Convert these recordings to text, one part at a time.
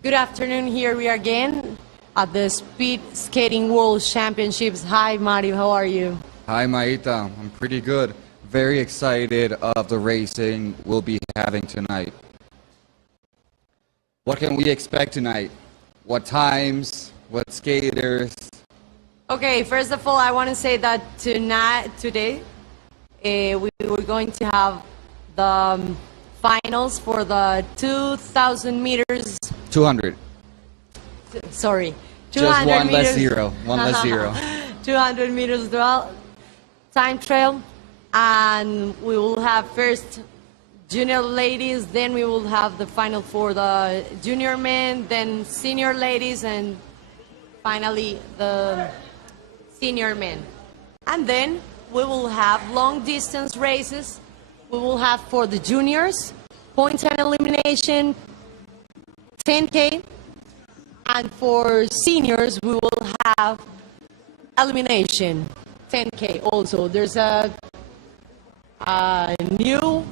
Good afternoon. Here we are again at the Speed Skating World Championships. Hi, Mario. How are you? Hi, Maita. I'm pretty good. Very excited of the racing we'll be having tonight. What can we expect tonight? What times? What skaters? Okay, first of all, I want to say that today, we were going to have the finals for the 2,000 meters. 200. Sorry. 200 Just one meters. less zero. One less zero. 200 meters time trial. And we will have first junior ladies, then we will have the final for the junior men, then senior ladies, and finally the senior men. And then we will have long distance races. We will have for the juniors, points and elimination, 10K. And for seniors, we will have elimination, 10K also. There's a new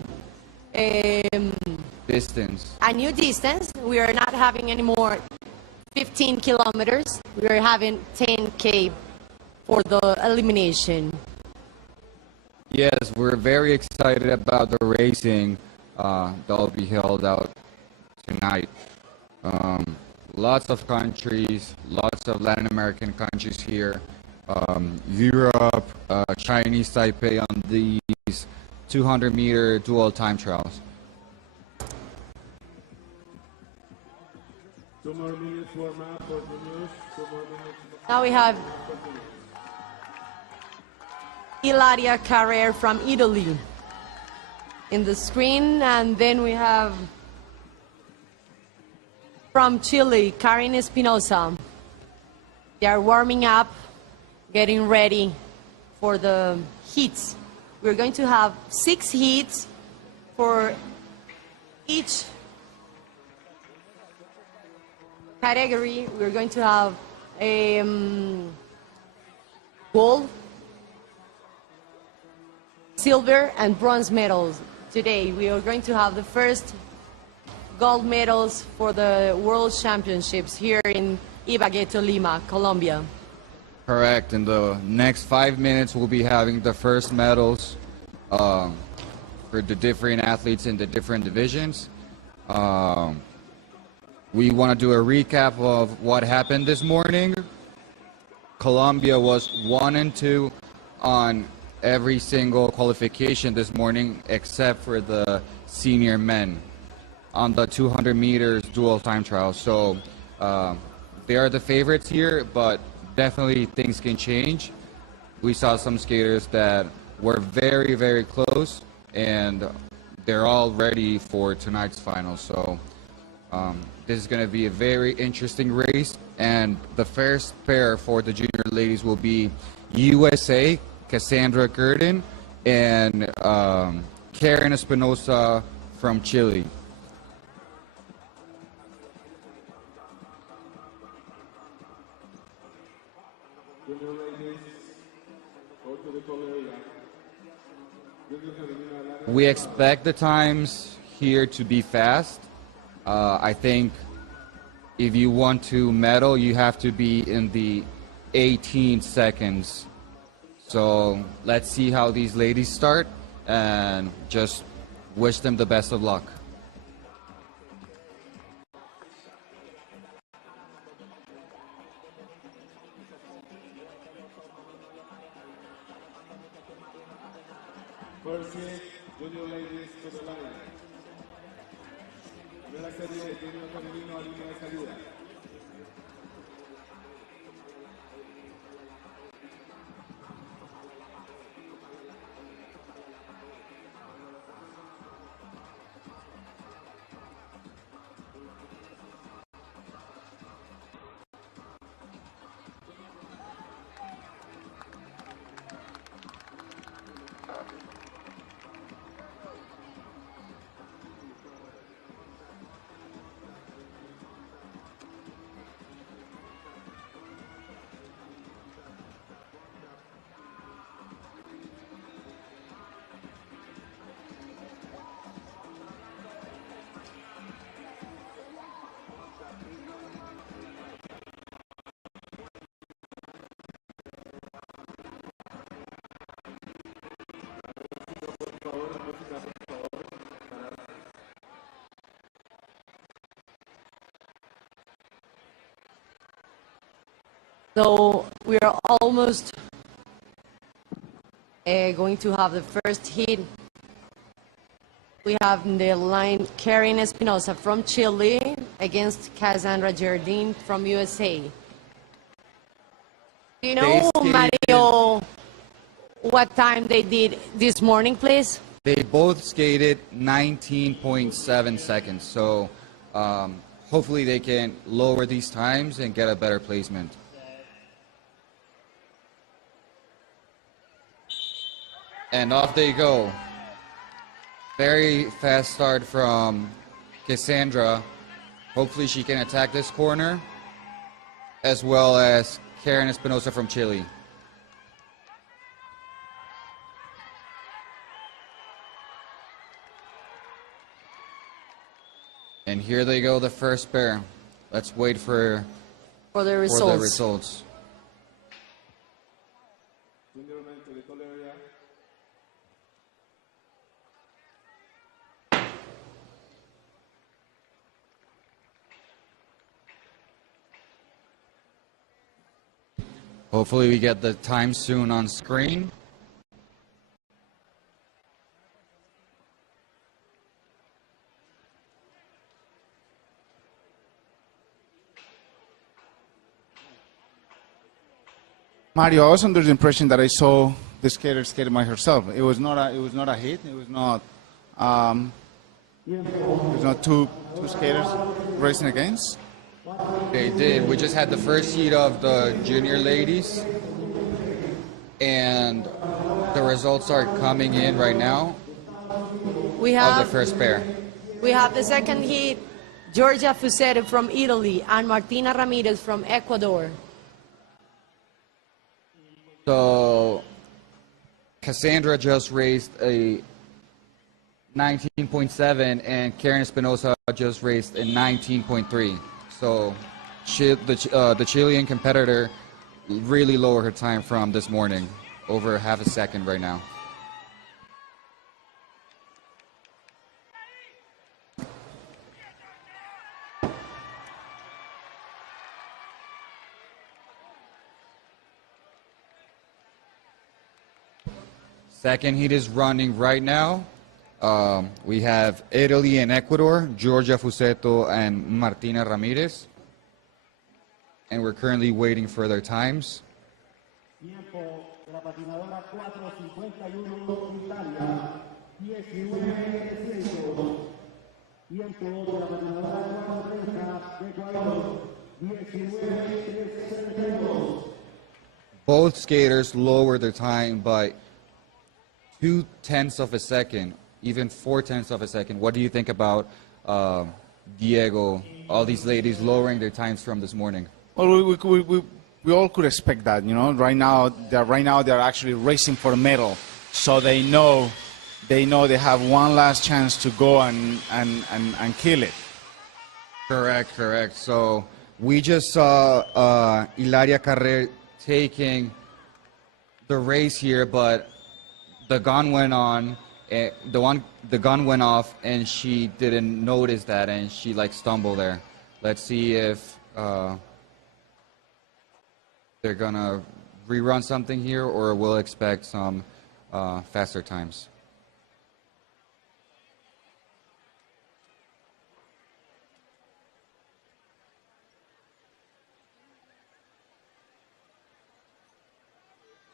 distance. A new distance. We are not having any more 15 kilometers. We are having 10K for the elimination. Yes, we're very excited about the racing that'll be held out tonight. Lots of countries, lots of Latin American countries here, Europe, Chinese Taipei on these 200-meter dual time trials. 2 more minutes warm up for juniors. 2 more minutes. Now we have Ilaria Carrer from Italy in the screen, and then we have from Chile, Karen Espinosa. They are warming up, getting ready for the heats. We're going to have 6 heats for each category. We're going to have a gold, silver, and bronze medals. Today we are going to have the first gold medals for the World Championships here in Ibague, Colombia. Correct. In the next 5 minutes, we'll be having the first medals for the different athletes in the different divisions. We want to do a recap of what happened this morning. Colombia was 1 and 2 on every single qualification this morning except for the senior men on the 200 meters dual time trial. So they are the favorites here, but definitely things can change. We saw some skaters that were very, very close, and they're all ready for tonight's final. So this is going to be a very interesting race, and the first pair for the junior ladies will be USA, Cassandra Gurdon, and Karen Espinosa from Chile. We expect the times here to be fast. I think if you want to medal, you have to be in the 18 seconds. So let's see how these ladies start and just wish them the best of luck. First hit, junior ladies to the line. De la serie junior femenino a línea de salida. So we are almost going to have the first heat. We have in the line Karen Espinosa from Chile against Cassandra Jardine from USA. Do you know, Mario, what time they did this morning, please? They both skated 19.7 seconds, so hopefully they can lower these times and get a better placement. And off they go. Very fast start from Cassandra. Hopefully she can attack this corner, as well as Karen Espinosa from Chile. And here they go, the first pair. Let's wait for the results. For the results. Hopefully we get the time soon on screen. Mario, I was under the impression that I saw the skater skating by herself. It was not a hit. It was not two skaters racing against. They did. We just had the first heat of the junior ladies, and the results are coming in right now. We have of the first pair. We have the second heat, Giorgia Fusetti from Italy and Martina Ramirez from Ecuador. So Cassandra just raced a 19.7 and Karen Espinosa just raced a 19.3. So the Chilean competitor really lowered her time from this morning, over half a second right now. Second heat is running right now. We have Italy and Ecuador, Giorgia Fusetti and Martina Ramirez. And we're currently waiting for their times. Both skaters lowered their time by 0.2 of a second, even 0.4 of a second. What do you think about Diego, all these ladies lowering their times from this morning? Well, we all could expect that, you know. Right now they're actually racing for a medal, so they know they have one last chance to go and kill it. Correct. So we just saw Hilaria Carrer taking the race here, but the gun went on. The gun went off, and she didn't notice that, and she like stumbled there. Let's see if they're gonna rerun something here, or we'll expect some faster times.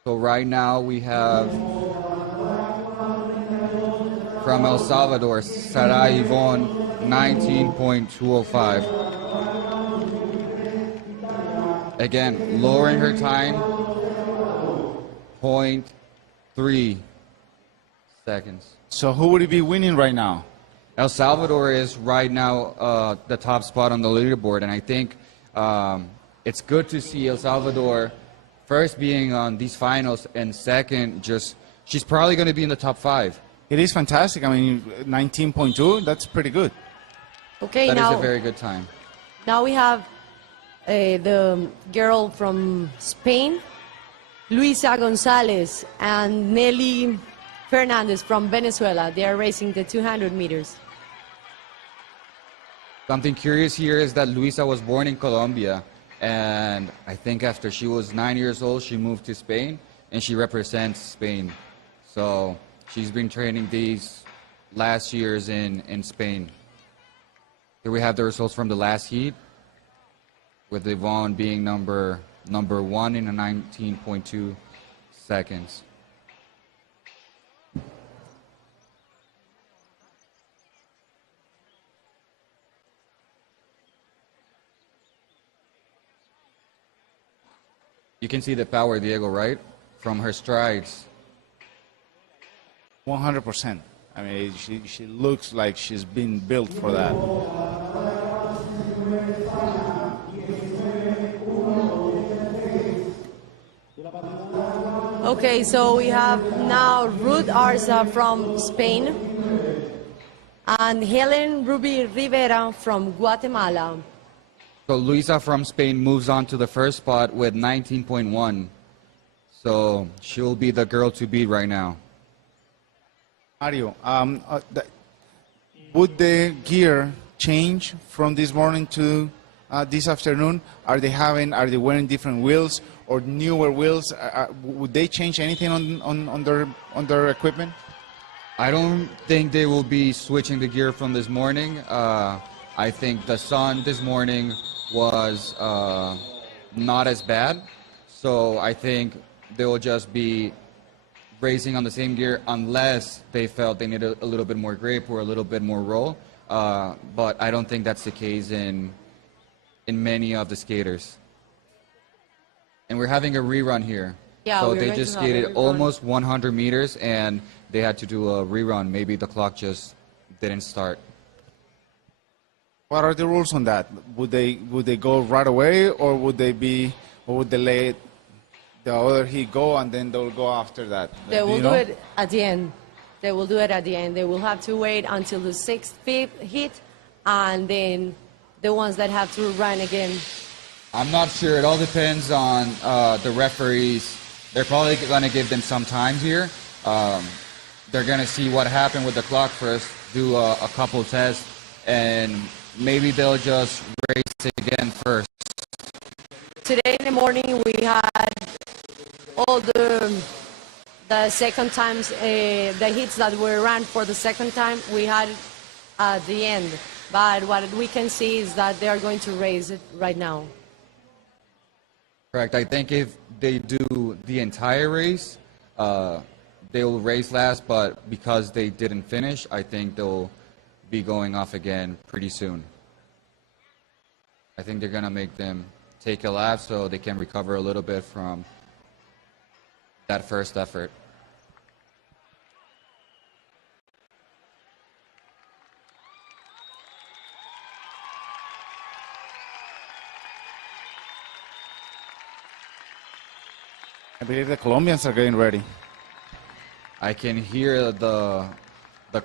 So right now we have from El Salvador, Sara Yvonne, 19.205. Again, lowering her time, 0.3 seconds. So who would be winning right now? El Salvador is right now the top spot on the leaderboard, and I think it's good to see El Salvador first being on these finals, and second, she's probably going to be in the top 5. It is fantastic. I mean, 19.2, that's pretty good. Okay, that now is a very good time. Now we have the girl from Spain, Luisa Gonzalez, and Nelly Fernandez from Venezuela. They are racing the 200 meters. Something curious here is that Luisa was born in Colombia, And I think after she was 9 years old, she moved to Spain, and she represents Spain. So she's been training these last years in Spain. Here we have the results from the last heat, with Yvonne being number 1 in a 19.2 seconds. You can see the power, Diego, right? From her strides. 100%. I mean, she looks like she's been built for that. Okay, so we have now Ruth Arza from Spain and Helen Ruby Rivera from Guatemala. So Luisa from Spain moves on to the first spot with 19.1. So she'll be the girl to beat right now. Mario, would the gear change from this morning to this afternoon? Are they wearing different wheels or newer wheels? Would they change anything on their equipment? I don't think they will be switching the gear from this morning. I think the sun this morning was not as bad. So I think they will just be racing on the same gear unless they felt they needed a little bit more grip or a little bit more roll. But I don't think that's the case in many of the skaters. And we're having a rerun here. Yeah, so we're they going just to have a skated rerun. almost 100 meters and they had to do a rerun. Maybe the clock just didn't start. What are the rules on that? Would they go right away, or would they let the other heat go and then they'll go after that? They will you do know? it at the end. They will do it at the end. They will have to wait until the 6th, 5th hit, and then the ones that have to run again. I'm not sure. It all depends on the referees. They're probably going to give them some time here. They're going to see what happened with the clock first, do a couple tests, and maybe they'll just race again first. Today in the morning we had all the second times, the hits that were run for the second time, we had at the end. But what we can see is that they are going to race it right now. Correct. I think if they do the entire race, they will race last, but because they didn't finish, I think they'll be going off again pretty soon. I think they're going to make them take a lap so they can recover a little bit from that first effort. I believe the Colombians are getting ready. I can hear the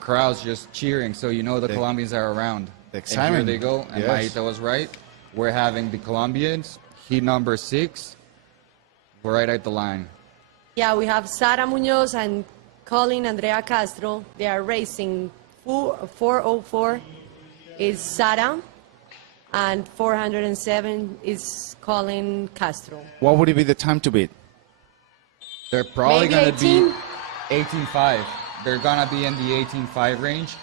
crowds just cheering, so you know the Colombians are around. The And excitement. here they go, and Yes. Maita was right. We're having the Colombians, heat number 6, right at the line. Yeah, we have Sara Munoz and Colin Andrea Castro. They are racing 404 is Sara, and 407 is Colin Castro. What would it be the time to beat? They're probably Maybe going to be 18? 18.5. They're going to be in the 18.5 range.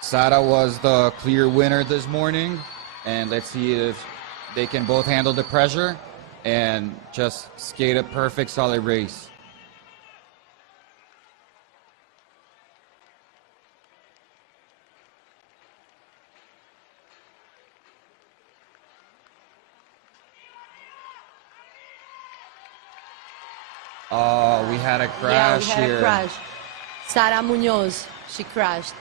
Sara was the clear winner this morning, and let's see if they can both handle the pressure and just skate a perfect solid race. Oh, we had a crash Yeah, we had here. a crash. Sara Munoz, she crashed.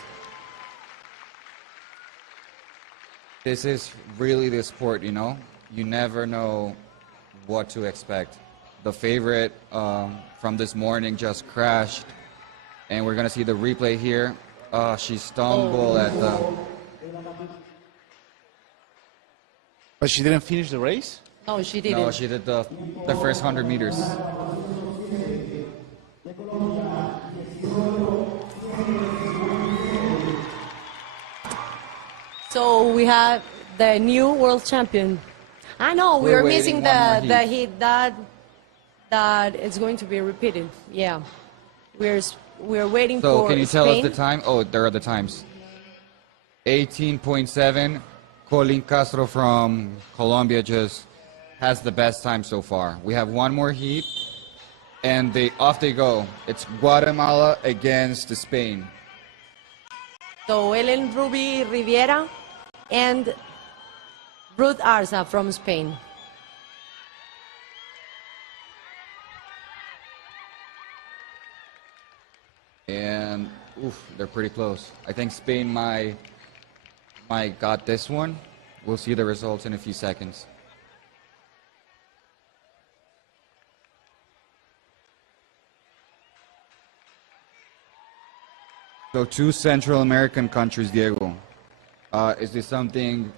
This is really the sport, you know? You never know what to expect. The favorite from this morning just crashed, and we're going to see the replay here. She stumbled at the... But she didn't finish the race? No, she didn't. No, she did the first 100 meters. So we have the new world champion. I know We're we're waiting missing one more the heat. heat that is going to be repeated. Yeah, we're waiting So for can you tell us Spain. the time? Oh, there are the times. 18.7. Colin Castro from Colombia just has the best time so far. We have one more heat, and off they go. It's Guatemala against Spain. So Ellen Ruby Riviera and Ruth Arza from Spain. And they're pretty close. I think Spain might got this one. We'll see the results in a few seconds. So 2 Central American countries, Diego. Is this something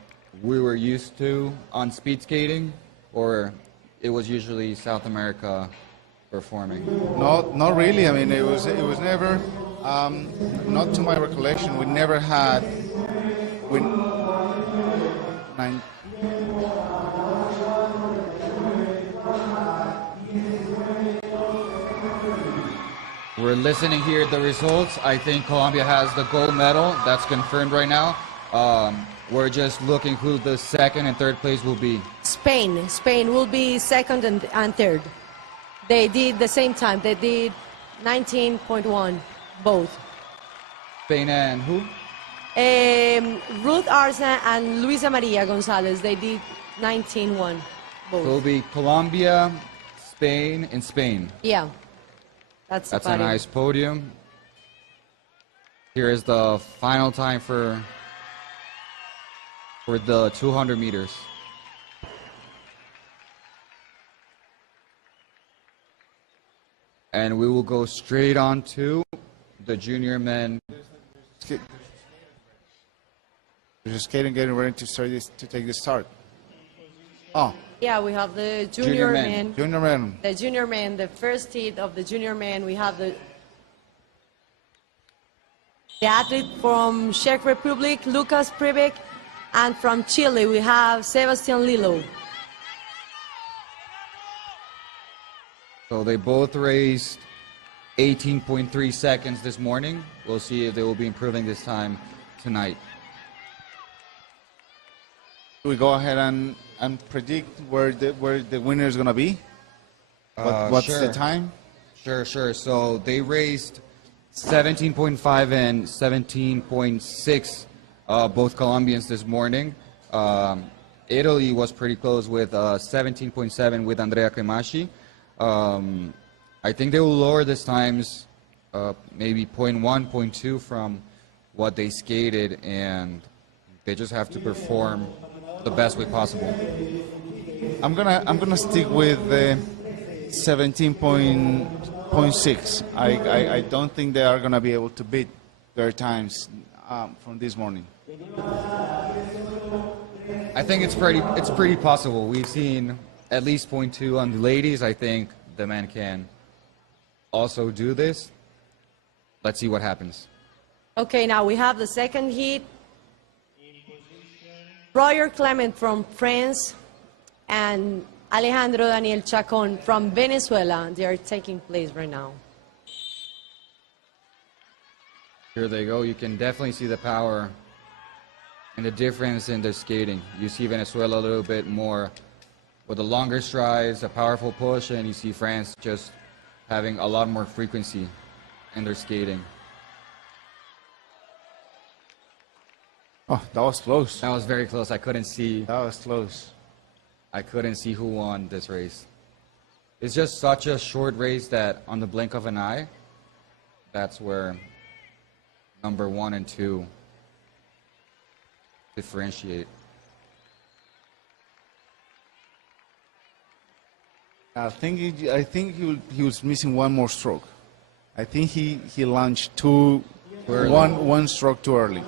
we were used to on speed skating, or it was usually South America performing? Not really. I mean, it was never, not to my recollection, we never had. Nine. We're listening here at the results. I think Colombia has the gold medal. That's confirmed right now. We're just looking who the second and third place will be. Spain will be second and third. They did the same time. They did 19.1 both. Spain and who? Ruth Arza and Luisa Maria Gonzalez, they did 19.1 So it'll both. be Colombia, Spain, and Spain. Yeah, that's That's a about it. nice podium. Here is the final time for the 200 meters. And we will go straight on to the junior men. We're skating, getting ready to start to take the start. Oh, Yeah, we have the Junior junior men. men. junior men. The junior men, the first heat of the junior men, we have the athlete from Czech Republic, Lucas Privik, and from Chile, we have Sebastian Lilo. So they both raced 18.3 seconds this morning. We'll see if they will be improving this time tonight. We go ahead and predict where the winner is going to be. What's Sure. the time? Sure. So they raced 17.5 and 17.6, both Colombians this morning. Italy was pretty close with 17.7 with Andrea Cremashi. I think they will lower this times maybe 0.1, 0.2 from what they skated, and they just have to perform the best way possible. I'm gonna stick with 17.6. I don't think they are gonna be able to beat their times from this morning. I think it's pretty possible. We've seen at least 0.2 on the ladies. I think the men can also do this. Let's see what happens. Okay, now we have the second heat. Roger Clement from France and Alejandro Daniel Chacon from Venezuela. They are taking place right now. Here they go. You can definitely see the power and the difference in the skating. You see Venezuela a little bit more with the longer strides, a powerful push, and you see France just having a lot more frequency in their skating. Oh, that was close. That was very close. I couldn't see who won this race. It's just such a short race that on the blink of an eye, that's where number 1 and 2 differentiate. I think he was missing one more stroke. I think he launched one stroke too early.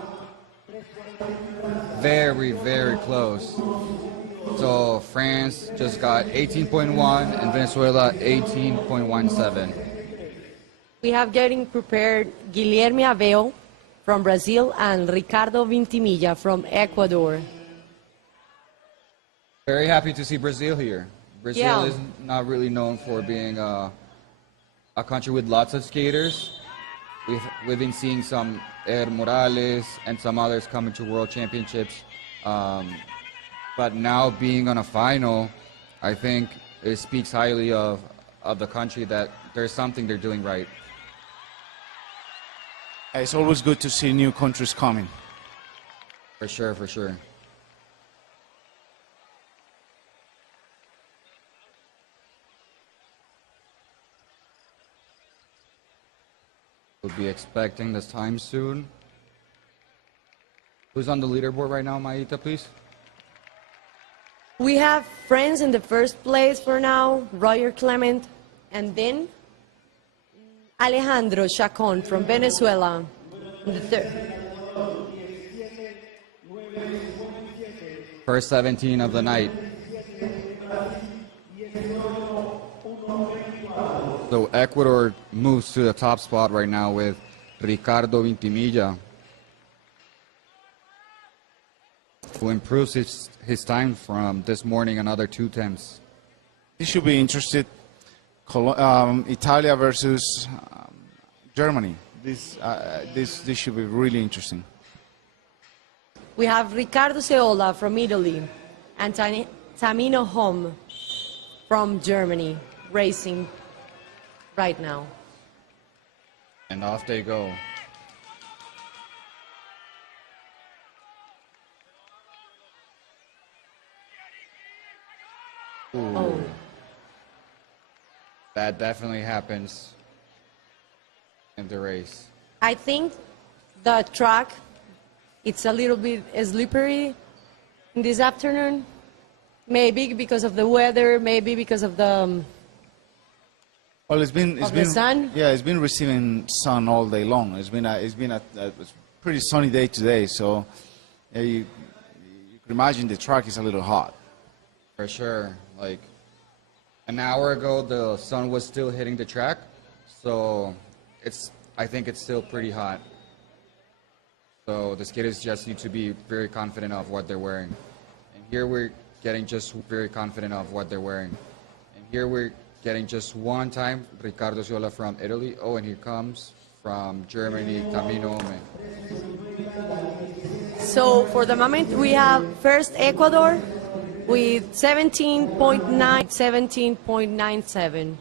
Very, very close. So France just got 18.1 and Venezuela 18.17. We have getting prepared Guilherme Aveo from Brazil and Ricardo Vintimilla from Ecuador. Very happy to see Brazil here. Brazil Yeah. is not really known for being a country with lots of skaters. We've been seeing some Morales and some others coming to World Championships. But now being on a final, I think it speaks highly of the country that there's something they're doing right. It's always good to see new countries coming. For sure, for sure. We'll be expecting this time soon. Who's on the leaderboard right now, Maita, please? We have friends in the first place for now, Roger Clement, and then Alejandro Chacon from Venezuela in the third. First 17 of the night. So Ecuador moves to the top spot right now with Ricardo Vintimilla, who improves his time from this morning another 2 tenths. This should be interesting. Italia versus Germany. This should be really interesting. We have Ricardo Seola from Italy and Tamino Hom from Germany racing right now. And off they go. Ooh. Oh. That definitely happens in the race. I think the track, it's a little bit slippery in this afternoon. Maybe because of the weather, maybe because of the Well, it's been the sun. Yeah, it's been receiving sun all day long. It's been a pretty sunny day today, so you can imagine the track is a little hot. For sure. Like an hour ago, the sun was still hitting the track, so I think it's still pretty hot. So the skaters just need to be very confident of what they're wearing. And here we're getting just very confident of what they're wearing. And here we're getting just one time, Ricardo Siola from Italy. Oh, and here comes from Germany, Camino. So for the moment, we have first Ecuador with 17.9, 17.97.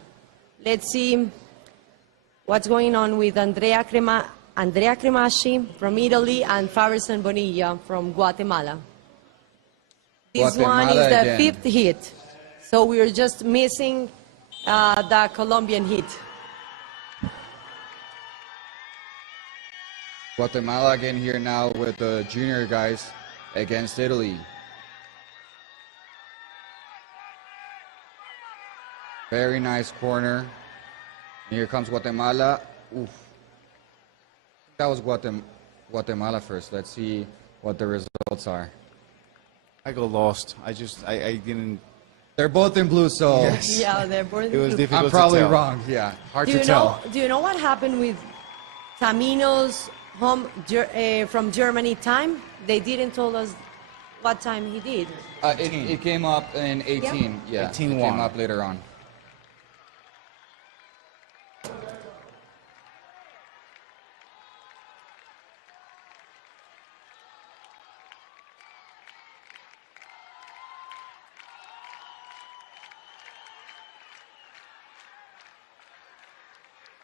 Let's see what's going on with Andrea Cremasci from Italy and Farison Bonilla from Guatemala. This one is Guatemala the again. 5th hit. So we're just missing the Colombian hit. Guatemala again here now with the junior guys against Italy. Very nice corner. And here comes Guatemala. Oof. That was Guatemala first. Let's see what the results are. I got lost. I didn't. They're both in blue, so Yes. Yeah, they're both. It was difficult I'm probably to tell. wrong. Yeah, hard Do to you tell. know? Do you know what happened with Tamino's home from Germany time? They didn't tell us what time he did. It came up in 18. Yeah, 18 it came won. up later on.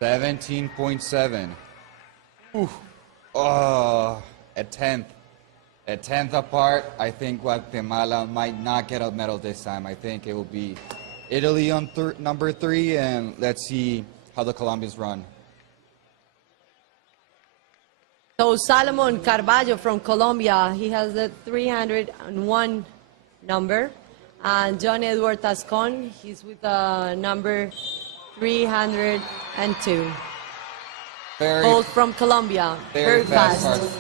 $17.7. Oh, a tenth apart. I think Guatemala might not get a medal this time. I think it will be Italy on number 3, and let's see how the Colombians run. So Salomon Carballo from Colombia, he has the 301 number, and John Edward Tascon, he's with the number 302. Both from Colombia, very fast. starts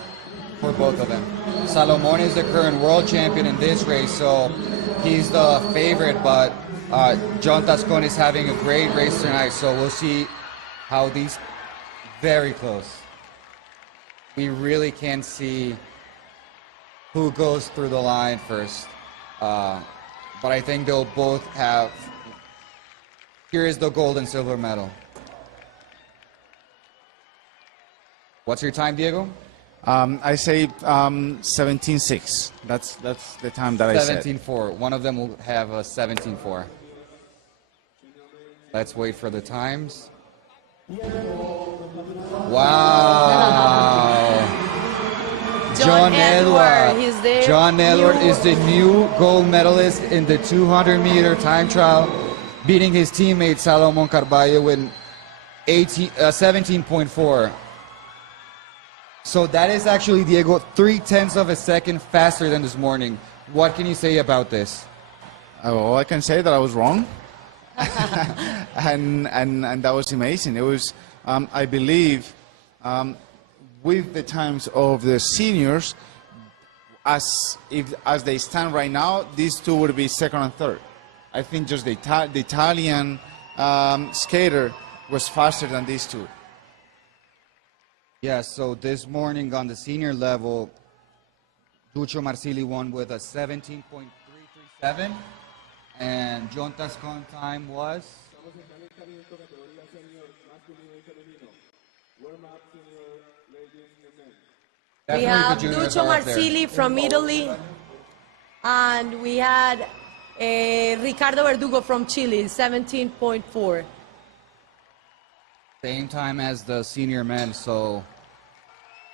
for both of them. Salomon is the current world champion in this race, so he's the favorite, but John Tascon is having a great race tonight, so we'll see how these, very close. We really can't see who goes through the line first. but I think they'll both have. Here is the gold and silver medal. What's your time, Diego? I say 17.6. That's the time that I said. 17.4. One of them will have a 17.4. Let's wait for the times. Wow. John Edward. He's the John Edward new- is the new gold medalist in the 200-meter time trial, beating his teammate Salomon Carballo with 17.4. So that is actually, Diego, 0.3 of a second faster than this morning. What can you say about this? All I can say that I was wrong, and that was amazing. It was, I believe, with the times of the seniors, as they stand right now, these two would be second and third. I think just the Italian skater was faster than these two. Yeah, so this morning on the senior level, Duccio Marsili won with a 17.337, and John Tascon time was? Estamos en calentamiento categoría senior masculino y femenino. Warm up senior ladies and men. We Definitely have the juniors Duccio are up there. Marsili from Italy, and we had Ricardo Verdugo from Chile, 17.4. Same time as the senior men, so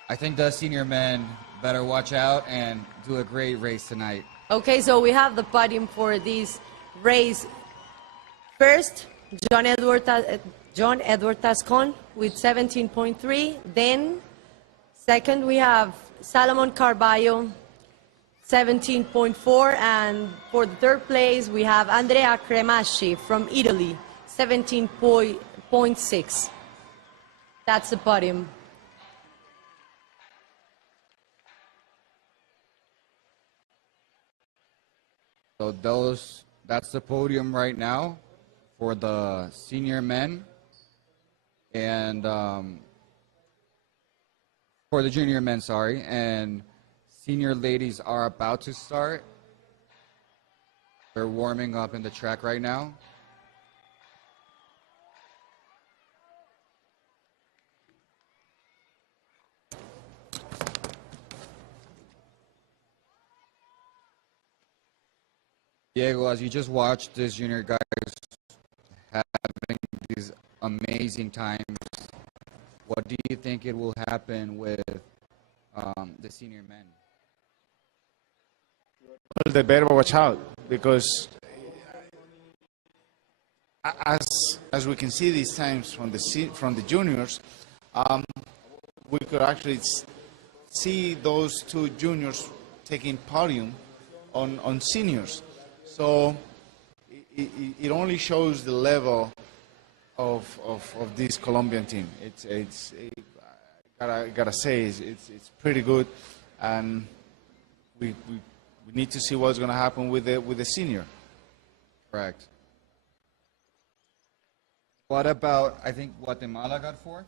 I think the senior men better watch out and do a great race tonight. Okay, so we have the podium for this race. First, John Edward Tascon with 17.3. Then, second, we have Salomon Carballo, 17.4. And for the third place, we have Andrea Cremasci from Italy, 17.6. That's the podium. So that's the podium right now for the senior men, and for the junior men, sorry, and senior ladies are about to start. They're warming up in the track right now. Diego, as you just watched this junior guys having these amazing times, what do you think it will happen with the senior men? Well, they better watch out, because as we can see these times from the juniors, we could actually see those two juniors taking podium on seniors. So it only shows the level of this Colombian team. Gotta say it's pretty good, and we need to see what's going to happen with the senior. Correct. What about, I think Guatemala got fourth?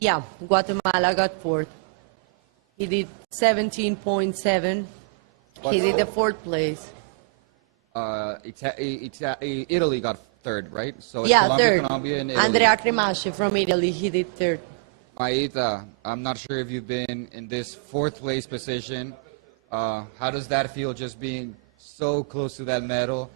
Yeah, Guatemala got fourth. He did 17.7. He did the fourth place. Italy got third, right? So it's Yeah, Colombia, third. Colombia, and Italy. Andrea Cremasci from Italy, he did third. Maita, I'm not sure if you've been in this fourth place position. How does that feel, just being so close to that medal?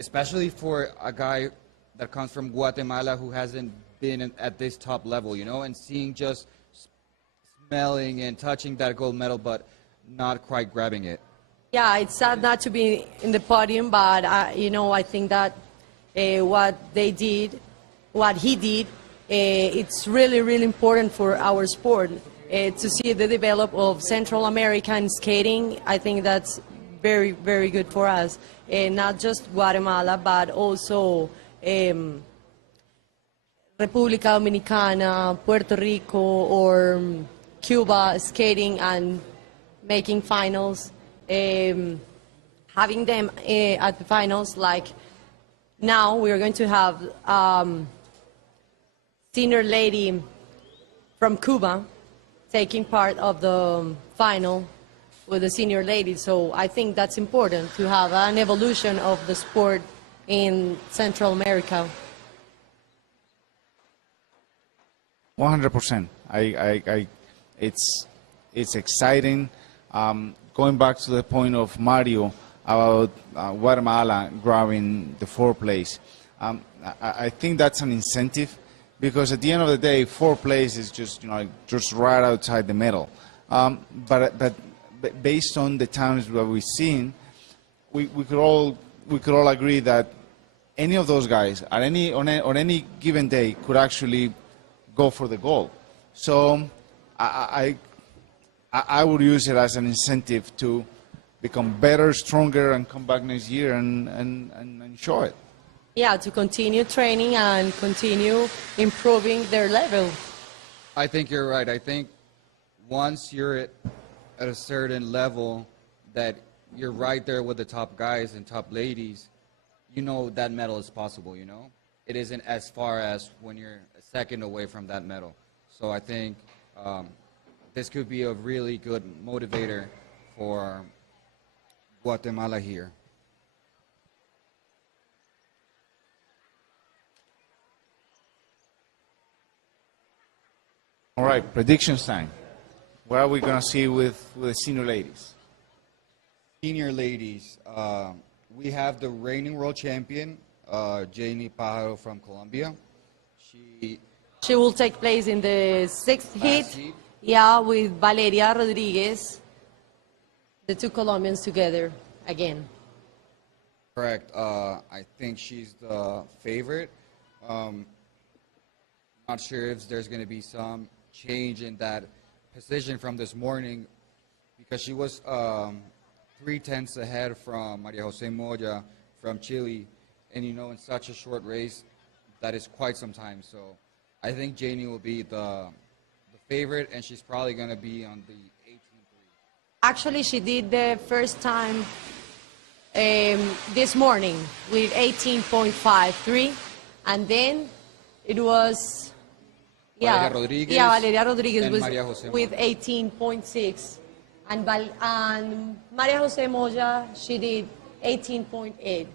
Especially for a guy that comes from Guatemala who hasn't been at this top level, you know, and seeing just smelling and touching that gold medal, but not quite grabbing it. Yeah, it's sad not to be in the podium, but you know, I think that what he did, it's really, really important for our sport. To see the develop of Central American skating, I think that's very, very good for us. Not just Guatemala, but also República Dominicana, Puerto Rico, or Cuba skating and making finals. Having them at the finals, like now we're going to have senior lady from Cuba taking part of the final with the senior ladies. So I think that's important to have an evolution of the sport in Central America. 100%. It's exciting. Going back to the point of Mario about Guatemala grabbing the fourth place, I think that's an incentive, because at the end of the day, fourth place is just just right outside the middle. But based on the times that we've seen, we could all agree that any of those guys on any given day could actually go for the goal. So I would use it as an incentive to become better, stronger, and come back next year and show it. Yeah, to continue training and continue improving their level. I think you're right. I think once you're at a certain level that you're right there with the top guys and top ladies, that medal is possible, It isn't as far as when you're a second away from that medal. So I think this could be a really good motivator for Guatemala here. All right, predictions time. What are we going to see with the senior ladies? Senior ladies, we have the reigning world champion, Janie Pajaro from Colombia. She will take place in the sixth heat. Heat. Yeah, with Valeria Rodriguez, the two Colombians together again. Correct. I think she's the favorite. Not sure if there's going to be some change in that position from this morning, because she was 3/10 ahead from Maria Jose Moya from Chile, and in such a short race, that is quite some time. So I think Janie will be the favorite, and she's probably going to be on the 18.3. Actually, she did the first time this morning with 18.53, and then it was Valeria Rodriguez, Valeria Rodriguez and was Maria Jose with Moya. 18.6, and Maria Jose Moya, she did 18.8.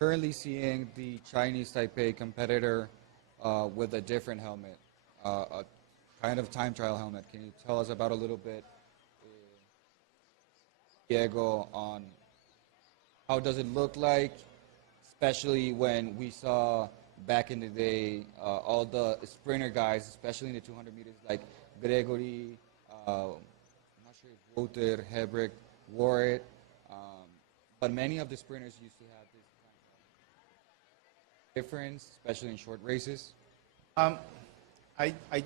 Currently seeing the Chinese Taipei competitor with a different helmet, a kind of time trial helmet. Can you tell us about a little bit, Diego, on how does it look like, especially when we saw back in the day all the sprinter guys, especially in the 200 meters, like Gregory, I'm not sure if Wouter, Hebrick wore it, but many of the sprinters used to have this kind of difference, especially in short races. I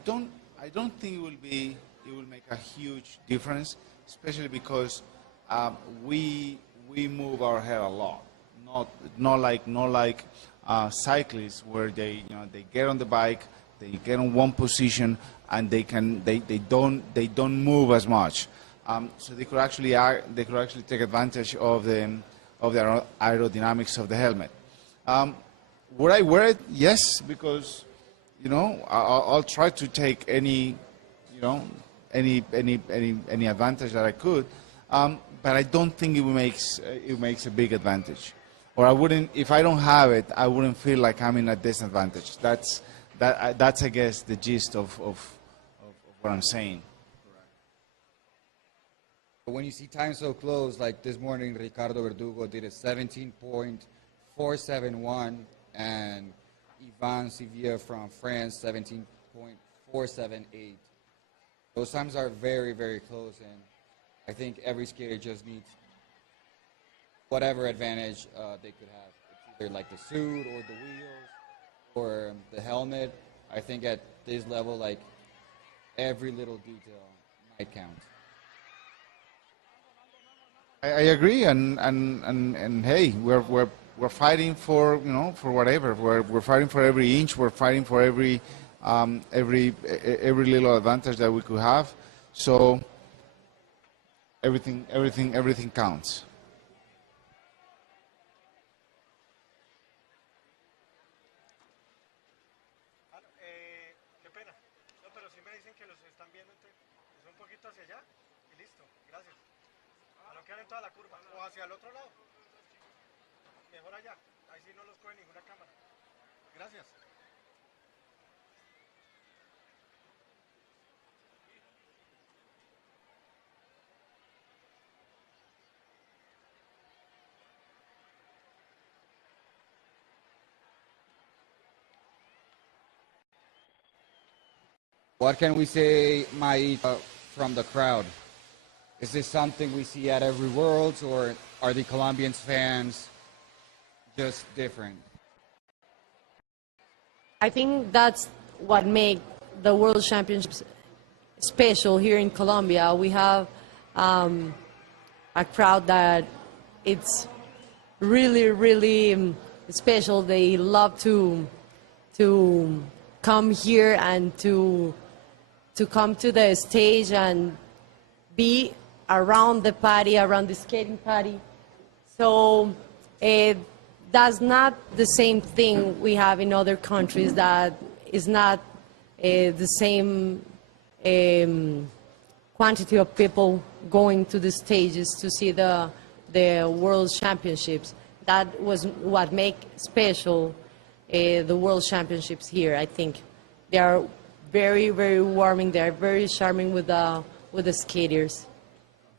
don't think it will make a huge difference, especially because we move our head a lot. Not like cyclists, where they get on the bike, they get on one position, and they don't move as much. So they could actually take advantage of the aerodynamics of the helmet. Would I wear it? Yes, because I'll try to take any advantage that I could, but I don't think it makes a big advantage. Or I wouldn't, if I don't have it, I wouldn't feel like I'm in a disadvantage. That's I guess the gist of what I'm saying. But when you see time so close, like this morning, Ricardo Verdugo did a 17.471, and Ivan Sivier from France, 17.478. Those times are very, very close, and I think every skater just needs whatever advantage they could have. It's either like the suit or the wheels or the helmet. I think at this level, like, every little detail might count. I agree, and hey, we're fighting for for whatever. We're fighting for every inch. We're fighting for every little advantage that we could have. So everything counts. Qué pena. No, pero sí me dicen que los están viendo un poquito hacia allá y listo. Gracias. A no quedar en toda la curva. O hacia el otro lado. Mejor allá. Ahí sí no los coge ninguna cámara. Gracias. What can we say, Maita, from the crowd? Is this something we see at every Worlds, or are the Colombians fans just different? I think that's what makes the World Championships special here in Colombia. We have a crowd that it's really, really special. They love to come here and to come to the stage and be around the party, around the skating party. So that's not the same thing we have in other countries. That is not the same quantity of people going to the stages to see the World Championships. That was what make special the World Championships here. I think they are very, very warming. They are very charming with the skaters.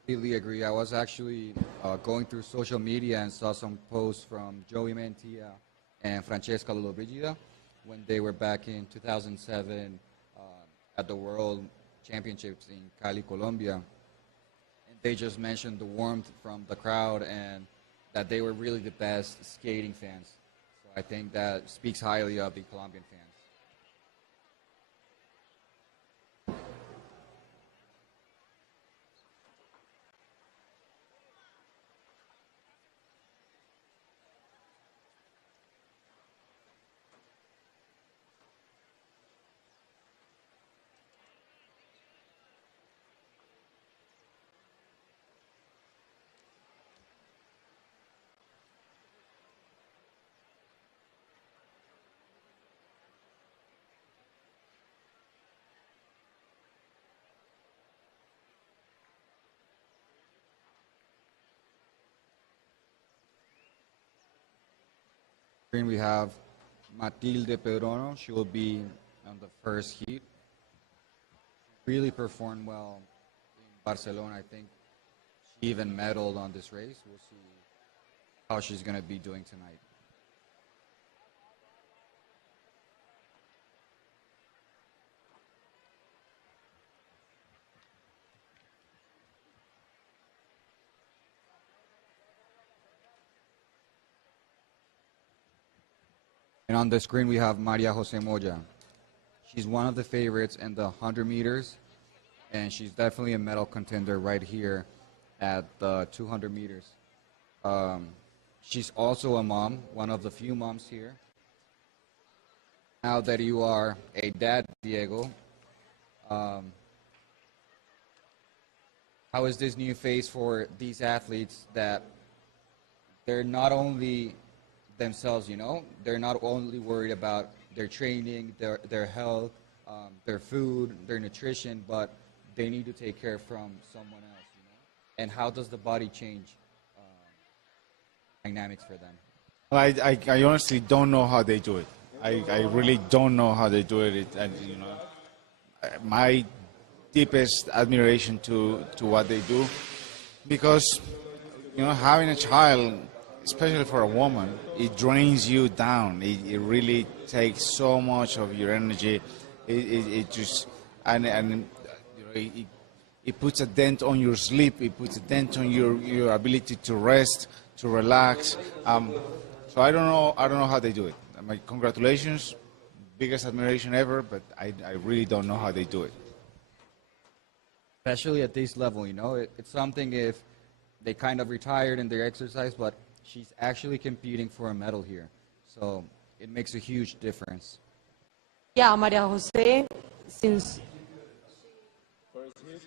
Completely agree. I was actually going through social media and saw some posts from Joey Mantilla and Francesca Lollobrigida when they were back in 2007 at the World Championships in Cali, Colombia. And they just mentioned the warmth from the crowd and that they were really the best skating fans. So I think that speaks highly of the Colombian fans. Screen we have Matilde Pedrono. She will be on the first heat. Really performed well in Barcelona. I think she even medaled on this race. We'll see how she's going to be doing tonight. And on the screen we have Maria Jose Moya. She's one of the favorites in the 100 meters, and she's definitely a medal contender right here at the 200 meters. She's also a mom, one of the few moms here. Now that you are a dad, Diego, how is this new phase for these athletes that they're not only themselves, you know, they're not only worried about their training, their health, their food, their nutrition, but they need to take care from someone else, you know? And how does the body change dynamics for them? I honestly don't know how they do it. I really don't know how they do it. And, you know, my deepest admiration to what they do, because, you know, having a child, especially for a woman, it drains you down. It really takes so much of your energy. It just and you know, it puts a dent on your sleep. It puts a dent on your ability to rest, to relax. So I don't know how they do it. My congratulations, biggest admiration ever. But I really don't know how they do it. Especially at this level, you know, it's something if they kind of retired in their exercise, but she's actually competing for a medal here. So it makes a huge difference. Yeah, Maria Jose, since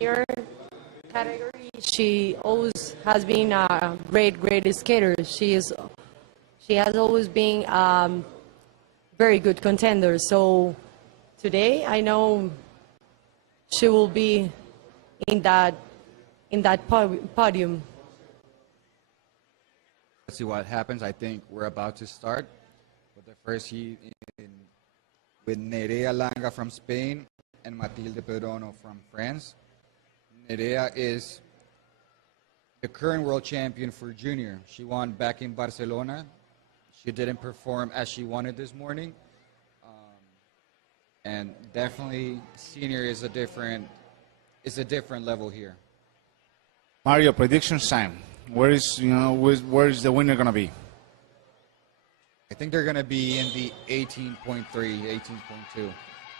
here, category, she always has been a great skater. She has always been very good contender. So today, I know she will be in that podium. Let's see what happens. I think we're about to start with the first heat with Nerea Langa from Spain and Matilde Pedrono from France. Nerea is the current world champion for junior. She won back in Barcelona. She didn't perform as she wanted this morning. And definitely senior is a different level here. Mario, predictions time. Where is the winner gonna be? I think they're going to be in the 18.3, 18.2.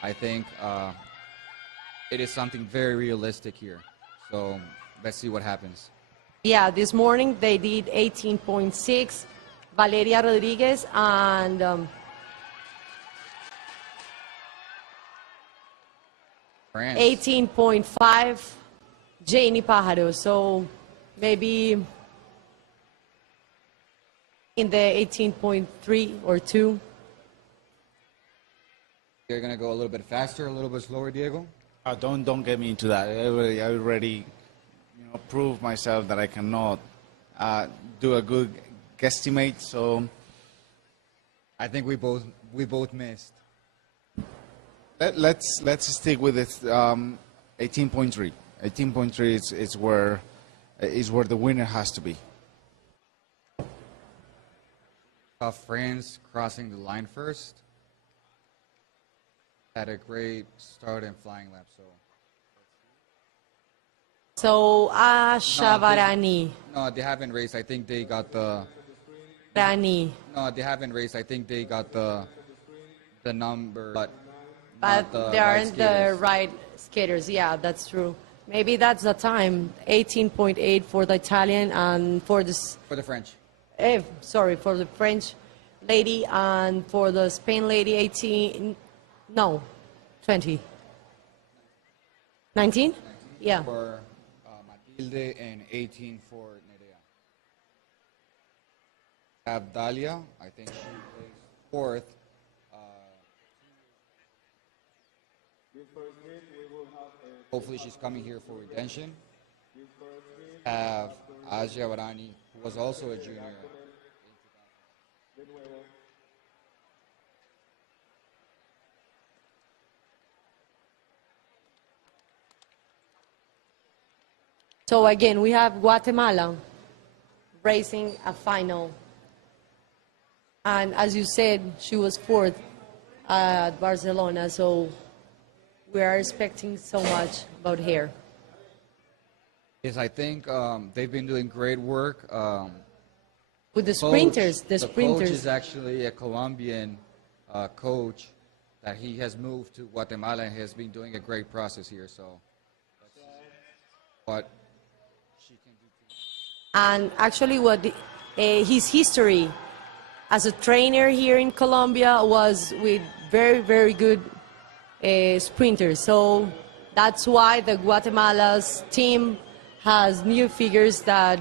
I think it is something very realistic here. So let's see what happens. Yeah, this morning they did 18.6. Valeria Rodriguez and France. 18.5 Janie Pájaro. So maybe in the 18.3 or 2. You're going to go a little bit faster, a little bit slower, Diego? Don't get me into that. I already proved myself that I cannot do a good guesstimate. So I think we both missed. let's stick with it. 18.3. 18.3 is where the winner has to be. France crossing the line first. Had a great start and flying lap. So Asha Varani. No, they haven't raced. I think they got the. Rani. No, they haven't raced. I think they got the number, but They aren't the right skaters. Yeah, that's true. Maybe that's the time. 18.8 for the Italian and for the French. For the French lady and for the Spain lady 20. 19? Yeah. For Matilde and 18 for Nerea. Have Dalia, I think she plays fourth. Hopefully she's coming here for redemption. Have Asia Varani, who was also a junior. So again, we have Guatemala racing a final. And as you said, she was fourth at Barcelona, so we are expecting so much about her. Yes, I think they've been doing great work. With the sprinters, the coach is actually a Colombian coach that he has moved to Guatemala and has been doing a great process here. So, but she can do. And actually, his history as a trainer here in Colombia was with very good sprinters. So that's why the Guatemala's team has new figures that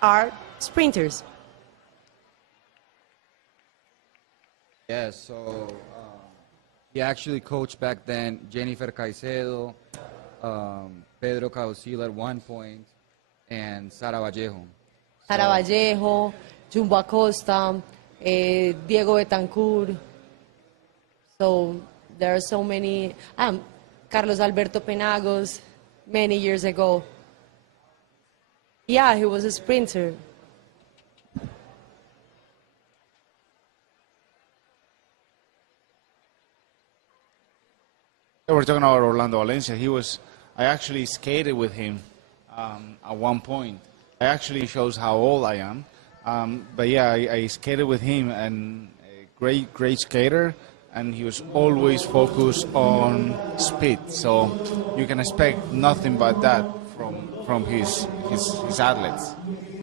are sprinters. Yes, so he actually coached back then Jennifer Caicedo, Pedro Caucil at one point, and Sara Vallejo. Sara Vallejo, Jumbo Acosta, Diego Betancourt. So there are so many. Carlos Alberto Penagos, many years ago. Yeah, he was a sprinter. We're talking about Orlando Valencia. I actually skated with him at one point. It actually shows how old I am. But yeah, I skated with him, and a great skater, and he was always focused on speed. So you can expect nothing but that from his athletes.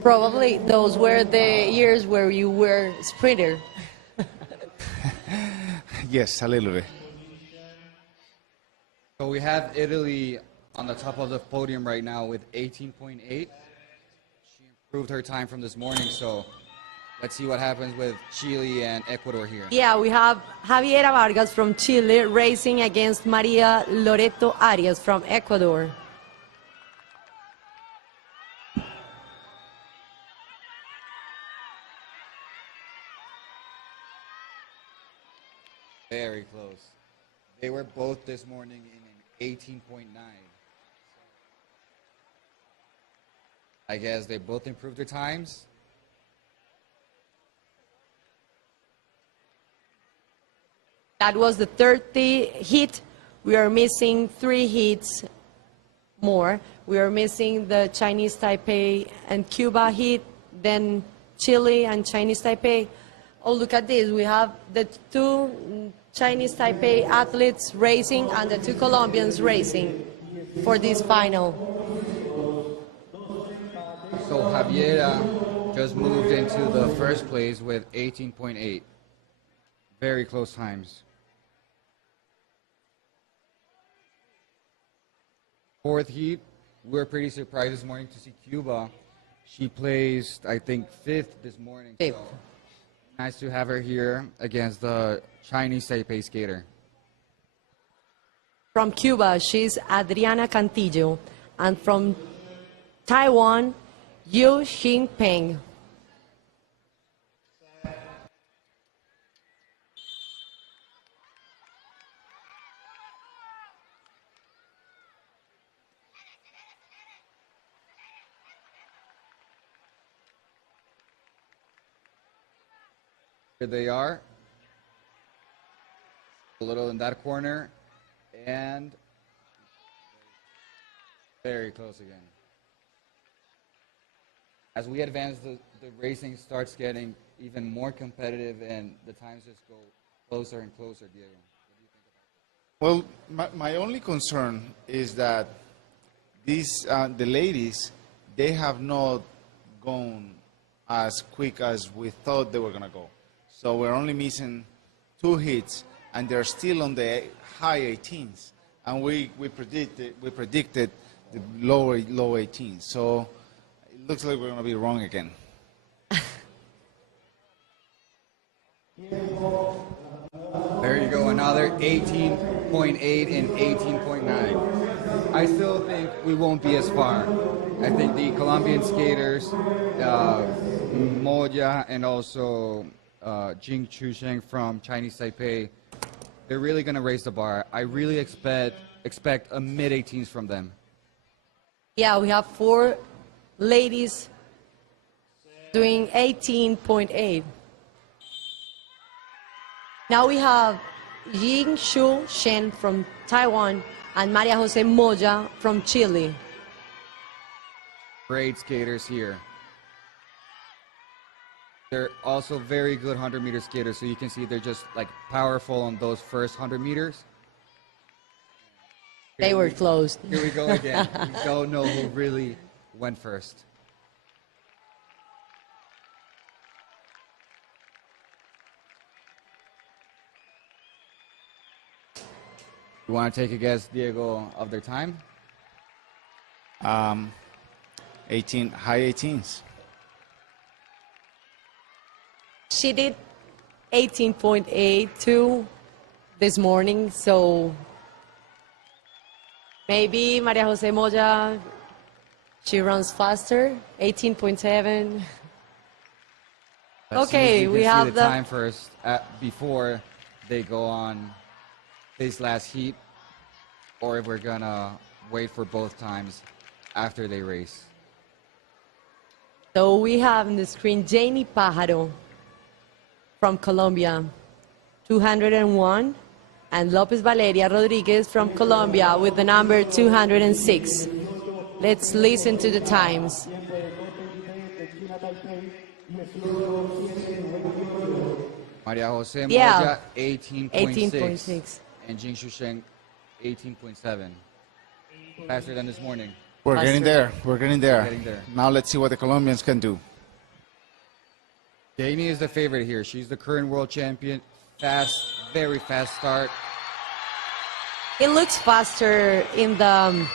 Probably those were the years where you were a sprinter. Yes, a little bit. So we have Italy on the top of the podium right now with 18.8. She improved her time from this morning, so let's see what happens with Chile and Ecuador here. Yeah, we have Javiera Vargas from Chile racing against Maria Loreto Arias from Ecuador. Very close. They were both this morning in an 18.9. I guess they both improved their times. That was the 30 heat. We are missing 3 heats more. We are missing the Chinese Taipei and Cuba heat, then Chile and Chinese Taipei. Oh, look at this. We have the 2 Chinese Taipei athletes racing and the 2 Colombians racing for this final. So Javiera just moved into the first place with 18.8. Very close times. Fourth heat, we're pretty surprised this morning to see Cuba. She placed, I think, 5th this morning. So nice to have her here against the Chinese Taipei skater. From Cuba, she's Adriana Cantillo. And from Taiwan, Yu Xingpeng. Here they are. A little in that corner. And very close again. As we advance, the racing starts getting even more competitive and the times just go closer and closer, Diego. What do you think about Well, that? my only concern is that these the ladies, they have not gone as quick as we thought they were going to go. So we're only missing 2 hits, and they're still on the high 18s. And we predicted the low 18s. So it looks like we're going to be wrong again. There you go, another 18.8 and 18.9. I still think we won't be as far. I think the Colombian skaters, Moya and also Jing Chusheng from Chinese Taipei, they're really going to raise the bar. I really expect a mid-18s from them. Yeah, we have 4 ladies doing 18.8. Now we have Ying Shu Shen from Taiwan and Maria Jose Moya from Chile. Great skaters here. They're also very good 100-meter skaters, so you can see they're just like powerful on those first 100 meters. They were close. Here we go again. We don't know who really went first. You want to take a guess, Diego, of their time? 18, high 18s. She did 18.82 this morning, so maybe Maria Jose Moya, she runs faster, 18.7. Okay, we have the time first before they go on this last heat, or if we're gonna wait for both times after they race. So we have on the screen Jamie Pájaro from Colombia, 201, and Lopez Valeria Rodriguez from Colombia with the number 206. Let's listen to the times. Maria Jose Yeah. Moya, 18.6. 18.6. And Jing Shusheng, 18.7. Faster than this morning. We're Faster. getting there. We're getting there. Getting there. Now let's see what the Colombians can do. Jamie is the favorite here. She's the current world champion. Fast, very fast start. It looks faster in the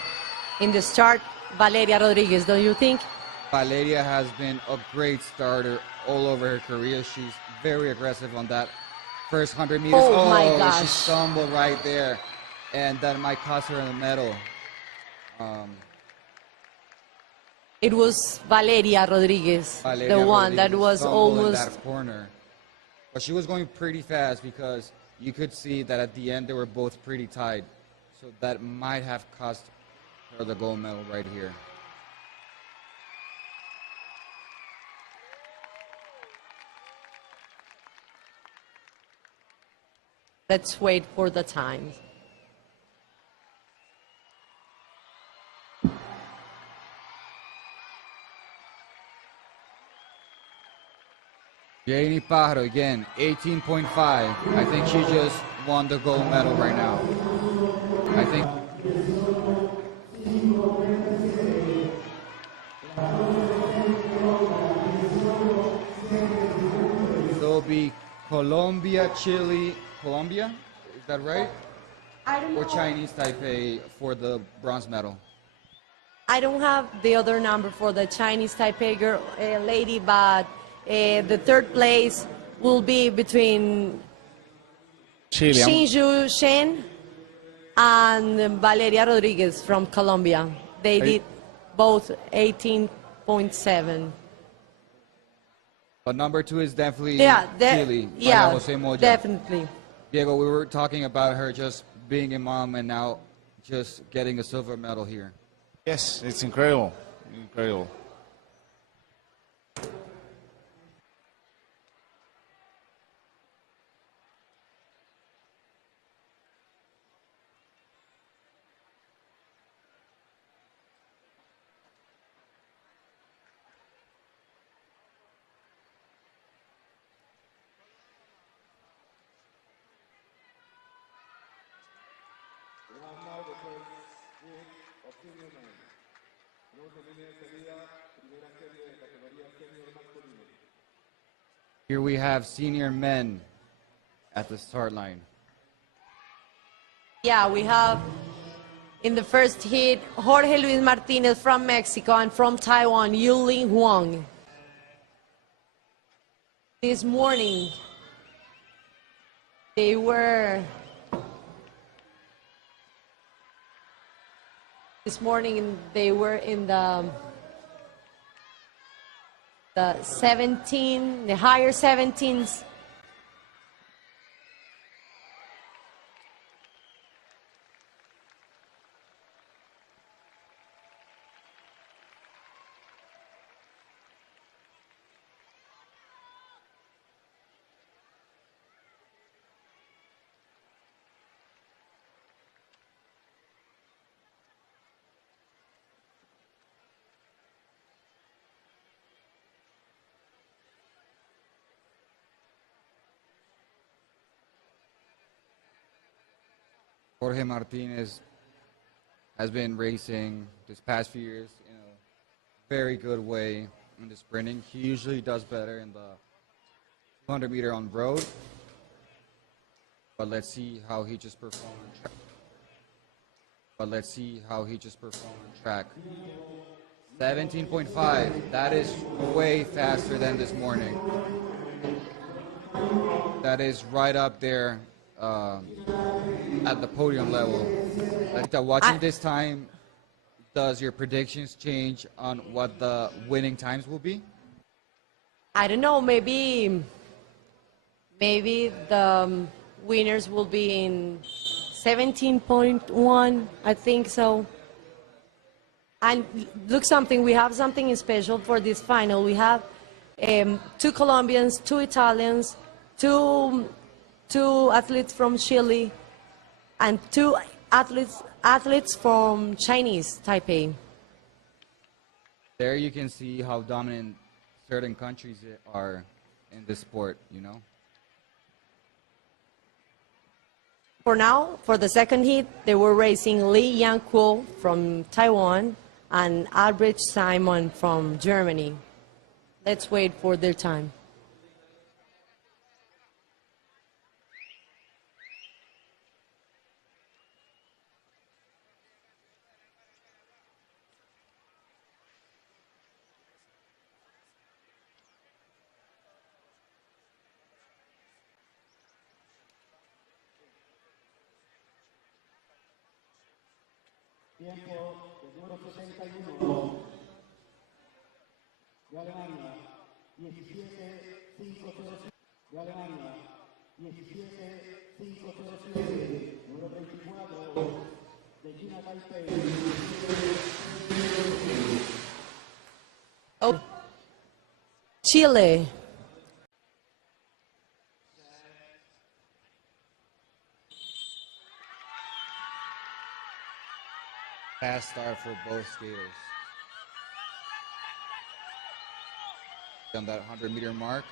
in the start, Valeria Rodriguez, don't you think? Valeria has been a great starter all over her career. She's very aggressive on that first 100 meters. Oh my She gosh. stumbled right there, and that might cost her a medal. It was Valeria Rodriguez, Valeria the one that Rodriguez was stumbled in almost. that corner. But she was going pretty fast because you could see that at the end they were both pretty tied. So that might have cost her the gold medal right here. Let's wait for the time. Janie Pajaro again, 18.5. I think she just won the gold medal right now. I think there'll be Colombia, Chile, Colombia, is that right? I don't Or Chinese Taipei for the bronze medal? I don't have the other number for the Chinese Taipei girl, lady, but the third place will be between Chile. Xinju Shen and Valeria Rodriguez from Colombia. They did both 18.7. But number 2 is definitely Chile. Yeah, Maria Jose Moya. definitely. Diego, we were talking about her just being a mom and now just getting a silver medal here. Yes, it's incredible. Incredible. We have now the first heat of senior men. Tenemos en línea de salida, primera serie de categoría senior masculino. Here we have senior men at the start line. Yeah, we have in the first heat Jorge Luis Martinez from Mexico and from Taiwan, Yulin Huang. This morning, they were in the 17, the higher 17s. Jorge Martinez has been racing this past few years in a very good way in the sprinting. He usually does better in the 200 meter on road. But let's see how he just performed on track. 17.5. That is way faster than this morning. That is right up there at the podium level. Watching this time, does your predictions change on what the winning times will be? I don't know, maybe the winners will be in 17.1, I think so. And look something, we have something special for this final. We have 2 Colombians, 2 Italians, two athletes from Chile, and 2 athletes from Chinese Taipei. There you can see how dominant certain countries are in this sport, you know? For now, for the second heat, they were racing Li Yankuo from Taiwan and Albrecht Simon from Germany. Let's wait for their time. de Alemania, 17.507, de Alemania, 17.507, número 24, de China Taipei, Oh, Chile. Fast start for both skaters. On that 100-meter mark.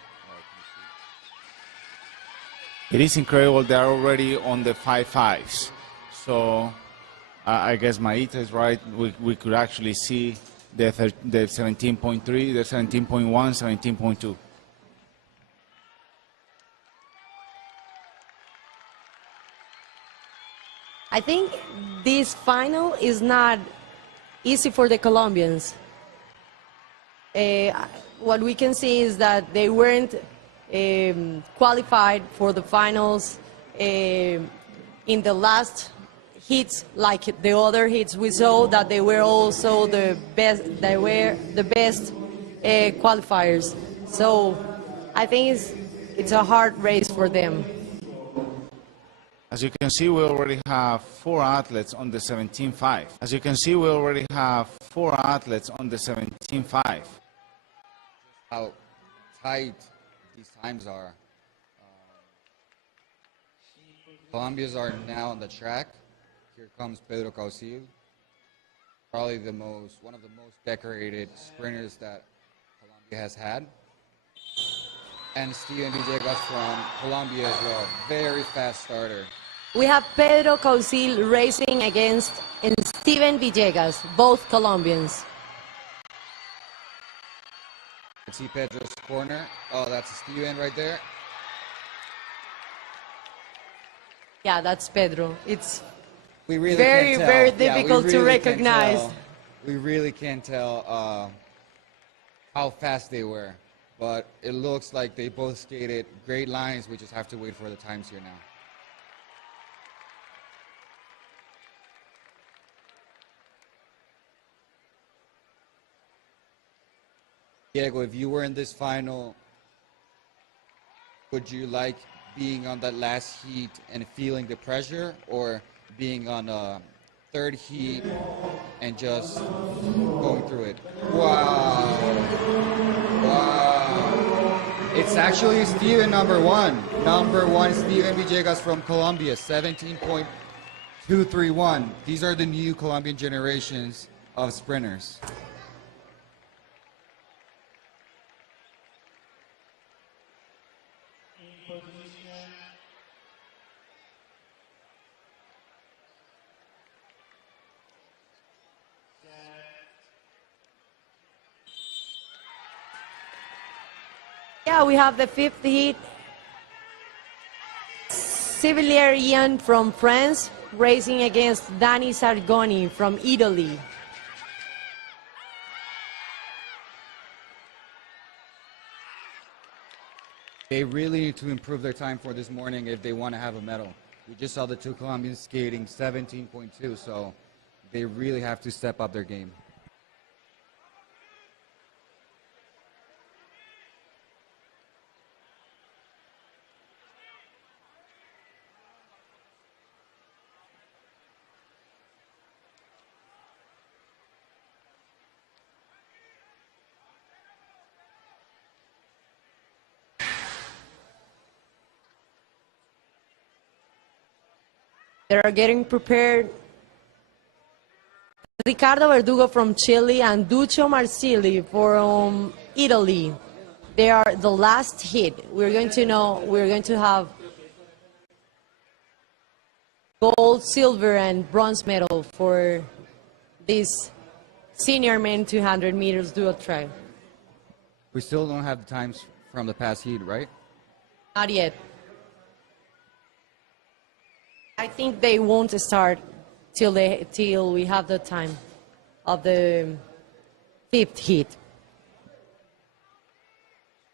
It is incredible. They are already on the 5.5s. So I guess Maita is right. We could actually see the 17.3, the 17.1, 17.2. I think this final is not easy for the Colombians. What we can see is that they weren't qualified for the finals in the last heats, like the other heats. We saw that they were also the best. They were the best qualifiers. So I think it's a hard race for them. As you can see, we already have 4 athletes on the 17.5. As you can see, we already have 4 athletes on the 17.5. How tight these times are. Colombians are now on the track. Here comes Pedro Causil, probably one of the most decorated sprinters that Colombia has had. And Steven Villegas from Colombia as well, very fast starter. We have Pedro Causil racing against Steven Villegas, both Colombians. Let's see Pedro's corner. Oh, that's Steven right there. Yeah, that's Pedro. It's We really very, can't tell. very Yeah, we difficult to really can't recognize. tell. We really can't tell how fast they were. But it looks like they both skated great lines. We just have to wait for the times here now. Diego, if you were in this final, would you like being on that last heat and feeling the pressure, or being on a third heat and just going through it? Wow. Wow. It's actually Steven number one. Number one, Steven Villegas from Colombia, 17.231. These are the new Colombian generations of sprinters. Yeah, we have the 5th heat. Civilier from France racing against Dani Sargoni from Italy. They really need to improve their time for this morning if they want to have a medal. We just saw the two Colombians skating 17.2, so they really have to step up their game. They are getting prepared. Ricardo Verdugo from Chile and Duccio Marsili from Italy. They are the last hit. We're going to have gold, silver, and bronze medal for this senior men 200 meters dual track. We still don't have the times from the past heat, right? Not yet. I think they won't start till we have the time of the 5th heat.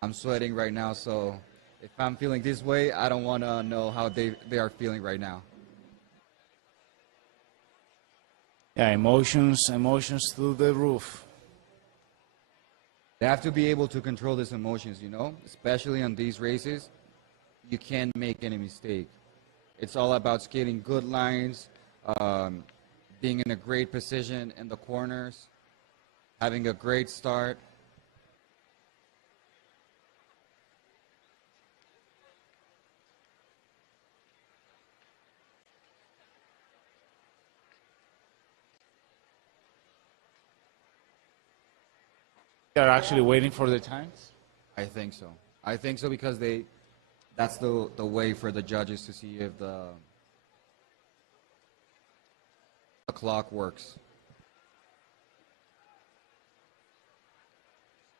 I'm sweating right now, so if I'm feeling this way, I don't want to know how they are feeling right now. Yeah, emotions through the roof. They have to be able to control these emotions, you know, especially on these races. You can't make any mistake. It's all about skating good lines, being in a great position in the corners, having a great start. They're actually waiting for the times. I think so. I think so because that's the way for the judges to see if the clock works.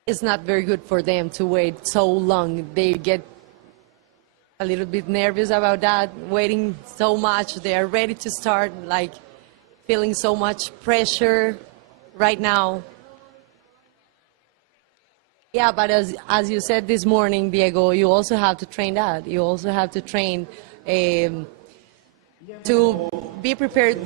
It's not very good for them to wait so long. They get a little bit nervous about that, waiting so much. They are ready to start, like feeling so much pressure right now. Yeah, but as you said this morning, Diego, you also have to train that. You also have to train to be prepared.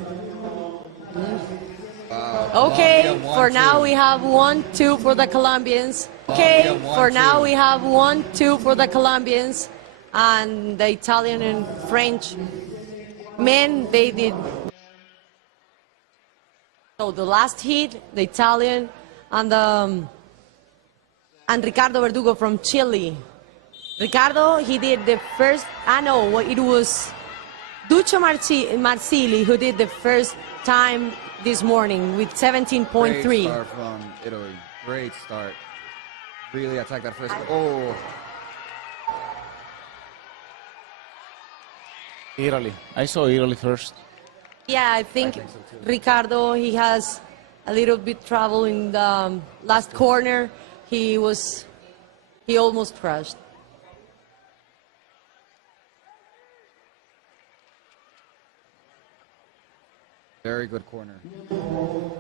Okay, for now we have 1-2 for the Colombians. Okay, for now we have 1-2 for the Colombians, and the Italian and French men, they did. So the last heat, the Italian and Ricardo Verdugo from Chile. Ricardo, he did the first, it was Duccio Marsili who did the first time this morning with 17.3. Great start from Italy. Great start. Really attacked that first. Oh, Italy. I saw Italy first. Yeah, I think so too. Ricardo, he has a little bit trouble in the last corner. He almost crashed. very good corner. Goal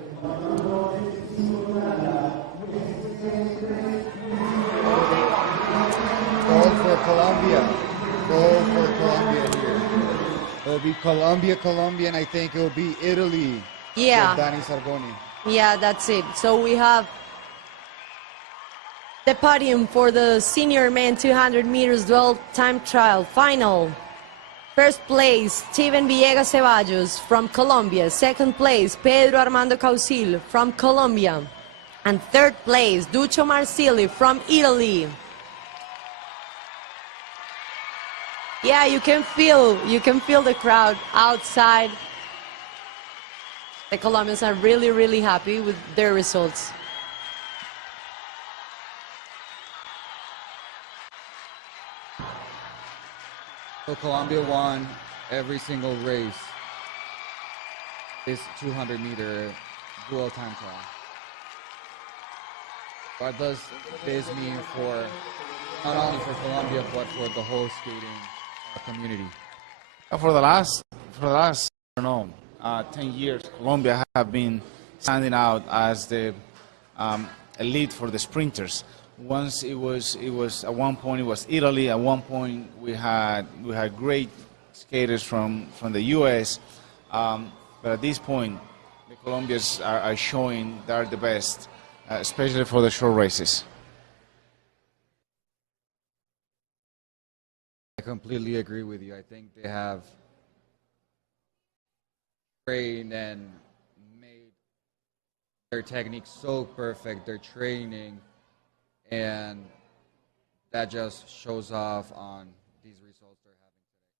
for Colombia. Goal for Colombia here. It'll be Colombia, and I think it'll be Italy. Yeah. With Dani Sargoni. Yeah, that's it. So we have the podium for the senior men 200 meters dual time trial final. First place, Steven Villegas Ceballos from Colombia. Second place, Pedro Armando Causil from Colombia. And third place, Duccio Marsili from Italy. Yeah, you can feel the crowd outside. The Colombians are really, really happy with their results. So Colombia won every single race. This 200-meter dual time trial. What does this mean for not only for Colombia but for the whole skating community? For the last, I don't know, 10 years, Colombia have been standing out as the elite for the sprinters. Once it was at one point it was Italy. At one point we had great skaters from the U.S. But at this point, the Colombians are showing they're the best, especially for the short races. I completely agree with you. I think they have trained and made their technique so perfect, their training, and that just shows off on these results they're having today.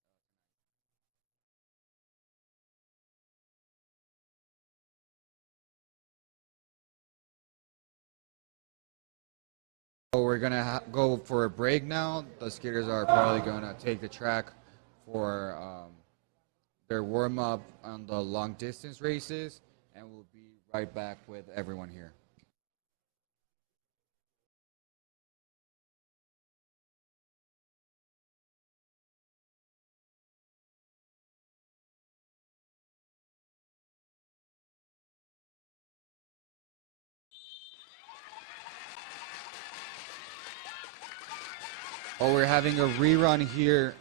So we're gonna go for a break now. The skaters are probably gonna take the track for their warm-up on the long distance races, and we'll be right back with everyone here. Oh, we're having a rerun here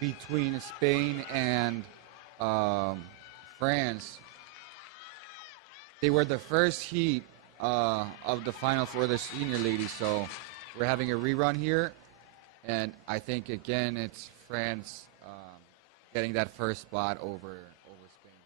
between Spain and France. They were the first heat of the final for the senior ladies, so we're having a rerun here, and I think again it's France getting that first spot over Spain.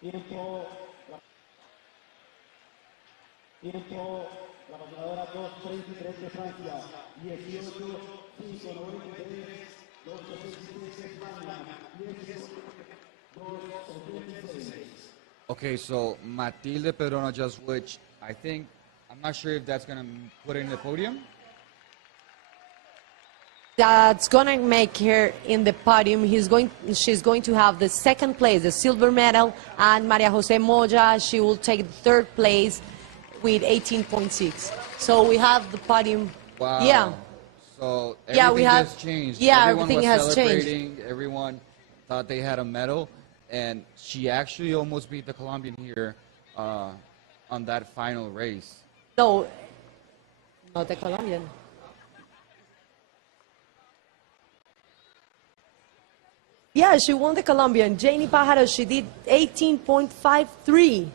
Tiempo, tiempo, la patinadora 2:33 de Francia, 18:5:93, 2:63 de España, 18:2:86. Okay, so Matilde Pedrono just switched. I'm not sure if that's gonna put her in the podium. That's gonna make her in the podium. She's going to have the second place, the silver medal, and Maria Jose Moya, she will take the third place with 18.6. So we have the podium. Wow. Yeah. So everything Yeah, we have- has changed. yeah, Everyone everything was has celebrating. Everyone thought they had a medal, and she actually almost beat the Colombian here on that final race. No, not the Colombian. Yeah, she won the Colombian. Janie Pajaro, she did 18.53.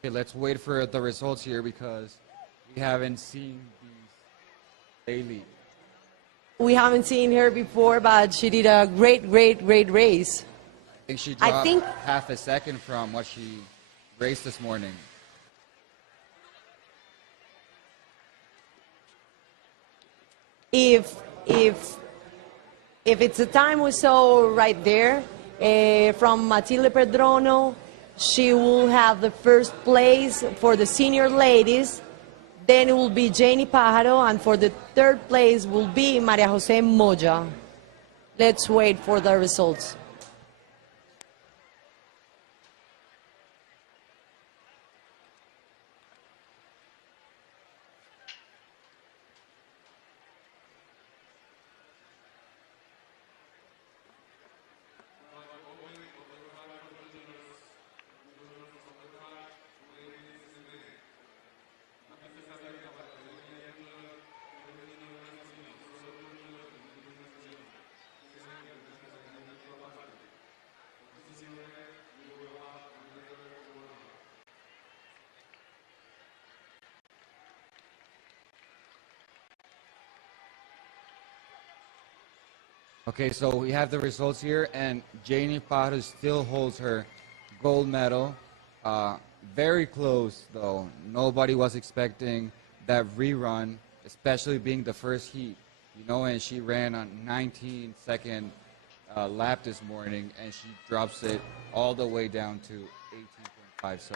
Okay, let's wait for the results here because we haven't seen these daily. We haven't seen her before, but she did a great race. I think she I dropped think- half a second from what she raced this morning. If it's the time we saw right there from Matilde Pedrono, she will have the first place for the senior ladies. Then it will be Janie Pajaro, and for the third place will be Maria Jose Moya. Let's wait for the results. Okay, so we have the results here, and Janie Pajaro still holds her gold medal. Very close, though. Nobody was expecting that rerun, especially being the first heat. You know, and she ran a 19-second lap this morning, and she drops it all the way down to 18.5. So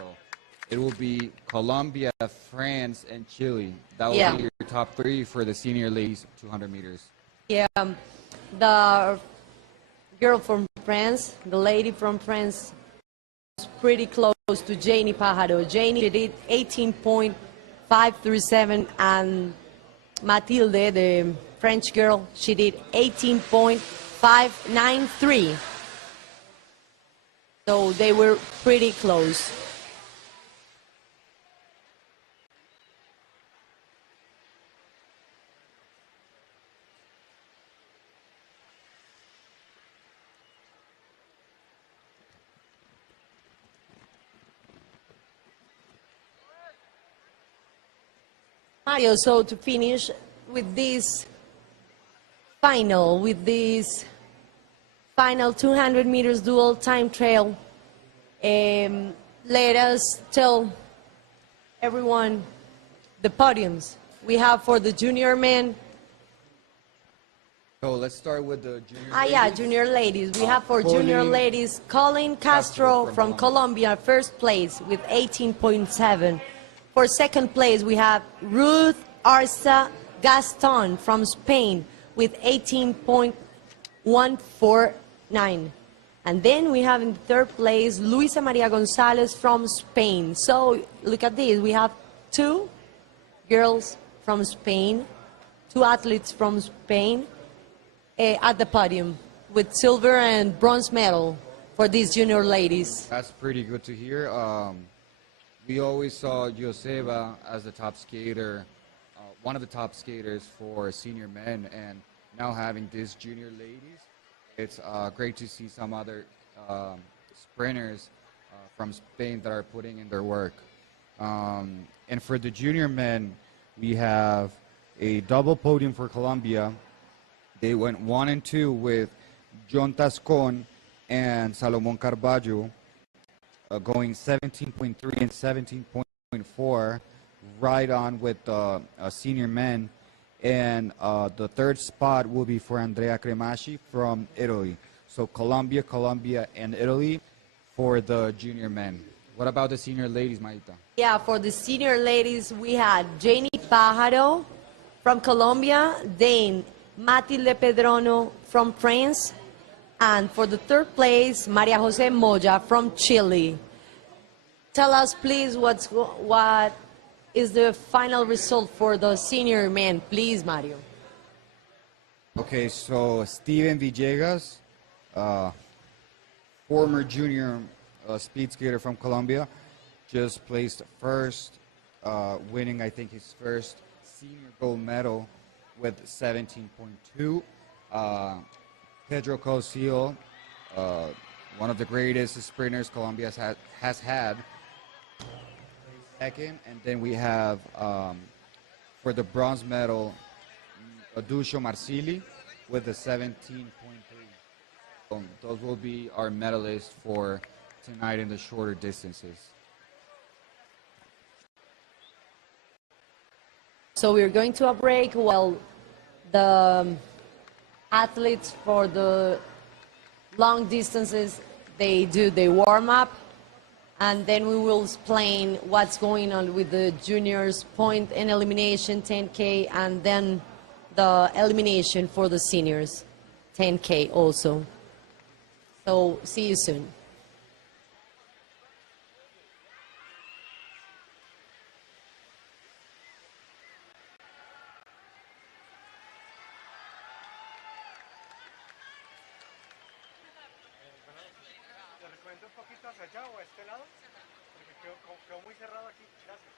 it will be Colombia, France, and Chile. That will Yeah. be your top three for the senior ladies 200 meters. Yeah, the girl from France, the lady from France, was pretty close to Janie Pajaro. Janie did 18.537, and Matilde, the French girl, she did 18.593. So they were pretty close. Mario, so to finish with this final 200 meters dual time trial, let us tell everyone the podiums we have for the junior men. So let's start with the junior Yeah, ladies. junior ladies. We have for Colin junior ladies, Colin Castro from Colombia, first place with 18.7. For second place, we have Ruth Arza Gaston from Spain with 18.149. And then we have in third place Luisa Maria Gonzalez from Spain. So look at this, we have two girls from Spain, two athletes from Spain at the podium with silver and bronze medal for these junior ladies. That's pretty good to hear. We always saw Joseba as the top skater, one of the top skaters for senior men, and now having these junior ladies, it's great to see some other sprinters from Spain that are putting in their work. And for the junior men, we have a double podium for Colombia. They went 1 and 2 with John Tascon and Salomon Carballo, going 17.3 and 17.4, right on with the senior men. And the third spot will be for Andrea Cremashi from Italy. So Colombia, and Italy for the junior men. What about the senior ladies, Maita? Yeah, for the senior ladies, we had Janie Pájaro from Colombia, then Matilde Pedrono from France, and for the third place, Maria Jose Moya from Chile. Tell us, please, what is the final result for the senior men, please, Mario? Okay, so Steven Villegas, former junior speed skater from Colombia, just placed first, winning, I think, his first senior gold medal with 17.2. Pedro Cosil, one of the greatest sprinters Colombia has had, second. And then we have, for the bronze medal, Duccio Marsili with the 17.3. Those will be our medalists for tonight in the shorter distances. So we're going to a break while the athletes for the long distances, they do the warm-up, and then we will explain what's going on with the juniors, point and elimination 10K, and then the elimination for the seniors 10K also. So see you soon. ¿Le recomiendo un poquito hacia allá o a este lado? Porque quedó muy cerrado aquí. Gracias.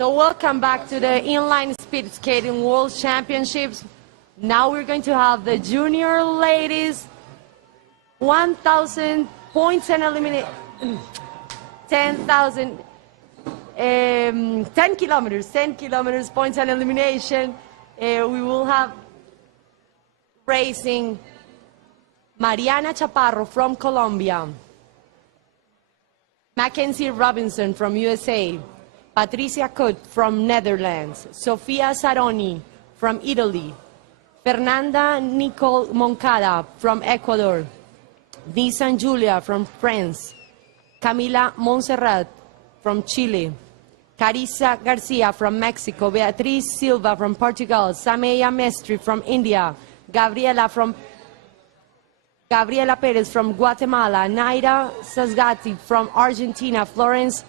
So welcome back to the inline speed skating world championships. Now we're going to have the junior ladies, 1,000 points and eliminate 10,000, 10 kilometers points and elimination. We will have racing Mariana Chaparro from Colombia, Mackenzie Robinson from USA, Patricia Kut from Netherlands, Sofia Saroni from Italy, Fernanda Nicole Moncada from Ecuador, Nisan Julia from France, Camila Montserrat from Chile, Carissa Garcia from Mexico, Beatriz Silva from Portugal, Sameya Mestri from India, Gabriela Perez from Guatemala, Naira Sasgati from Argentina, Florence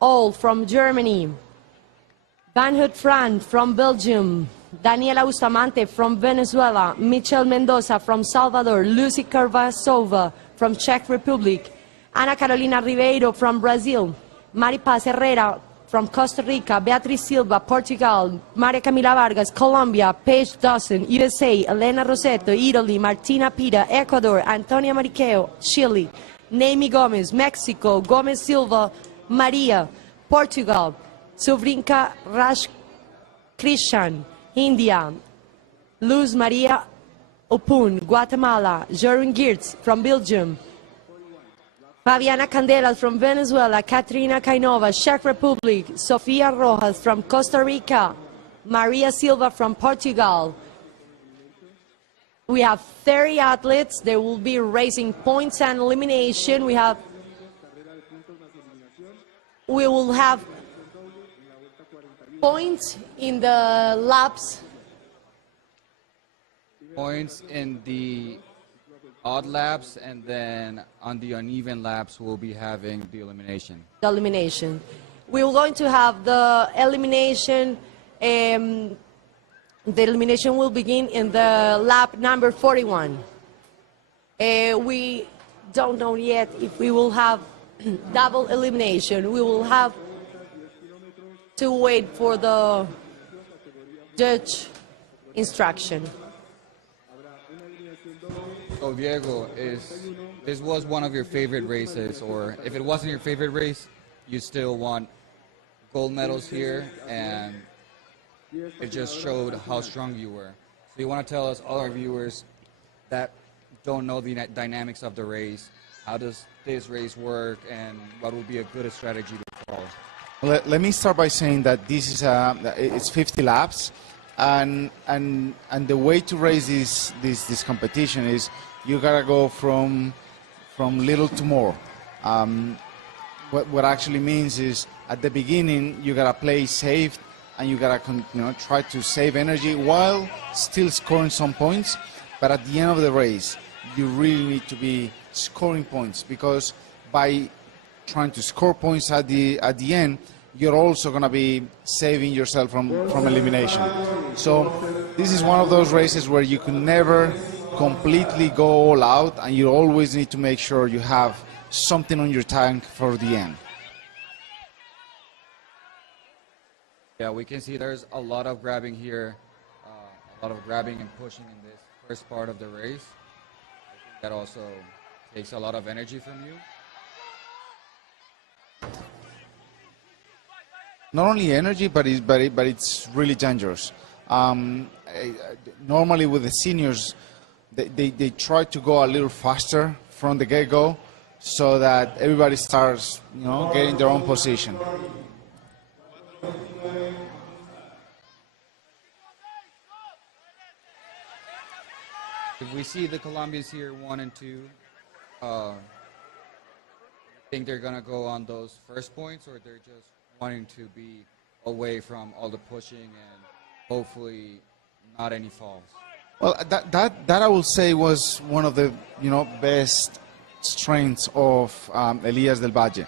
All from Germany, Van Hout Fran from Belgium, Daniela Bustamante from Venezuela, Michelle Mendoza from Salvador, Lucy Carvasova from Czech Republic, Ana Carolina Ribeiro from Brazil, Mari Paz Herrera from Costa Rica, Beatriz Silva, Portugal, Maria Camila Vargas, Colombia, Paige Dawson, USA, Elena Rosetto, Italy, Martina Pita, Ecuador, Antonia Mariqueo, Chile, Naomi Gomez, Mexico, Gomez Silva, Maria, Portugal, Suvrinka Raj Krishan, India, Luz Maria Opun, Guatemala, Jorun Geertz from Belgium, Fabiana Candelas from Venezuela, Katrina Kainova, Czech Republic, Sofia Rojas from Costa Rica, Maria Silva from Portugal. We have 30 athletes. They will be racing points and elimination. We will have points in the laps. Points in the odd laps, and then on the uneven laps, we'll be having the elimination. The elimination. We're going to have the elimination. The elimination will begin in the lap number 41. We don't know yet if we will have double elimination. We will have to wait for the judge instruction. So Diego, this was one of your favorite races, or if it wasn't your favorite race, you still want gold medals here, and it just showed how strong you were. So you want to tell us, all our viewers that don't know the dynamics of the race, how does this race work, and what would be a good strategy to follow? Let me start by saying that this is it's 50 laps, and the way to race this competition is you gotta go from little to more. What actually means is at the beginning you gotta play safe, and you gotta try to save energy while still scoring some points. But at the end of the race, you really need to be scoring points, because by trying to score points at the end, you're also going to be saving yourself from elimination. So this is one of those races where you can never completely go all out, and you always need to make sure you have something on your tank for the end. Yeah, we can see there's a lot of grabbing here, a lot of grabbing and pushing in this first part of the race. I think that also takes a lot of energy from you. Not only energy, but it's really dangerous. Normally with the seniors, they try to go a little faster from the get-go, so that everybody starts, getting their own position. If we see the Colombians here 1 and 2, think they're gonna go on those first points, or they're just wanting to be away from all the pushing and hopefully not any falls? Well, that I will say was one of the best strengths of Elias del Valle.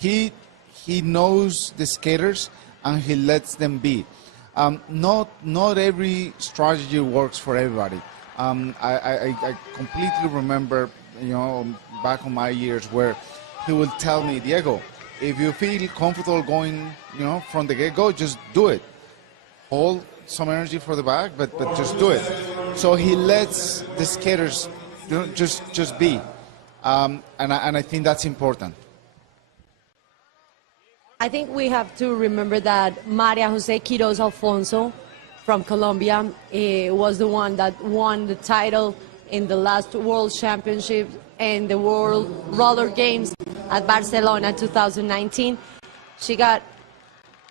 He knows the skaters and he lets them be. Not every strategy works for everybody. I completely remember back on my years where he would tell me, Diego, if you feel comfortable going, you know, from the get-go, just do it. Hold some energy for the back, but just do it. So he lets the skaters, you know, just be, and I think that's important. I think we have to remember that Maria Jose Quiroz Alfonso from Colombia was the one that won the title in the last World Championship and the World Roller Games at Barcelona 2019. She got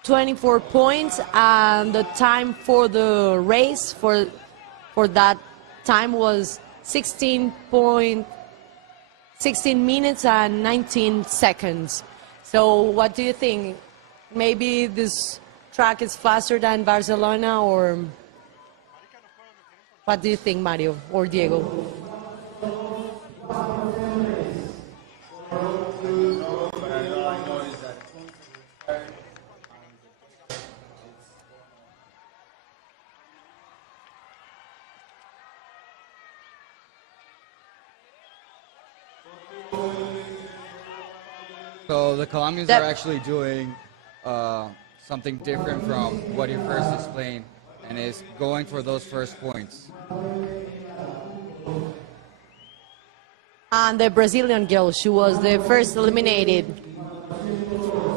24 points, and the time for the race for that time was 16 minutes and 19 seconds. So what do you think? Maybe this track is faster than Barcelona, or what do you think, Mario or Diego? So the Colombians are actually doing something different from what you first explained, and is going for those first points. And the Brazilian girl, she was the first eliminated.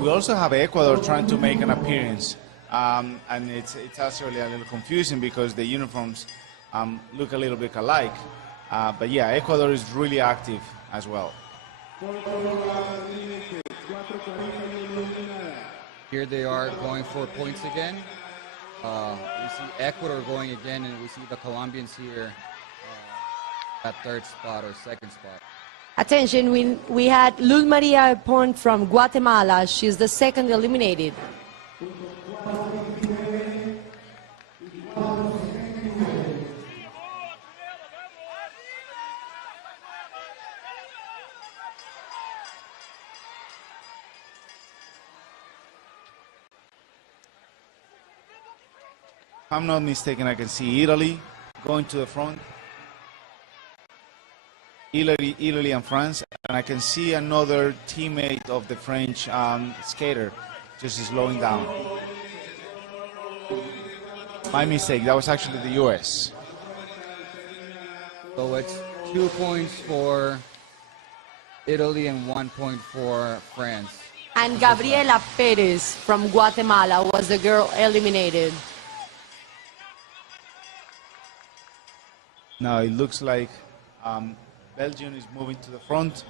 We also have Ecuador trying to make an appearance, and it's actually a little confusing because the uniforms look a little bit alike. But yeah, Ecuador is really active as well. Here they are going for points again. We see Ecuador going again, and we see the Colombians here at third spot or second spot. Attention, we had Luz Maria Pont from Guatemala. She's the second eliminated. If I'm not mistaken, I can see Italy going to the front. Italy and France, and I can see another teammate of the French skater just slowing down. My mistake, that was actually the US. So it's 2 points for Italy and 1 point for France. And Gabriela Perez from Guatemala was the girl eliminated. Now it looks like Belgium is moving to the front.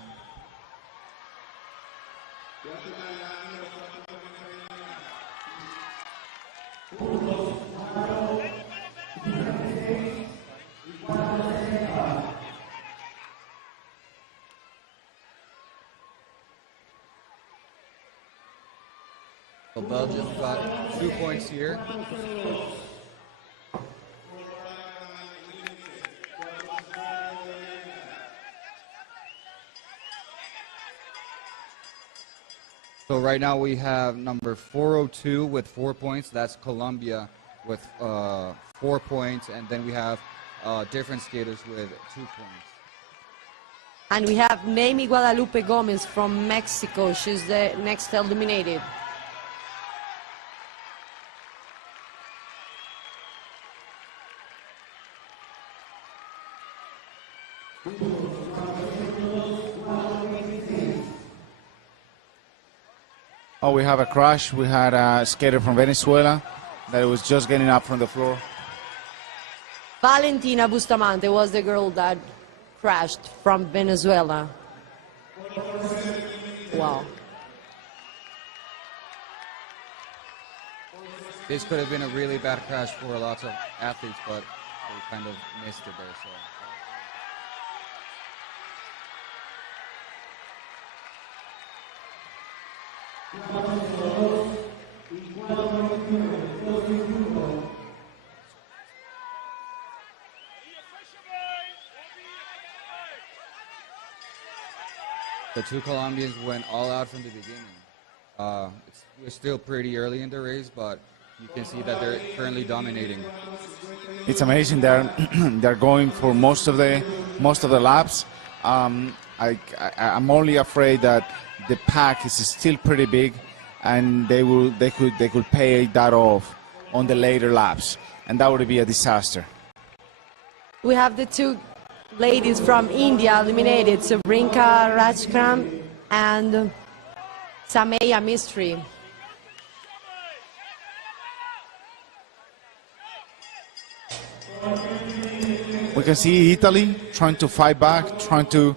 So Belgium's got 2 points here. So right now we have number 402 with 4 points. That's Colombia with 4 points. And then we have different skaters with 2 points. And we have Naomi Guadalupe Gomez from Mexico. She's the next eliminated. Oh, we have a crash. We had a skater from Venezuela that was just getting up from the floor. Valentina Bustamante was the girl that crashed from Venezuela. Wow. This could have been a really bad crash for lots of athletes, but they kind of missed it there. So. The two Colombians went all out from the beginning. We're still pretty early in the race, but you can see that they're currently dominating. It's amazing. They're going for most of the laps. I'm only afraid that the pack is still pretty big, and they could pay that off on the later laps, and that would be a disaster. We have the two ladies from India eliminated, Subrinka Rajkram and Sameya Mistry. We can see Italy trying to fight back, trying to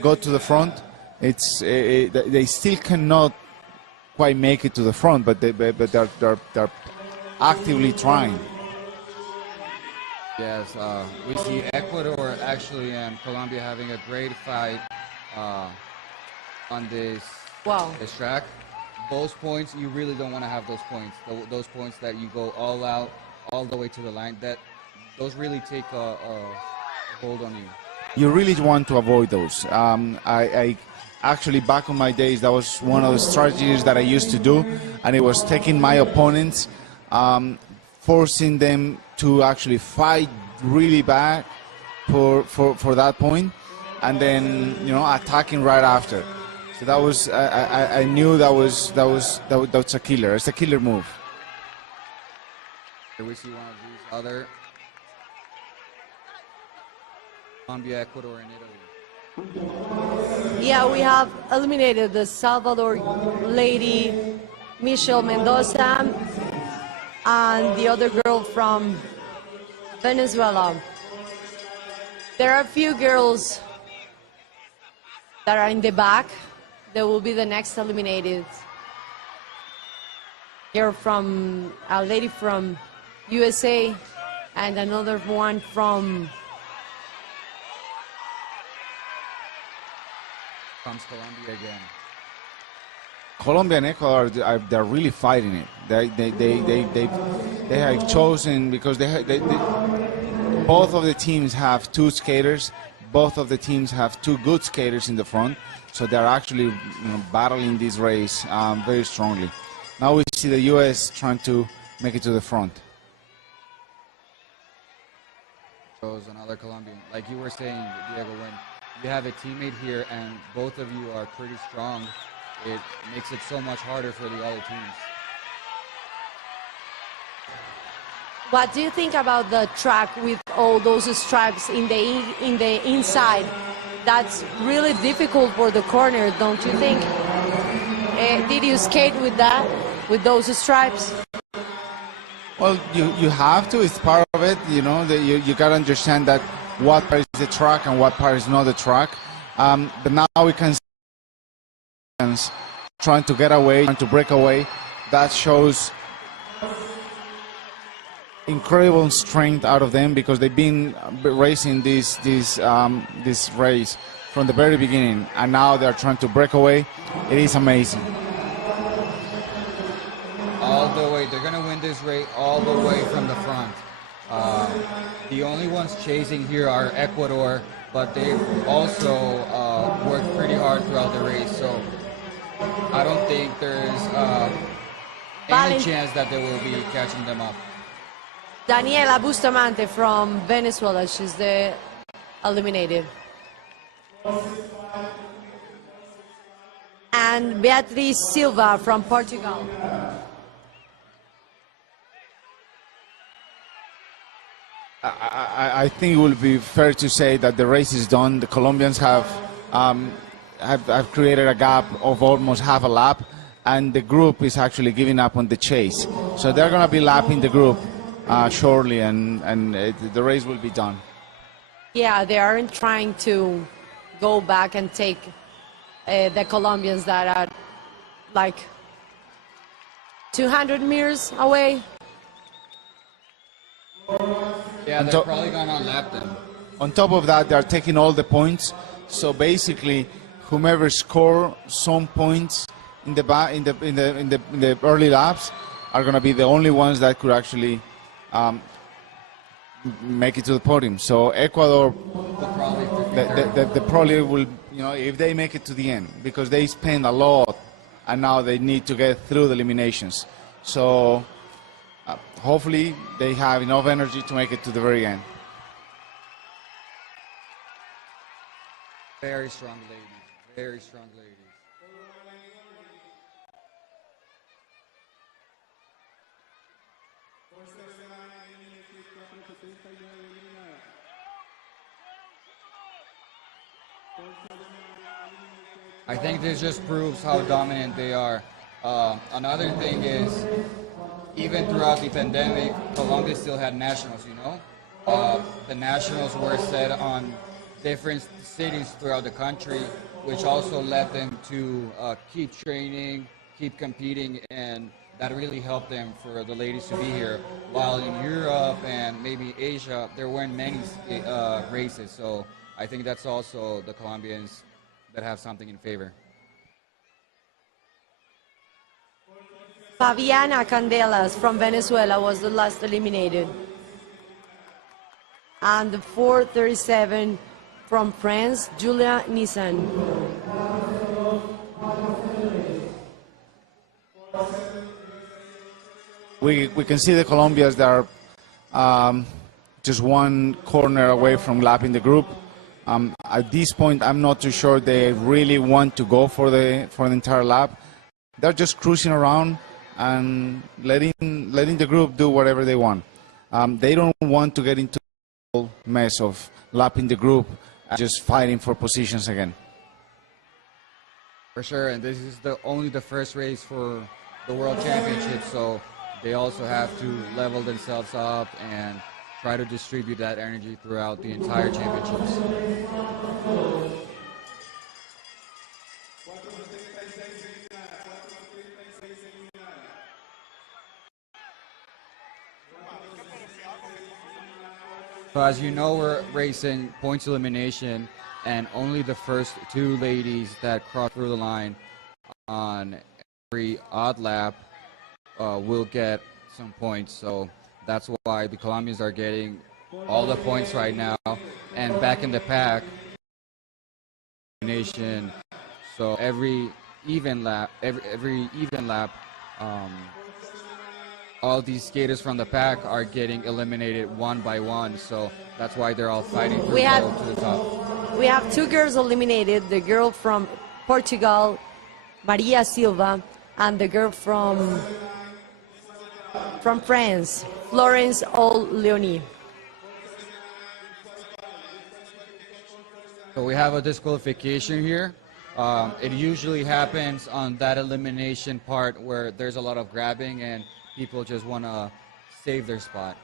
go to the front. They still cannot quite make it to the front, but they're actively trying. Yes, we see Ecuador actually and Colombia having a great fight on this track. Those points, you really don't want to have those points. Those points that you go all out, all the way to the line, those really take a hold on you. You really want to avoid those. I actually, back in my days, that was one of the strategies that I used to do, and it was taking my opponents, forcing them to actually fight really back for that point, and then attacking right after. So that was I knew that was a killer. It's a killer move. Here we see one of these other Colombia, Ecuador, and Italy. Yeah, we have eliminated the Salvador lady, Michelle Mendoza, and the other girl from Venezuela. There are a few girls that are in the back that will be the next eliminated. A lady from USA and another one from Comes Colombia again. Colombia and Ecuador, they're really fighting it. They have chosen, because both of the teams have two skaters. Both of the teams have two good skaters in the front, so they're actually battling this race very strongly. Now we see the U.S. trying to make it to the front. Goes another Colombian. Like you were saying, Diego, when you have a teammate here and both of you are pretty strong, it makes it so much harder for the other teams. What do you think about the track with all those stripes in the inside? That's really difficult for the corner, don't you think? Did you skate with that, with those stripes? Well, you have to. It's part of it. You got to understand that what part is the track and what part is not the track. But now we can see trying to get away, trying to break away. That shows incredible strength out of them, because they've been racing this race from the very beginning, and now they're trying to break away. It is amazing. All the way, they're gonna win this race all the way from the front. The only ones chasing here are Ecuador, but they've also worked pretty hard throughout the race, so I don't think there's any chance that they will be catching them up. Daniela Bustamante from Venezuela, she's the eliminated. And Beatriz Silva from Portugal. I think it will be fair to say that the race is done. The Colombians have created a gap of almost half a lap, and the group is actually giving up on the chase. So they're going to be lapping the group shortly, and the race will be done. Yeah, they aren't trying to go back and take the Colombians that are like 200 meters away. Yeah, they're probably going to lap them. On top of that, they're taking all the points. So basically, whomever score some points in the early laps are going to be the only ones that could actually make it to the podium. So Ecuador, they probably will, if they make it to the end, because they spend a lot, and now they need to get through the eliminations. So hopefully they have enough energy to make it to the very end. Very strong ladies. Very strong ladies. I think this just proves how dominant they are. Another thing is, even throughout the pandemic, Colombia still had nationals, you know? The nationals were set on different cities throughout the country, which also led them to keep training, keep competing, and that really helped them for the ladies to be here. While in Europe and maybe Asia, there weren't many races, so I think that's also the Colombians that have something in favor. Fabiana Candelas from Venezuela was the last eliminated. And the 437 from France, Julia Nissan. We can see the Colombians that are just one corner away from lapping the group. At this point, I'm not too sure they really want to go for the entire lap. They're just cruising around and letting the group do whatever they want. They don't want to get into the whole mess of lapping the group and just fighting for positions again. For sure, and this is only the first race for the World Championship, so they also have to level themselves up and try to distribute that energy throughout the entire championships. So as you know, we're racing points elimination, and only the first two ladies that cross through the line on every odd lap will get some points. So that's why the Colombians are getting all the points right now. And back in the pack, nation. So every even lap, all these skaters from the pack are getting eliminated one by one. So that's why they're all fighting to the top. We have two girls eliminated, the girl from Portugal, Maria Silva, and the girl from France, Florence Leonie. So we have a disqualification here. It usually happens on that elimination part where there's a lot of grabbing and people just want to save their spot.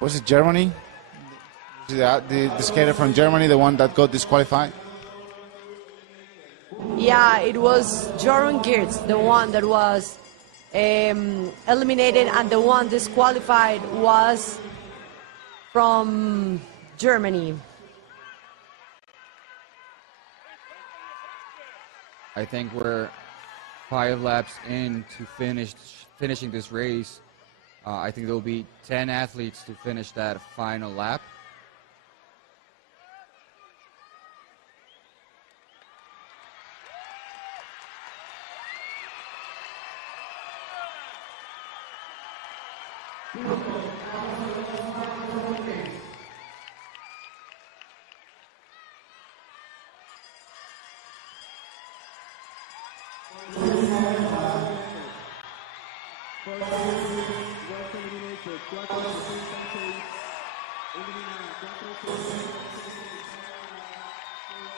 Was it Germany? The skater from Germany, the one that got disqualified? Yeah, it was Joran Geertz, the one that was eliminated, and the one disqualified was from Germany. I think we're 5 laps in to finishing this race. I think there'll be 10 athletes to finish that final lap.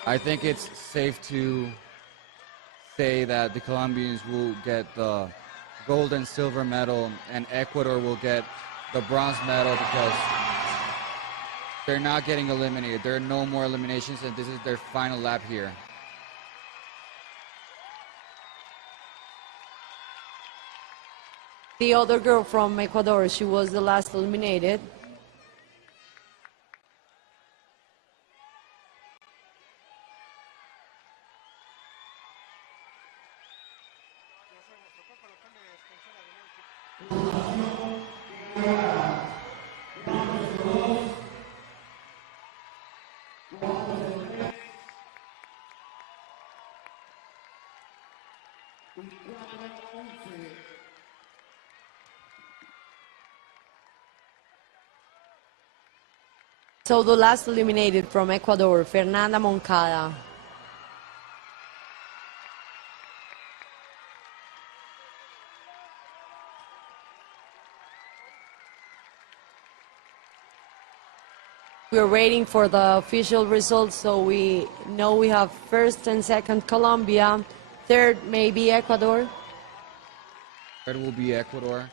I think it's safe to say that the Colombians will get the gold and silver medal, and Ecuador will get the bronze medal because they're not getting eliminated. There are no more eliminations, and this is their final lap here. The other girl from Ecuador, she was the last eliminated. So the last eliminated from Ecuador, Fernanda Moncada. We're waiting for the official results, so we know we have first and second Colombia, third maybe Ecuador. Third will be Ecuador.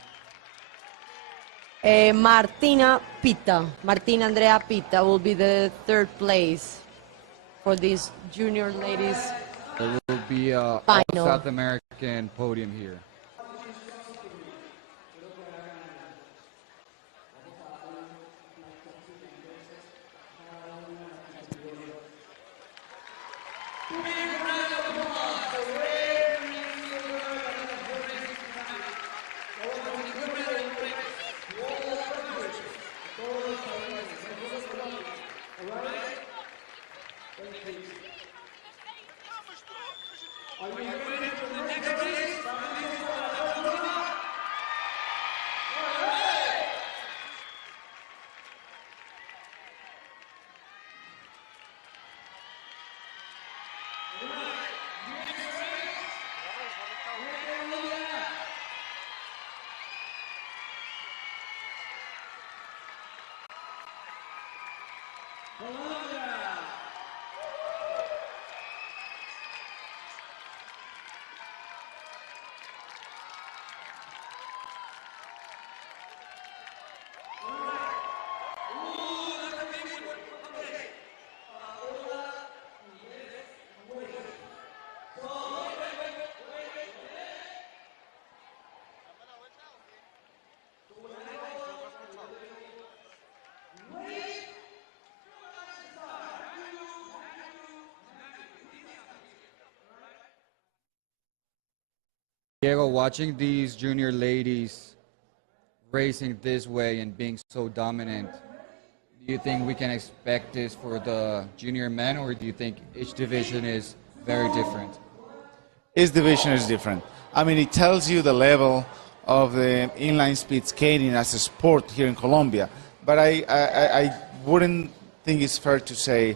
Martina Andrea Pita will be the third place for these junior ladies. There will be a Final. South American podium here. Diego, watching these junior ladies racing this way and being so dominant, do you think we can expect this for the junior men, or do you think each division is very different? Each division is different. I mean, it tells you the level of the inline speed skating as a sport here in Colombia. But I wouldn't think it's fair to say,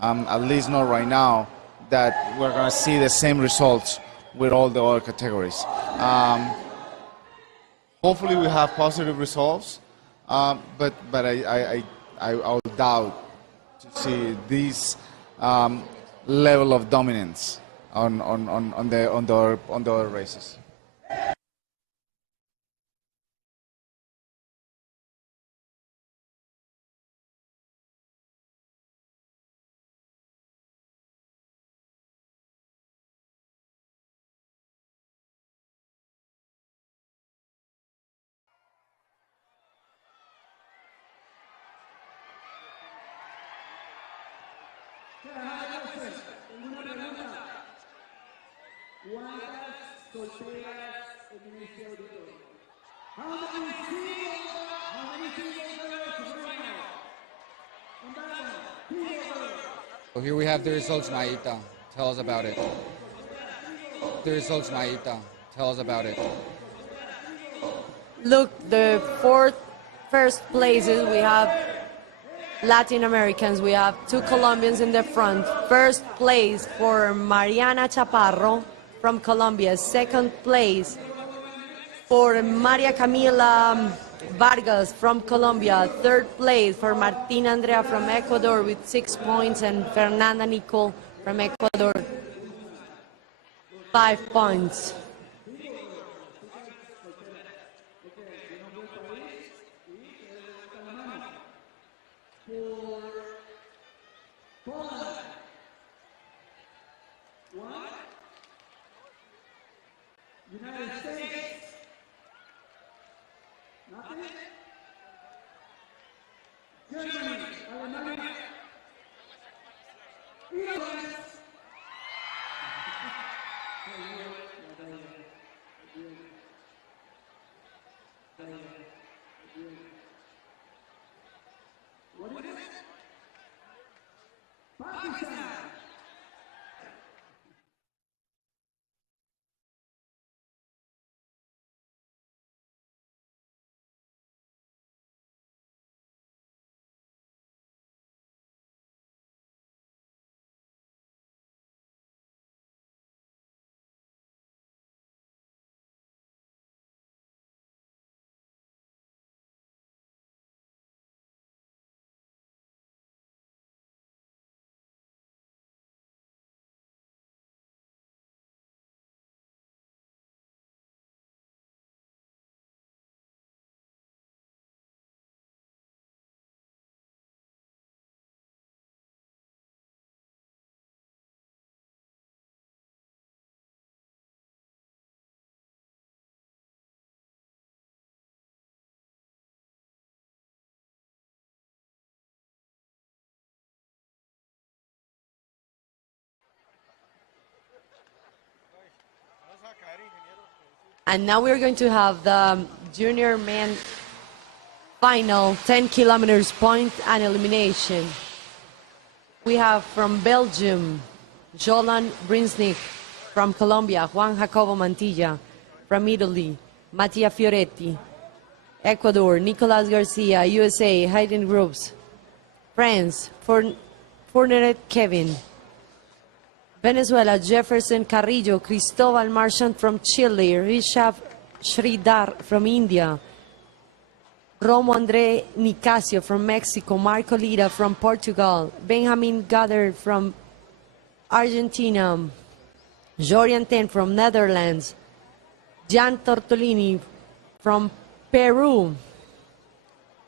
at least not right now, that we're going to see the same results with all the other categories. Hopefully we have positive results, but I'll doubt to see this level of dominance on the other races. So here we have the results, Naita. Tell us about it. The results, Naita. Tell us about it. Look, the first places we have Latin Americans. We have two Colombians in the front. First place for Mariana Chaparro from Colombia. Second place for Maria Camila Vargas from Colombia. Third place for Martina Andrea from Ecuador with 6 points, and Fernanda Nicole from Ecuador 5 points. And now we're going to have the junior men final 10 kilometers point and elimination. We have from Belgium, Jolan Brinsnik. From Colombia, Juan Jacobo Mantilla. From Italy, Mattia Fioretti. Ecuador, Nicolas Garcia. USA, Hayden Groups. France, Fourneret Kevin. Venezuela, Jefferson Carrillo. Cristobal Marchand from Chile. Rishabh Sridhar from India. Romo Andre Nicasio from Mexico. Marco Lira from Portugal. Benjamin Gader from Argentina. Jorian Ten from Netherlands. Jan Tortolini from Peru.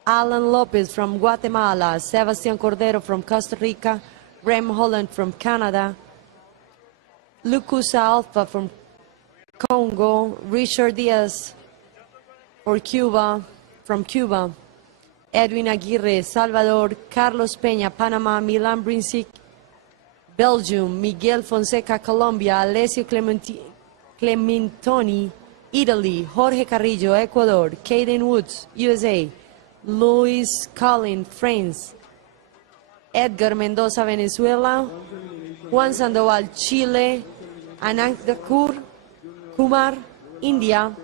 Alan Lopez from Guatemala. Sebastian Cordero from Costa Rica. Rem Holland from Canada. Lucas Alfa from Congo. Richard Diaz from Cuba. Edwin Aguirre, Salvador. Carlos Peña, Panama. Milan Brincic, Belgium. Miguel Fonseca, Colombia. Alessio Clementoni, Italy. Jorge Carrillo, Ecuador. Caden Woods, USA. Luis Collin, France. Edgar Mendoza, Venezuela. Juan Sandoval, Chile. Anand Kumar, India.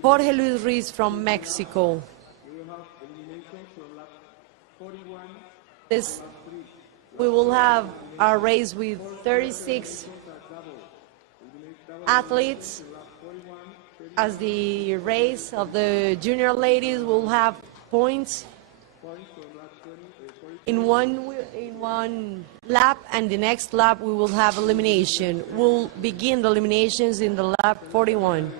Jorge Luis Ruiz from Mexico. We will have a race with 36 athletes. As the race of the junior ladies will have points in one lap, and the next lap we will have elimination. We'll begin the eliminations in the lap 41.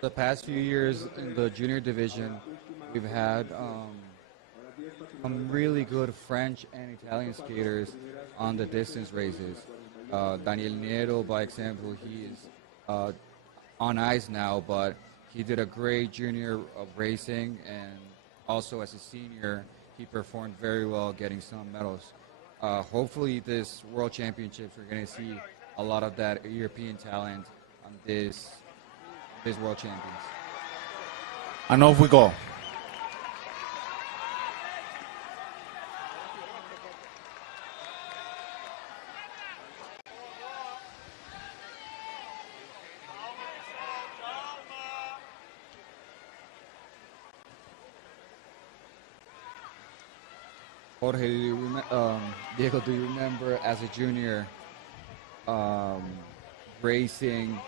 The past few years in the junior division, we've had some really good French and Italian skaters on the distance races. Daniel Nero, by example, he is on ice now, but he did a great junior racing, and also as a senior, he performed very well, getting some medals. Hopefully this World Championships, we're going to see a lot of that European talent on this World Champions. And off we go. Jorge, Diego, do you remember as a junior racing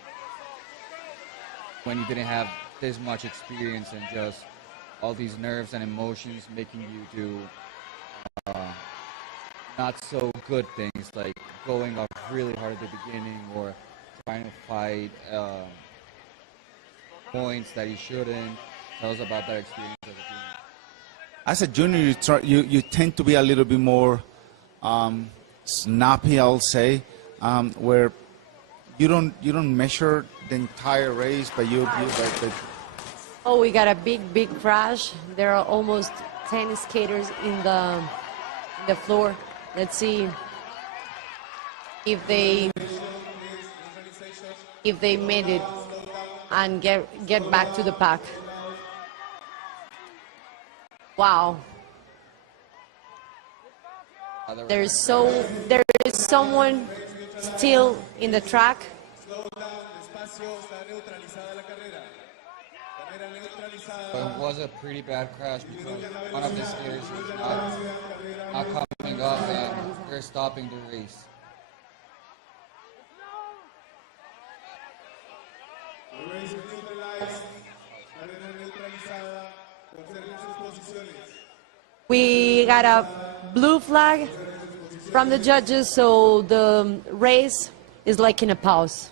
when you didn't have this much experience and just all these nerves and emotions making you do not so good things like going up really hard at the beginning or trying to fight points that you shouldn't? Tell us about that experience as a junior. As a junior, you tend to be a little bit more snappy, I'll say, where you don't measure the entire race, but Oh, we got a big crash. There are almost 10 skaters in the floor. Let's see if they made it and get back to the pack. Wow. There is someone still in the track. It was a pretty bad crash because one of the skaters was not coming up and they're stopping the race. We got a blue flag from the judges, so the race is like in a pause.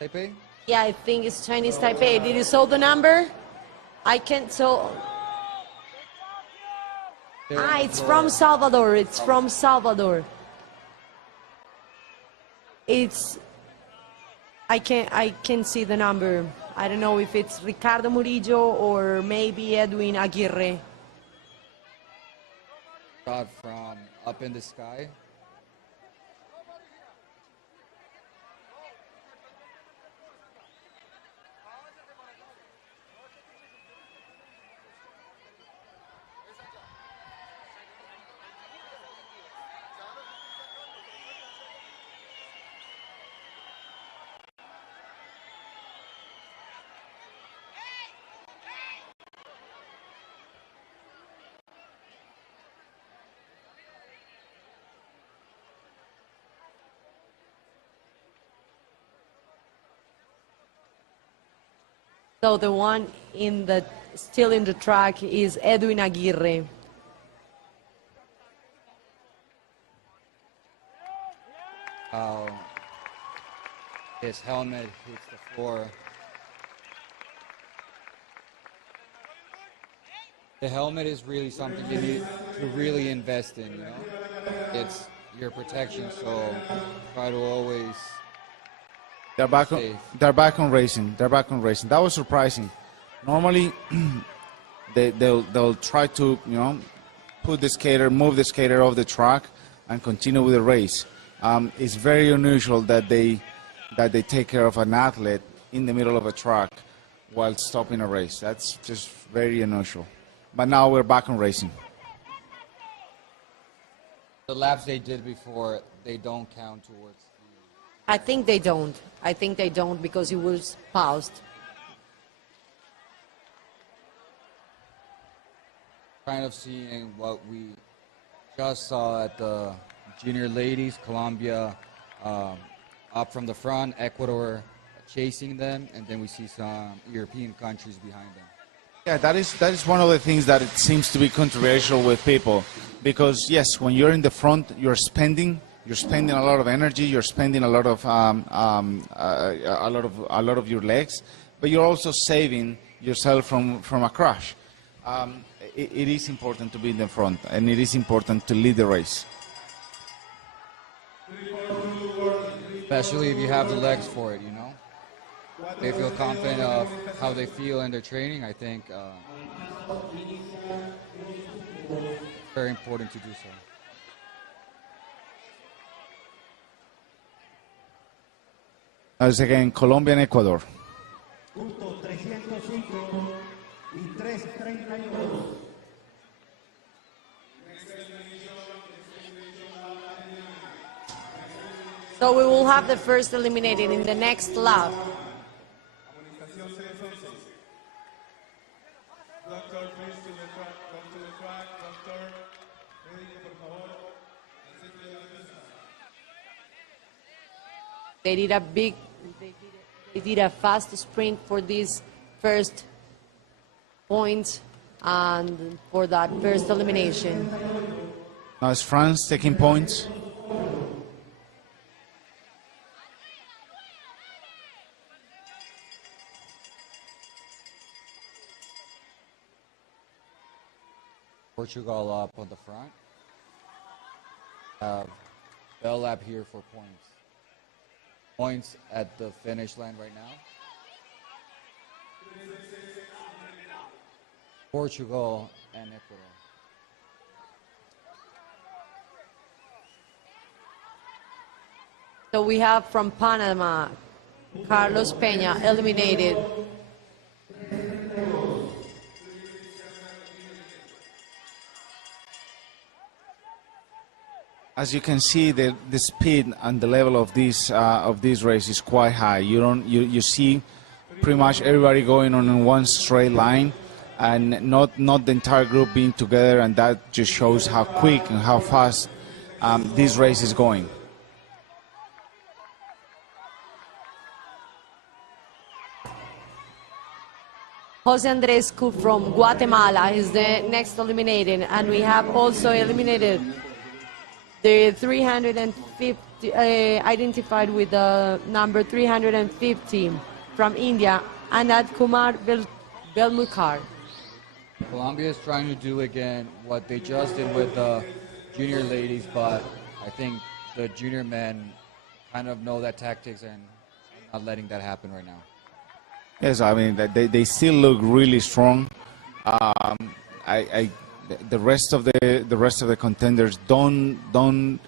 Taipei? Yeah, I think it's Chinese Taipei. Did you saw the number? I can't, so... It's from Salvador. It's from Salvador. It's... I can't see the number. I don't know if it's Ricardo Murillo or maybe Edwin Aguirre. Shot from up in the sky. So the one still in the track is Edwin Aguirre. His helmet hits the floor. The helmet is really something you need to really invest in, you know? It's your protection, so try to always... They're back on racing. That was surprising. Normally, they'll try to, you know, move the skater off the track and continue with the race. It's very unusual that they take care of an athlete in the middle of a track while stopping a race. That's just very unusual. But now we're back on racing. The laps they did before, they don't count towards... I think they don't. I think they don't because it was paused. Kind of seeing what we just saw at the junior ladies, Colombia up from the front, Ecuador chasing them, and then we see some European countries behind them. Yeah, that is one of the things that it seems to be controversial with people, because yes, when you're in the front, you're spending a lot of energy, you're spending a lot of your legs, but you're also saving yourself from a crash. It is important to be in the front, and it is important to lead the race. Especially if you have the legs for it, you know? They feel confident of how they feel in their training. I think it's very important to do so. As again, Colombia and Ecuador. So we will have the first eliminated in the next lap. They did a fast sprint for this first point and for that first elimination. Now is France taking points. Portugal up on the front. Bell lap here for points. Points at the finish line right now. Portugal and Ecuador. So we have from Panama, Carlos Peña eliminated. As you can see, the speed and the level of this race is quite high. You see pretty much everybody going on one straight line, and not the entire group being together, and that just shows how quick and how fast this race is going. Jose Andrescu from Guatemala is the next eliminated, and we have also eliminated the 350, identified with the number 350 from India, Anand Kumar Belmukar. Colombia is trying to do again what they just did with the junior ladies, but I think the junior men kind of know that tactics and not letting that happen right now. Yes, I mean they still look really strong. The rest of the contenders don't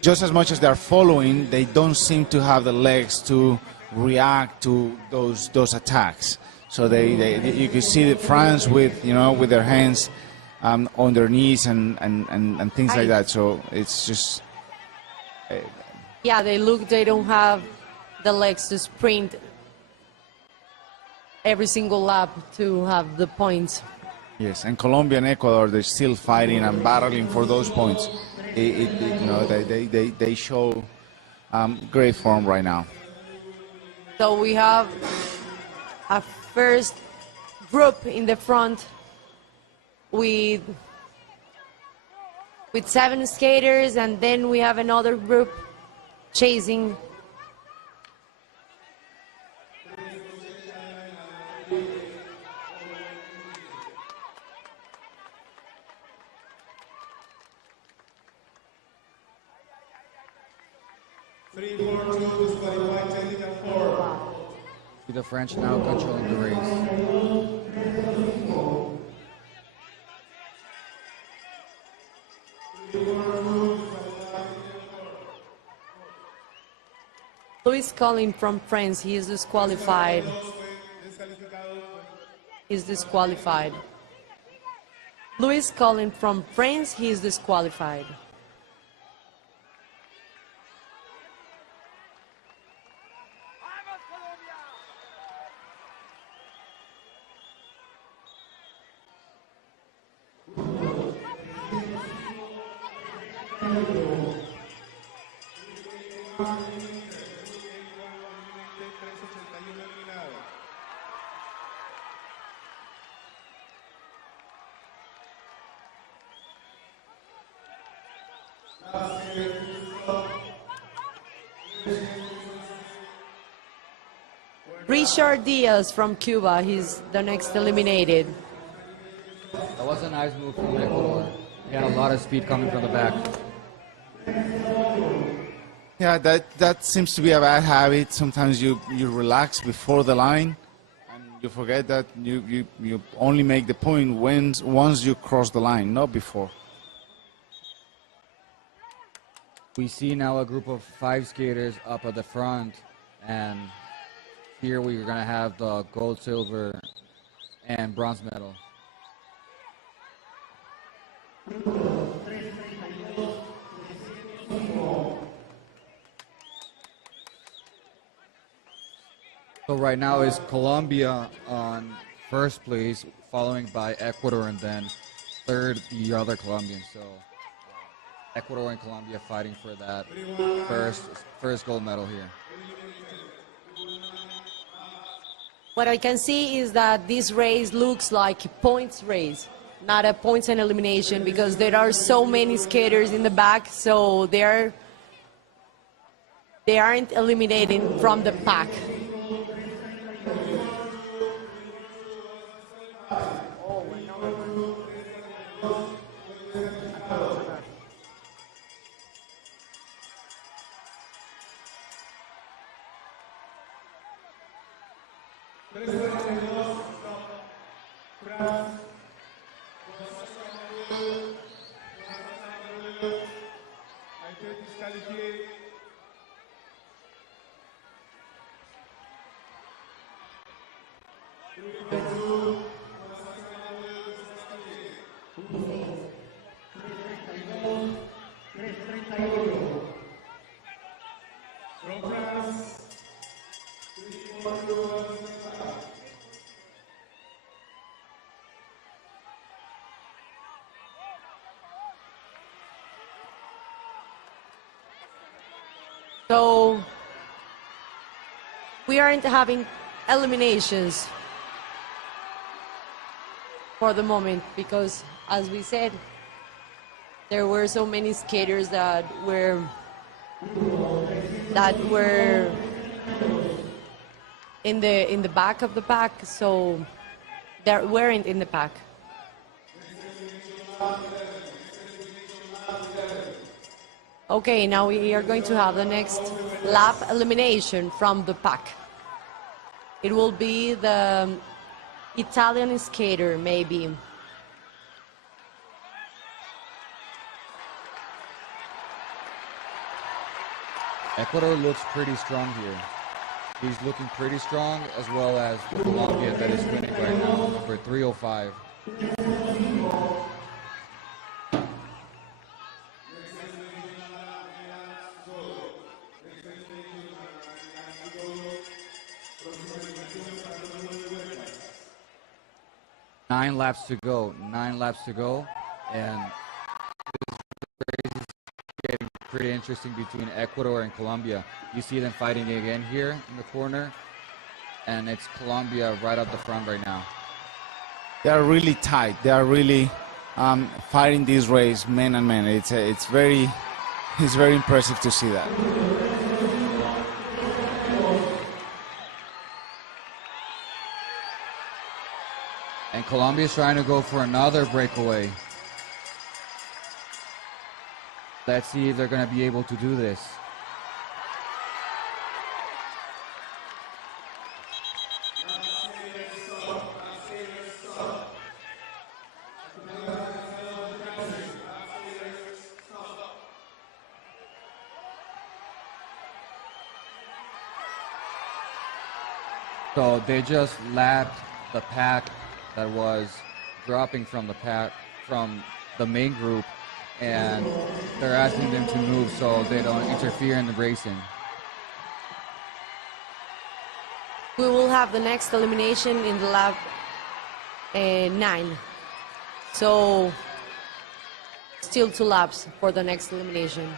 just as much as they're following, they don't seem to have the legs to react to those attacks. So you can see that France with their hands on their knees and things like that. So it's just yeah, they don't have the legs to sprint every single lap to have the points. yes. And Colombia and Ecuador, they're still fighting and battling for those points. They show great form right now. So we have a first group in the front with 7 skaters, and then we have another group chasing. See the French now controlling the race. Luis calling from France, he is disqualified. He's disqualified. Luis calling from France, he is disqualified. Richard Diaz from Cuba, he's the next eliminated. That was a nice move from Ecuador. He had a lot of speed coming from the back. Yeah, that seems to be a bad habit. Sometimes you relax before the line, and you forget that you only make the point once you cross the line, not before. We see now a group of 5 skaters up at the front, and here we're going to have the gold, silver, and bronze medal. So right now is Colombia on first place, following by Ecuador, and then third the other Colombians. So Ecuador and Colombia fighting for that first gold medal here. What I can see is that this race looks like a points race, not a points and elimination, because there are so many skaters in the back, so they aren't eliminating from the pack. So we aren't having eliminations for the moment because, as we said, there were so many skaters that were in the back of the pack. So They weren't in the pack. Okay, now we are going to have the next lap elimination from the pack. It will be the Italian skater, maybe. Ecuador looks pretty strong here. He's looking pretty strong, as well as the Colombian that is winning right now, number 305. Nine laps to go, and getting pretty interesting between Ecuador and Colombia. You see them fighting again here in the corner, and it's Colombia right up the front right now. They are really tight. They are really fighting this race man and man. It's very impressive to see that. And Colombia is trying to go for another breakaway. Let's see if they're going to be able to do this. So they just lapped the pack that was dropping from the main group, and they're asking them to move so they don't interfere in the racing. We will have the next elimination in the lap 9. So still 2 laps for the next elimination.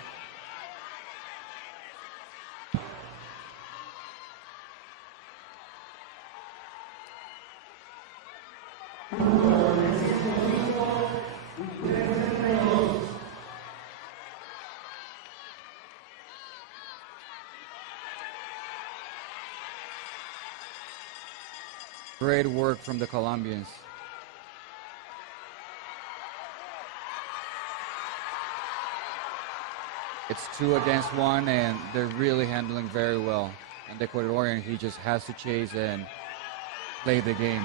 Great work from the Colombians. It's 2 against 1, and they're really handling very well. And the Ecuadorian, he just has to chase and play the game.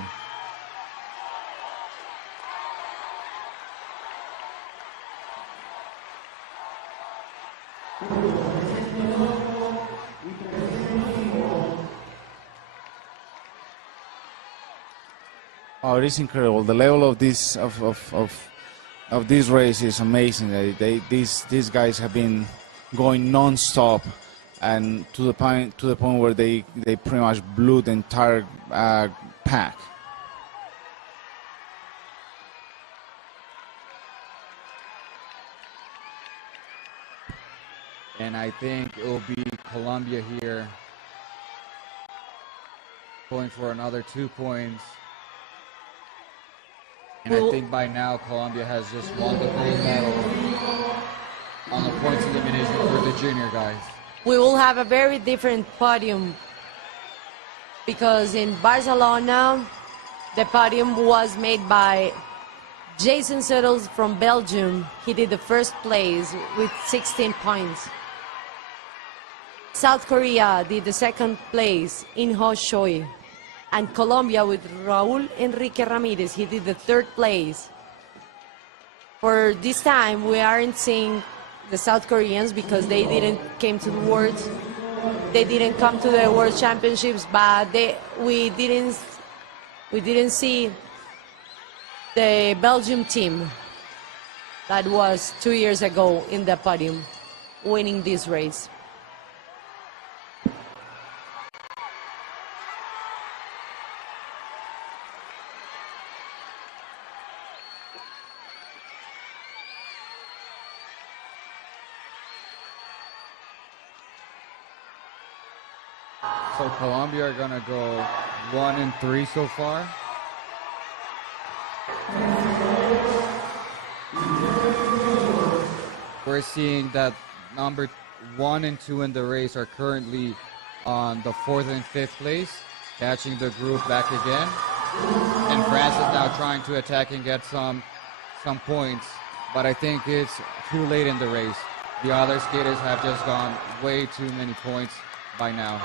Oh, it is incredible. The level of this this race is amazing. These guys have been going non-stop, and to the point where they pretty much blew the entire pack. And I think it will be Colombia here going for another 2 points. And I think by now Colombia has just won the gold medal on the points elimination for the junior guys. We will have a very different podium because in Barcelona, the podium was made by Jason Settles from Belgium. He did the first place with 16 points. South Korea did the second place in Ho Choi. And Colombia with Raúl Enrique Ramirez, he did the third place. For this time, we aren't seeing the South Koreans because they didn't come to the Worlds. They didn't come to the World Championships, but we didn't see the Belgium team that was 2 years ago in the podium, winning this race. So Colombia are gonna go 1 and 3 so far. We're seeing that number 1 and 2 in the race are currently on the 4th and 5th place, catching the group back again. And France is now trying to attack and get some points, but I think it's too late in the race. The other skaters have just gone way too many points by now.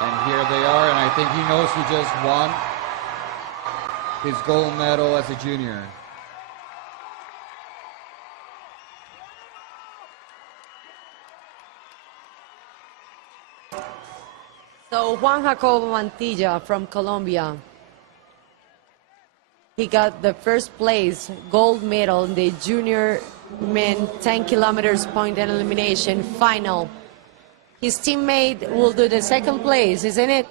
And here they are, and I think he knows he just won his gold medal as a junior. So Juan Jacobo Mantilla from Colombia, he got the first place gold medal in the junior men 10 kilometers point and elimination final. His teammate will do the second place, isn't it?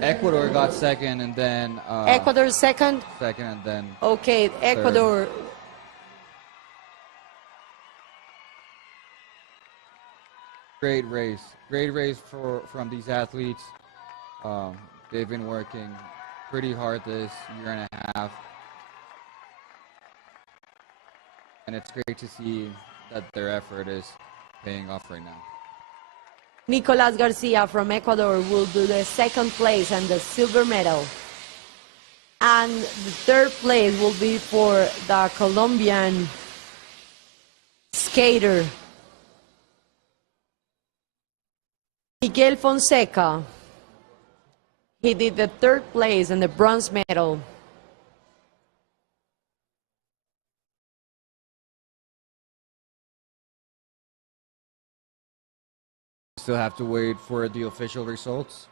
Ecuador got second, and then Ecuador second? second, and then Okay, Ecuador. great race from these athletes. They've been working pretty hard this year and a half, and it's great to see that their effort is paying off right now. Nicolas Garcia from Ecuador will do the second place and the silver medal. And the third place will be for the Colombian skater Miguel Fonseca. He did the third place and the bronze medal. Still have to wait for the official results.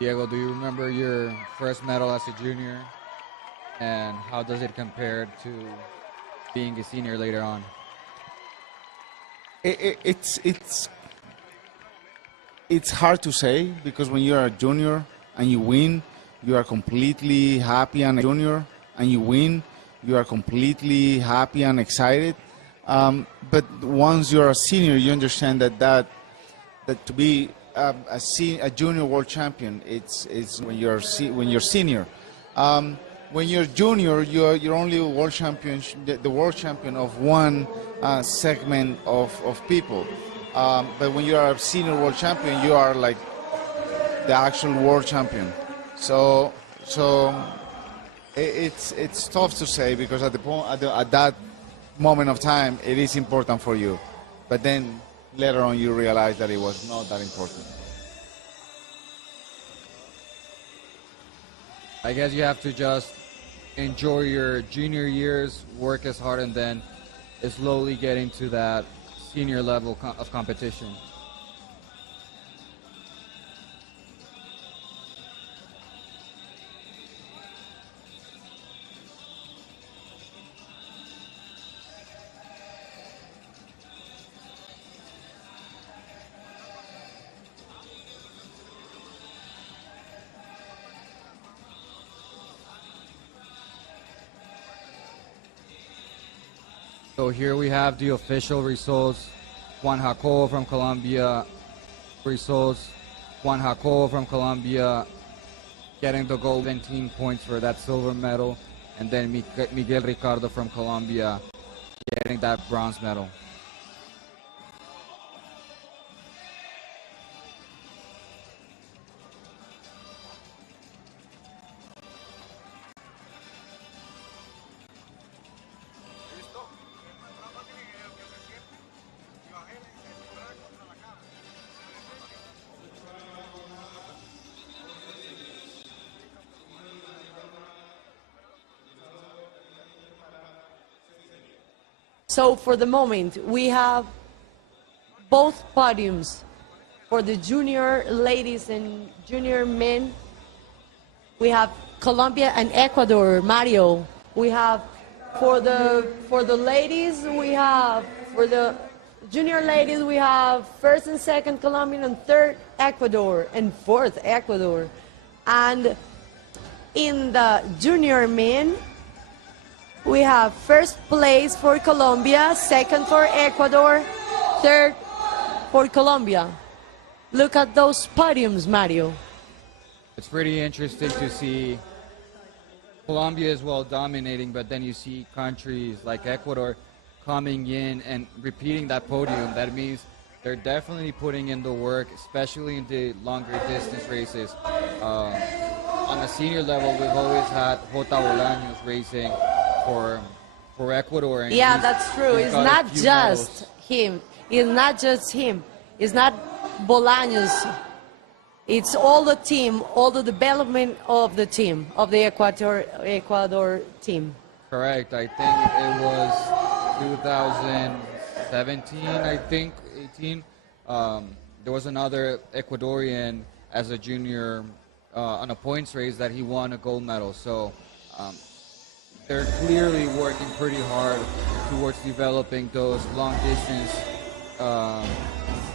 Diego, do you remember your first medal as a junior? And how does it compare to being a senior later on? It's hard to say, because when you are a junior and you win, you are completely happy, and a junior and you win, you are completely happy and excited. But once you're a senior, you understand that to be a junior world champion, it's when you're senior. When you're junior, you're only world champion, the world champion of one segment of people. But when you are a senior world champion, you are like the actual world champion. So it's tough to say, because at that moment of time, it is important for you. But then later on, you realize that it was not that important. I guess you have to just enjoy your junior years, work as hard, and then slowly get into that senior level of competition. So here we have the official results. Juan Jacobo from Colombia results. Juan Jacobo from Colombia getting the gold, 17 points for that silver medal. And then Miguel Ricardo from Colombia getting that bronze medal. So for the moment, we have both podiums for the junior ladies and junior men. We have Colombia and Ecuador, Mario. We have for the ladies, we have for the junior ladies, we have first and second Colombian and third Ecuador and fourth Ecuador. And in the junior men, we have first place for Colombia, second for Ecuador, third for Colombia. Look at those podiums, Mario. It's pretty interesting to see Colombia as well dominating, but then you see countries like Ecuador coming in and repeating that podium. That means they're definitely putting in the work, especially in the longer distance races. On the senior level, we've always had Jota Bolaños racing for Ecuador. And Yeah, that's true. he's It's got a not few just medals. him. It's not just him. It's not Bolaños. It's all the team, all the development of the team, of the Ecuador team. Correct. I think it was 2017, I think, 18. There was another Ecuadorian as a junior on a points race that he won a gold medal. So they're clearly working pretty hard towards developing those long distance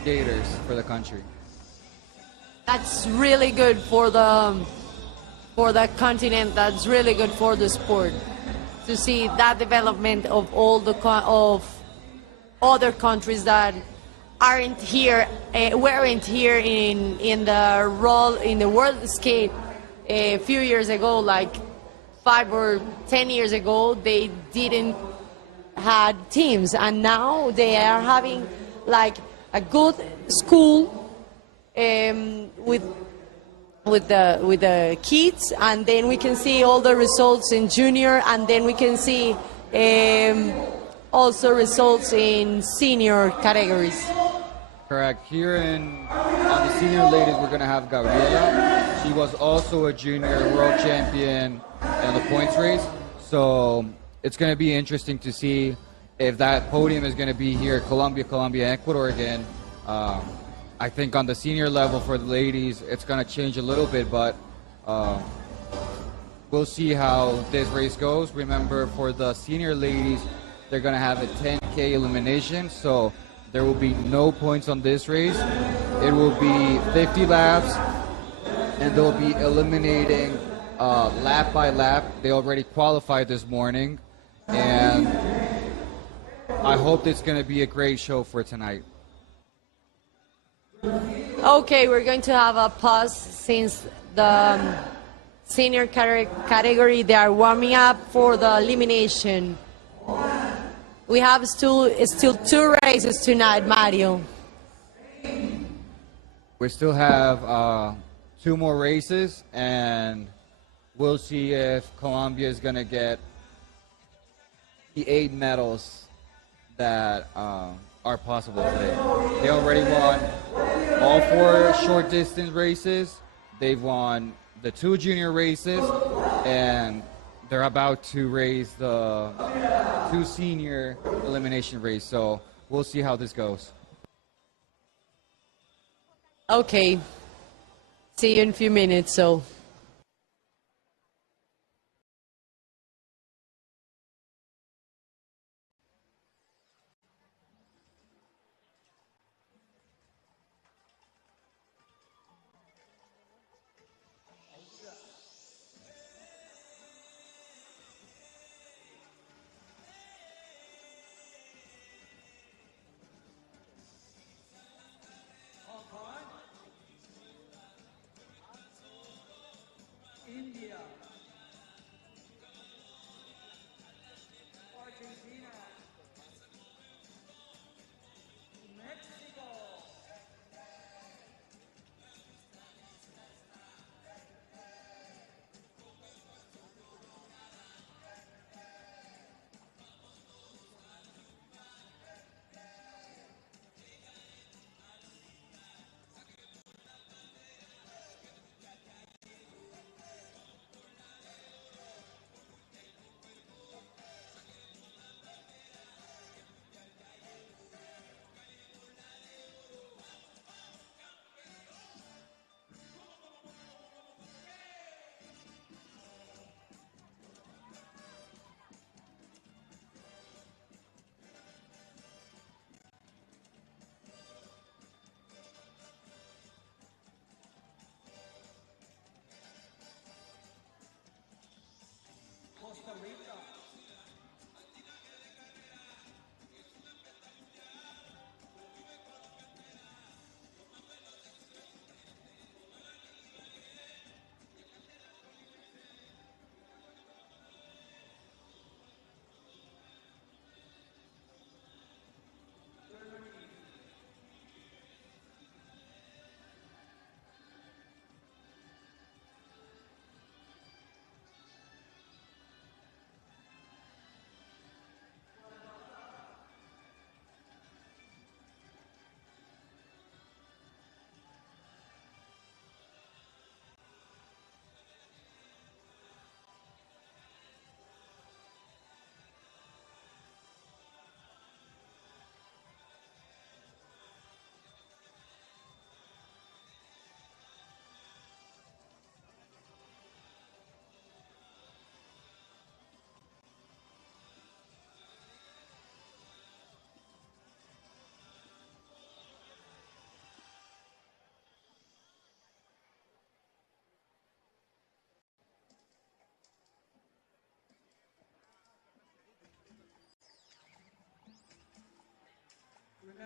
skaters for the country. That's really good for the continent. That's really good for the sport to see that development of all the of other countries that weren't here in the world skate a few years ago, like 5 or 10 years ago. They didn't had teams, and now they are having like a good school with the kids, and then we can see all the results in junior, and then we can see also results in senior categories. Correct. Here on the senior ladies, we're going to have Gabriela. She was also a junior world champion in the points race. So it's going to be interesting to see if that podium is going to be here, Colombia, Ecuador again. I think on the senior level for the ladies, it's going to change a little bit, but we'll see how this race goes. Remember, for the senior ladies, they're going to have a 10K elimination, so there will be no points on this race. It will be 50 laps, and they'll be eliminating lap by lap. They already qualified this morning, and I hope it's going to be a great show for tonight. Okay, we're going to have a pause since the senior category, they are warming up for the elimination. We have still 2 races tonight, Mario. We still have 2 more races, and we'll see if Colombia is going to get the 8 medals that are possible today. They already won all 4 short distance races. They've won the 2 junior races, and they're about to race the 2 senior elimination race. So we'll see how this goes. Okay. See you in a few minutes, so.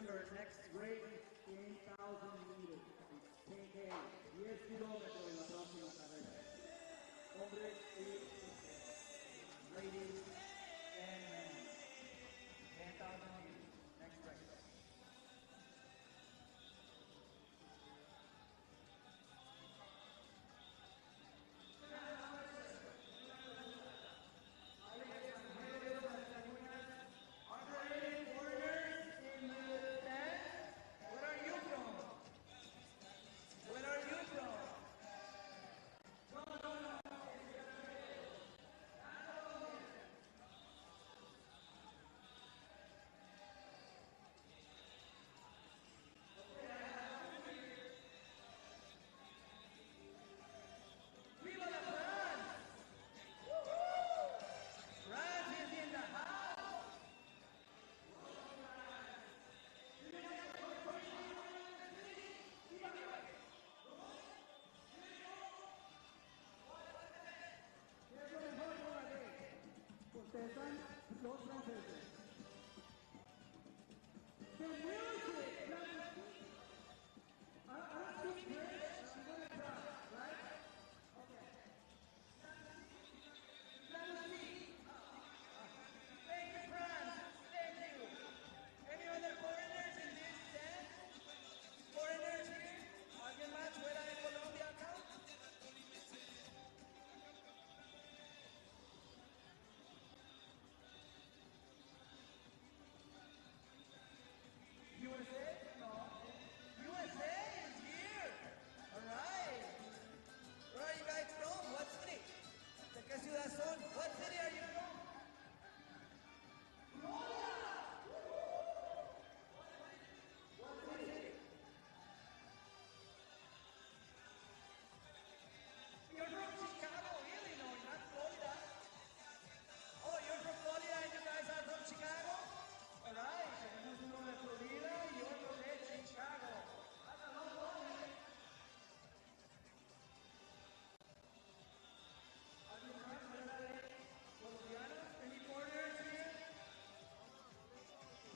remember, next race is 10,000 meters. It's 10K. 10 kilómetros en la próxima carrera. Hombres y mujeres. Ladies and men. 10,000 meters. Next race. Contestan los franceses. The music! I don't speak French, I'm gonna try, right? Okay. Thank you, France. Thank you. Any other foreigners in this tent? Foreigners here? ¿Alguien más fuera de Colombia acá? USA? No. USA is here. All right. Where are you guys from? What city? ¿De qué ciudad son? What city are you from? What city? You're from Chicago, Illinois, not Florida. Oh, you're from Florida and you guys are from Chicago? All right. Tenemos uno de Florida y otro de Chicago. That's a lot of fun. ¿Alguien más fuera de colombianos? Any foreigners here?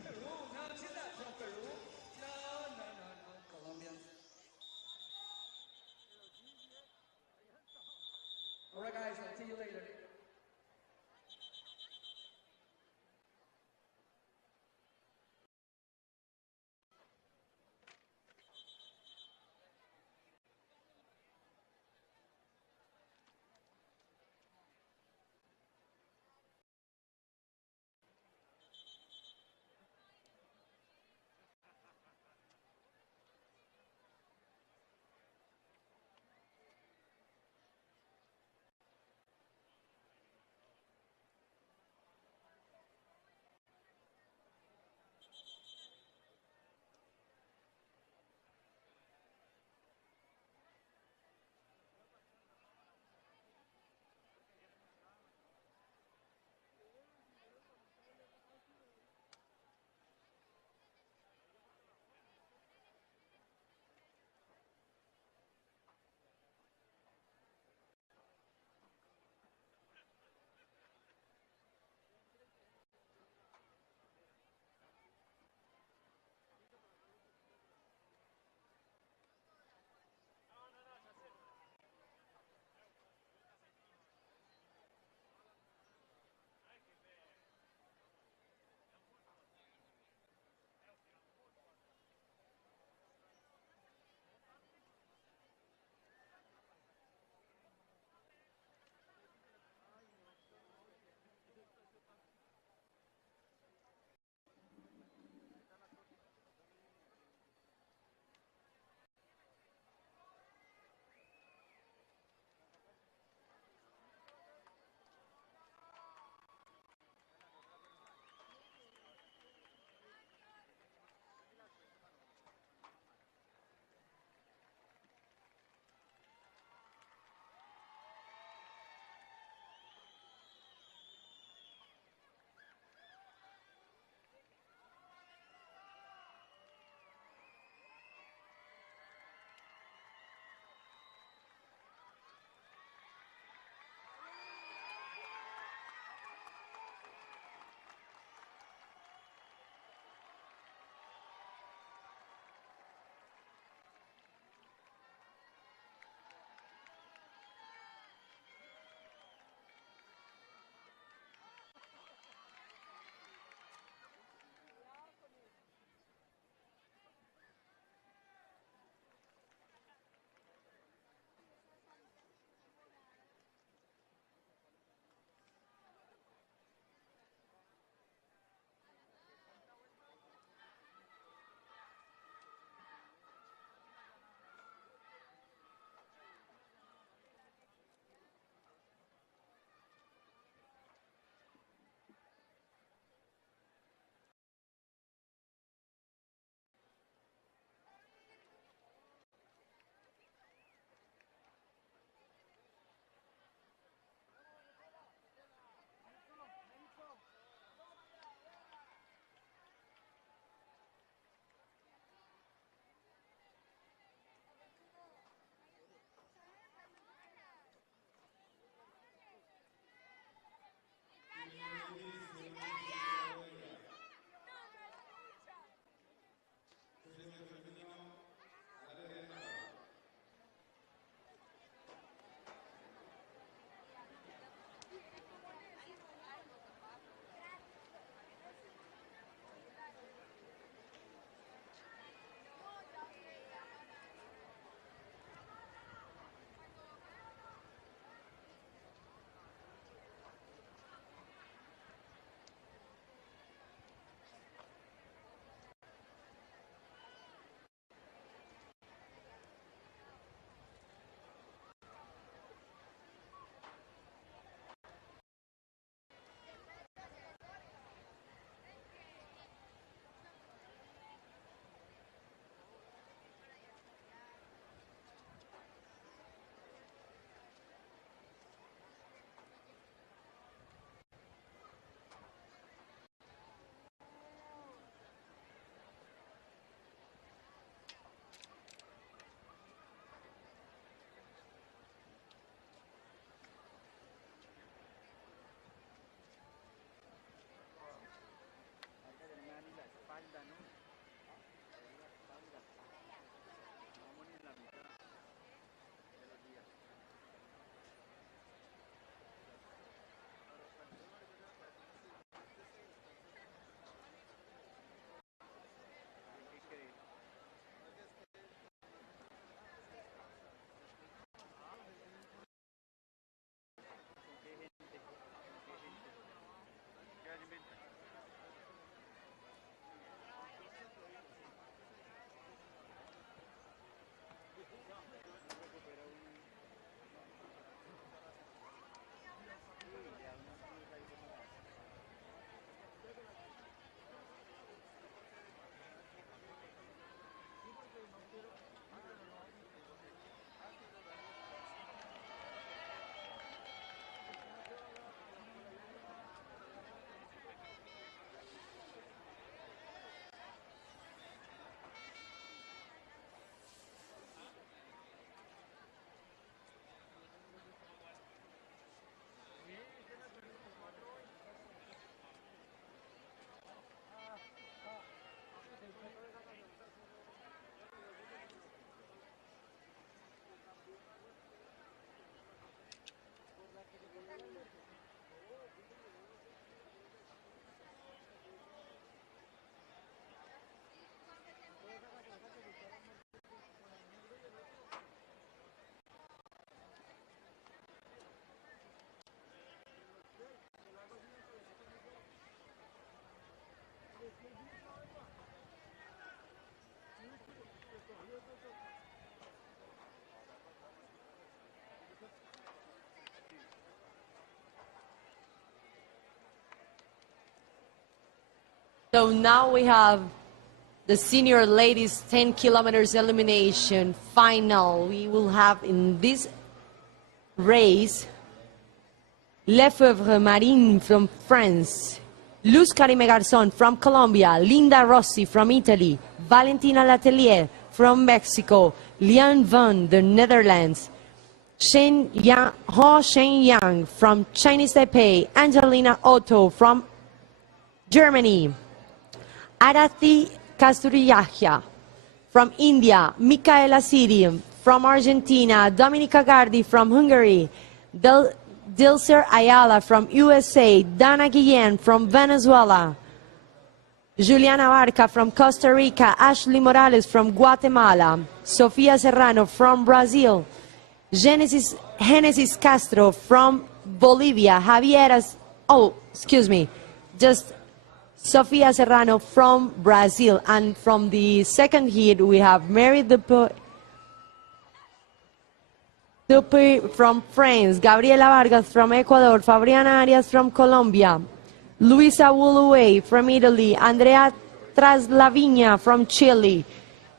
Peru? No, she's not from Peru. No, Colombians. All right, guys, I'll see you later. So now we have the senior ladies 10 kilometers elimination final. We will have in this race Lefebvre Marine from France, Luz Carime Garzon from Colombia, Linda Rossi from Italy, Valentina Letelier from Mexico, Lian Van, the Netherlands, Ho Shen Yang from Chinese Taipei, Angelina Otto from Germany, Arati Casturiyahia from India, Micaela Siri from Argentina, Dominica Gardi from Hungary, Dilser Ayala from USA, Dana Guillen from Venezuela, Juliana Barca from Costa Rica, Ashley Morales from Guatemala, Sofia Serrano from Brazil, Genesis Castro from Bolivia, just Sofia Serrano from Brazil. And from the second heat, we have Mary Dupuy from France, Gabriela Vargas from Ecuador, Fabriana Arias from Colombia, Luisa Wuluwei from Italy, Andrea Traslaviña from Chile,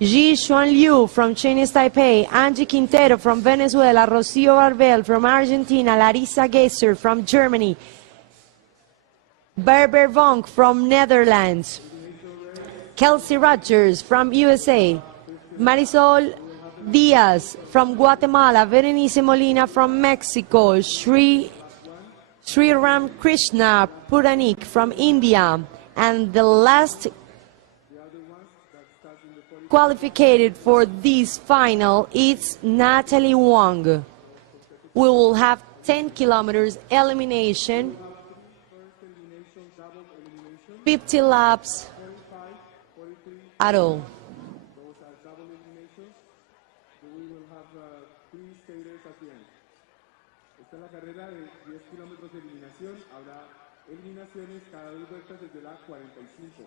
Ji Xuan Liu from Chinese Taipei, Angie Quintero from Venezuela, Rocio Barbel from Argentina, Larissa Geiser from Germany, Berber Vonk from Netherlands, Kelsey Rogers from USA, Marisol Diaz from Guatemala, Berenice Molina from Mexico, Sri Ram Krishna Puranik from India, and the last qualified for this final is Natalie Wong. We will have 10 kilometers elimination, 50 laps at all. Esta es la carrera de 10 kilómetros de eliminación. Habrá eliminaciones cada 2 vueltas desde la 45.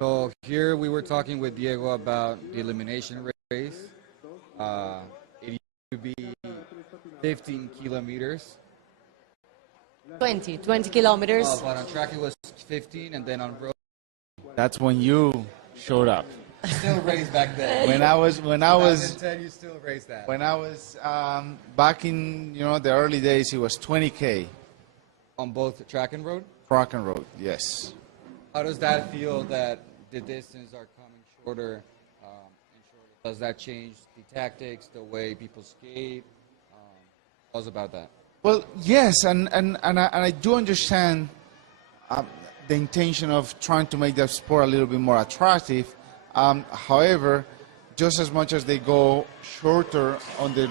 So here we were talking with Diego about the elimination race. It used to be 15 kilometers. 20 kilometers. Oh, but on track it was 15, and then on road. That's when you showed up. Still raced back then. When I was 2010, you still raced that. when I was back in the early days, it was 20K. On both track and road? Rock and road, yes. How does that feel that the distance are coming shorter and shorter? Does that change the tactics, the way people skate? Tell us about that. Well, yes, and I do understand the intention of trying to make the sport a little bit more attractive. However, just as much as they go shorter on the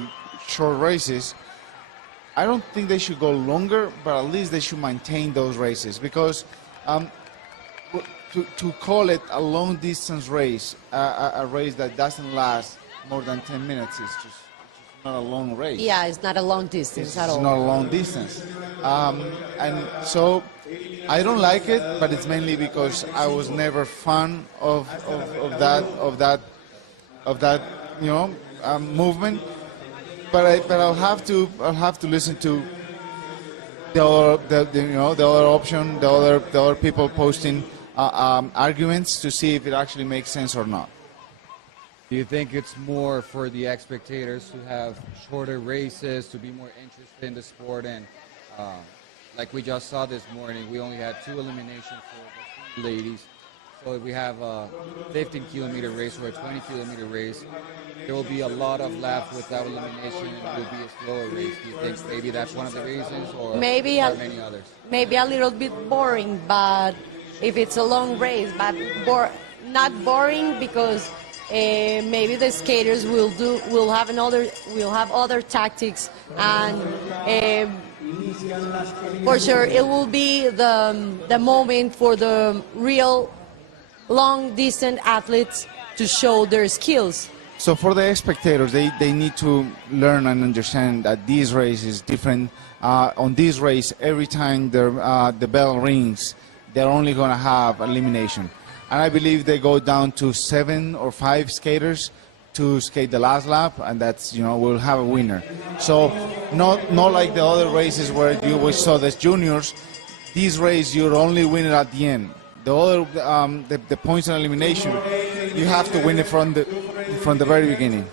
short races, I don't think they should go longer, but at least they should maintain those races, because to call it a long distance race, a race that doesn't last more than 10 minutes is just not a long race. Yeah, it's not a long distance at all. It's not a long distance. And so I don't like it, but it's mainly because I was never fan of that movement. But I'll have to listen to the other option, the other people posting arguments to see if it actually makes sense or not. Do you think it's more for the spectators to have shorter races, to be more interested in the sport? And like we just saw this morning, we only had 2 eliminations for the ladies. So if we have a 15-kilometer race or a 20-kilometer race, there will be a lot of laps without elimination, and it will be a slower race. Do you think maybe that's one of the reasons, or maybe are there many others? Maybe a little bit boring, but if it's a long race, but not boring because maybe the skaters will have other tactics, and for sure it will be the moment for the real long distance athletes to show their skills. So for the spectators, they need to learn and understand that this race is different. On this race, every time the bell rings, they're only going to have elimination. And I believe they go down to 7 or 5 skaters to skate the last lap, and that's, we'll have a winner. So not like the other races where we saw the juniors. This race, you're only winner at the end. the points on elimination, you have to win it from the very beginning.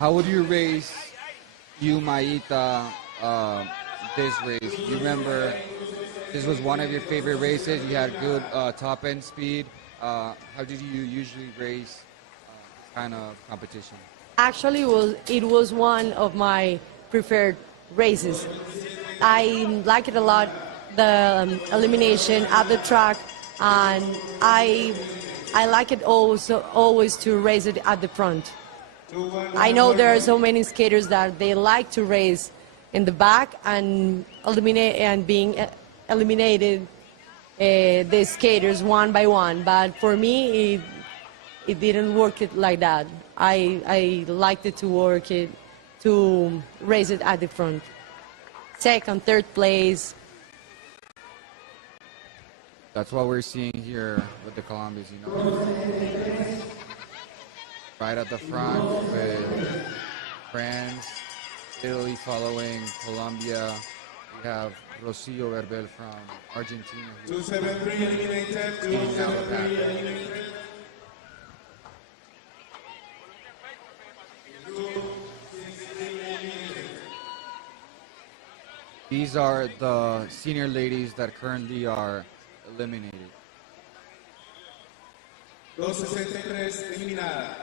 How would you race Maita, this race? You remember this was one of your favorite races. You had good top end speed. How did you usually race this kind of competition? Actually, it was one of my preferred races. I like it a lot, the elimination at the track, and I like it also always to race it at the front. I know there are so many skaters that they like to race in the back and being eliminated the skaters one by one, but for me it didn't work it like that. I liked it to raise it at the front. Second, third place. That's what we're seeing here with the Colombians, you know. Right at the front with France, Italy following Colombia. We have Rocio Verbel from Argentina. 273 eliminated, 273 These are the senior ladies that currently are eliminated. 263 eliminada.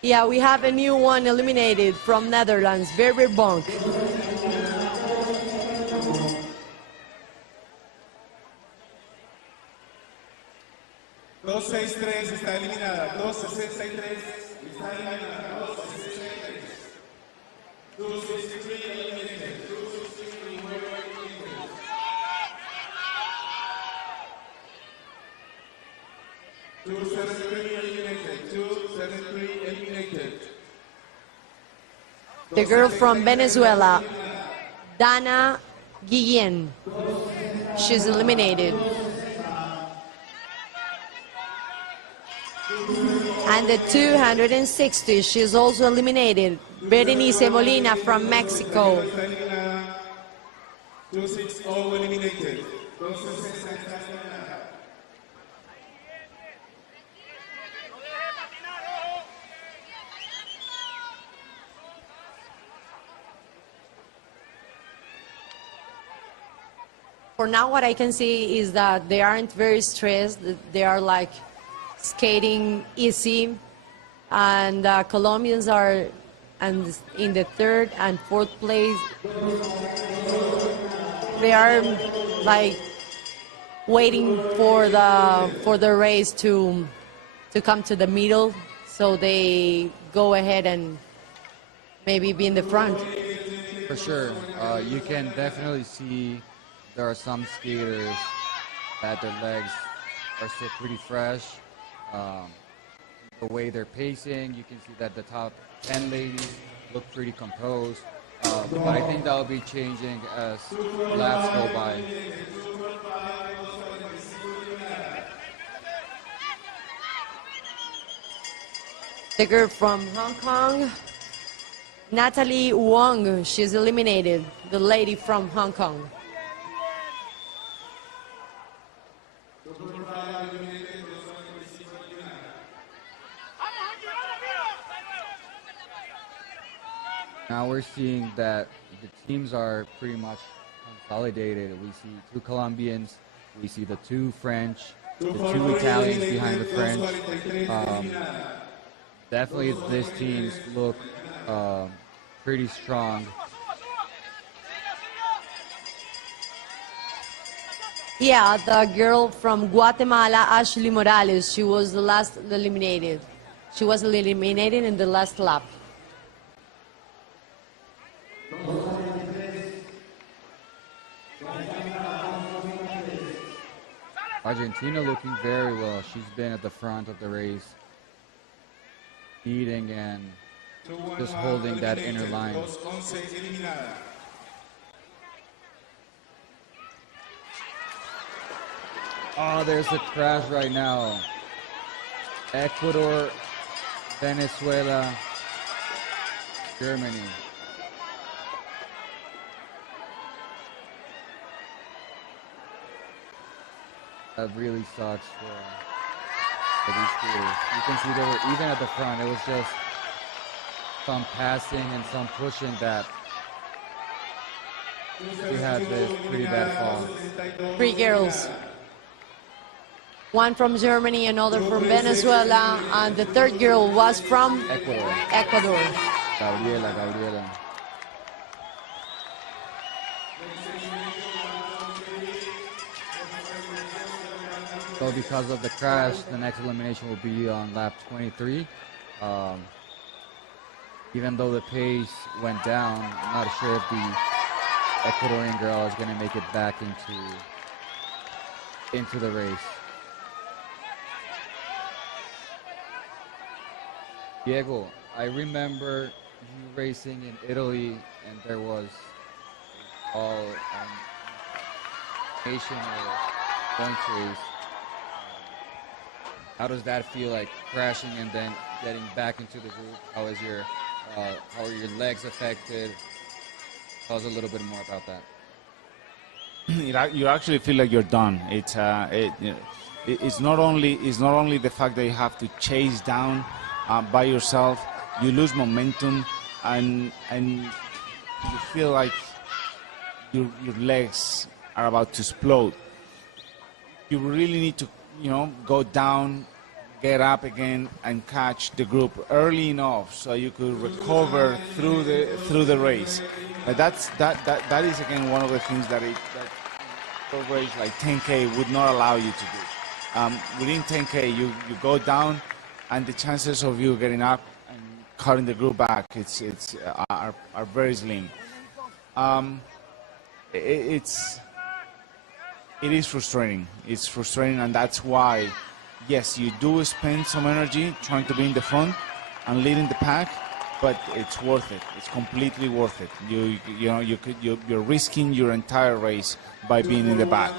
Yeah, we have a new one eliminated from Netherlands, Berber Bonk. $263 está eliminada. 263 está eliminada. 263. 263 eliminated. 273 eliminated. 273 eliminated. The girl from Venezuela, Dana Guillen. She's eliminated. And the 260, she's also eliminated. Berenice Molina from Mexico. 260 eliminated. For now, what I can see is that they aren't very stressed. They are like skating easy. And Colombians are in the third and fourth place. They are like waiting for the race to come to the middle, so they go ahead and maybe be in the front. For sure, you can definitely see there are some skaters that their legs are still pretty fresh. The way they're pacing, you can see that the top 10 ladies look pretty composed. But I think that will be changing as laps go by. The girl from Hong Kong, Natalie Wong, she's eliminated, the lady from Hong Kong. Now we're seeing that the teams are pretty much consolidated. We see two Colombians, we see the two French, the two Italians behind the French. Definitely these teams look pretty strong. Yeah, the girl from Guatemala, Ashley Morales, she was the last eliminated. She was eliminated in the last lap. Argentina looking very well. She's been at the front of the race, leading and just holding that inner line. Oh, there's a crash right now. Ecuador, Venezuela, Germany. That really sucks for these skaters. You can see they were even at the front. It was just some passing and some pushing that we had this pretty bad fall. 3 girls. One from Germany, another from Venezuela, and the third girl was from Ecuador. Gabriela. So because of the crash, the next elimination will be on lap 23. Even though the pace went down, I'm not sure if the Ecuadorian girl is going to make it back into the race. Diego, I remember you racing in Italy, and there was all nation or points race. How does that feel like crashing and then getting back into the group? How are your legs affected? Tell us a little bit more about that. You actually feel like you're done. It's not only the fact that you have to chase down by yourself. You lose momentum, and you feel like your legs are about to explode. You really need to, go down, get up again, and catch the group early enough so you could recover through the race. But that is again one of the things that a race like 10K would not allow you to do. Within 10K, you go down, and the chances of you getting up and cutting the group back are very slim. It is frustrating. It's frustrating, and that's why, yes, you do spend some energy trying to be in the front and leading the pack, but it's worth it. It's completely worth it. You're risking your entire race by being in the back.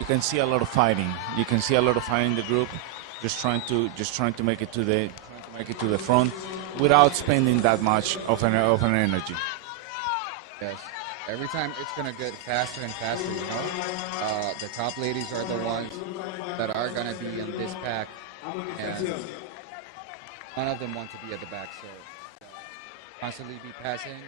You can see a lot of fighting. You can see a lot of fighting in the group, just trying to make it to the front without spending that much of an energy. Yes. Every time it's gonna get faster and faster. The top ladies are the ones that are gonna be in this pack, and none of them want to be at the back. So constantly be passing.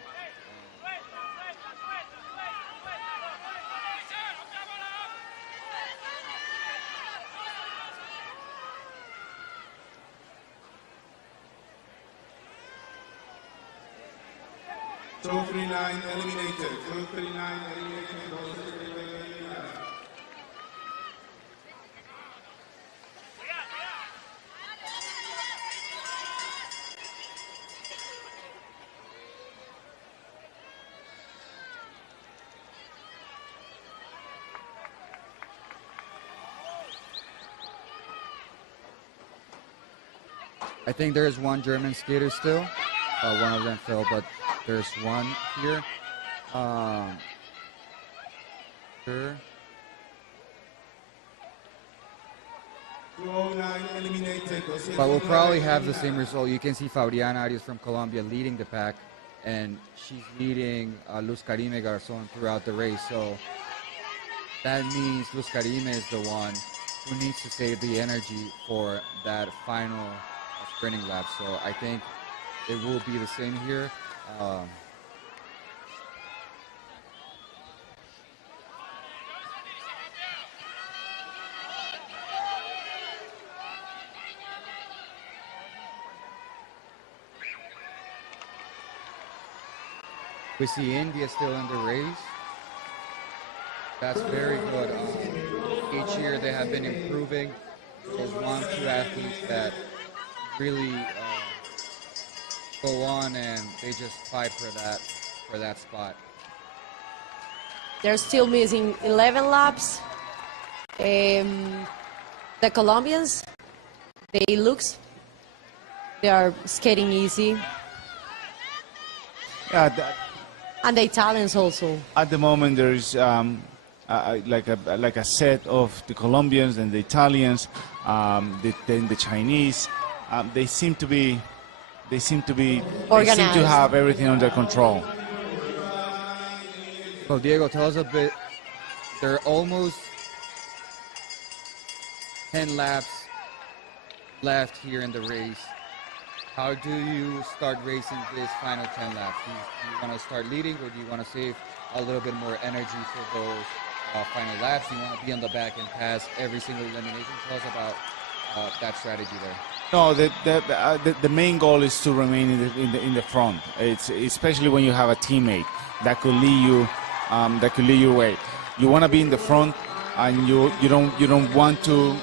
So 39 eliminated. So 39 eliminated. I think there is one German skater still. One of them fell, but there's one here. Sure. 209 eliminated. But we'll probably have the same result. You can see Fabiana Arias from Colombia leading the pack, and she's leading Luz Karime Garzon throughout the race. So that means Luz Karime is the one who needs to save the energy for that final sprinting lap. So I think it will be the same here. We see India still in the race. That's very good. Each year they have been improving. There's 1-2 athletes that really go on and they just fight for that spot. They're still missing 11 laps. The Colombians, they are skating easy. Yeah, And the Italians also. at the moment there is like a set of the Colombians and the Italians, then the Chinese. They seem to Organized. have everything under control. So Diego, tell us a bit. There are almost 10 laps left here in the race. How do you start racing this final 10 laps? Do you want to start leading, or do you want to save a little bit more energy for those final laps? Do you want to be on the back and pass every single elimination? Tell us about that strategy there. No, the main goal is to remain in the front. It's especially when you have a teammate that could lead you away. You want to be in the front, and you don't want to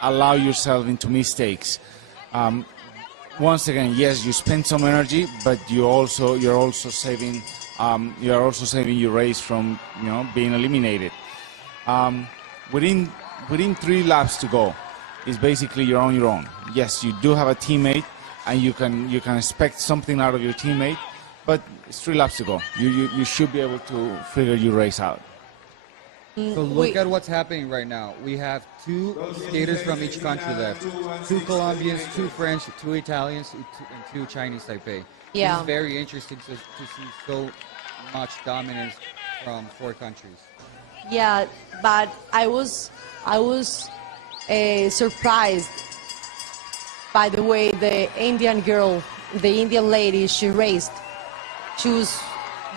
allow yourself into mistakes. Once again, yes, you spend some energy, but you're also saving your race from being eliminated. Within 3 laps to go, it's basically you're on your own. Yes, you do have a teammate, and you can expect something out of your teammate, but it's 3 laps to go. You should be able to figure your race out. So look at what's happening right now. We have 2 skaters from each country left. 2 Colombians, 2 French, 2 Italians, and 2 Chinese Taipei. Yeah. It's very interesting to see so much dominance from 4 countries. Yeah, but I was surprised by the way the Indian lady, she raced. She was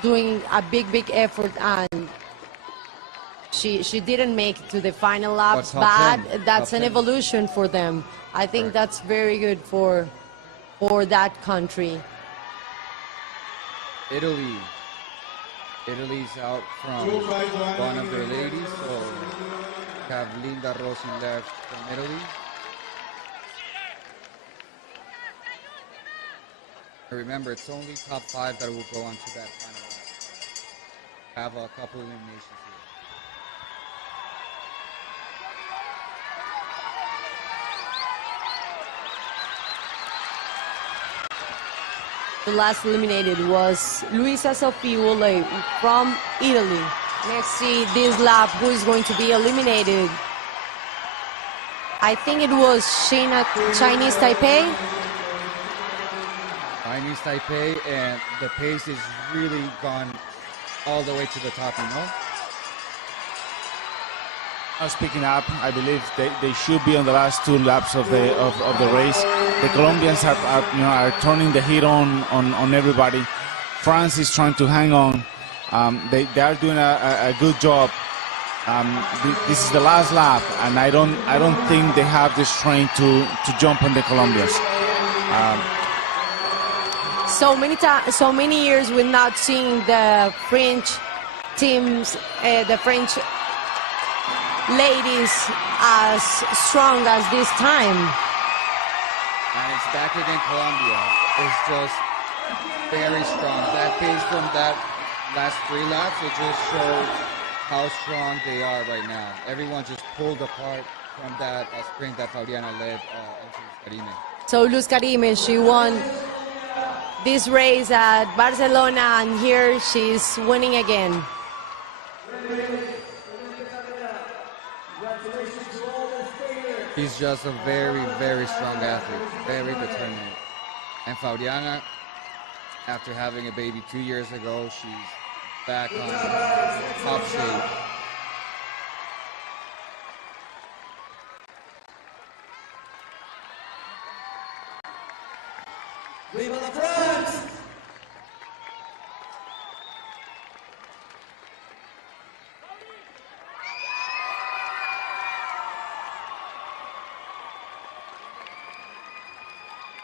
doing a big effort, and she didn't make it to the final laps, but that's an evolution for them. I think that's very good for that country. Italy's out from one of their ladies, so we have Linda Rossi left from Italy. Remember, it's only top 5 that will go on to that final lap. Have a couple eliminations here. The last eliminated was Luisa Sofiule from Italy. Let's see this lap who is going to be eliminated. I think it was Chinese Taipei. Chinese Taipei, and the pace is really gone all the way to the top, Speaking up, I believe they should be on the last 2 laps of the race. The Colombians are turning the heat on everybody. France is trying to hang on. They are doing a good job. This is the last lap, and I don't think they have the strength to jump on the Colombians. So many years we're not seeing the French teams, the French ladies as strong as this time. And it's back again. Colombia is just very strong. That pace from that last 3 laps, it just shows how strong they are right now. Everyone just pulled apart from that sprint that Fabiana led into Karime. So Luz Karime, she won this race at Barcelona, and here she's winning again. He's just a very strong athlete, very determined. And Fabiana, after having a baby 2 years ago, she's back on top shape. Viva la France!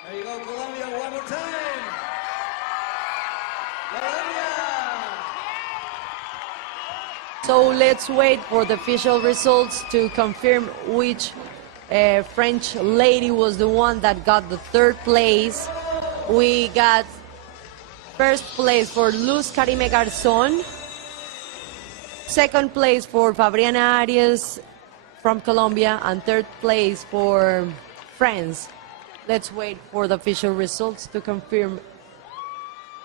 There you go, Colombia, one more time. Colombia! So let's wait for the official results to confirm which French lady was the one that got the 3rd place. We got 1st place for Luz Karime Garzón, Second place for Fabriana Arias from Colombia, and third place for France. Let's wait for the official results to confirm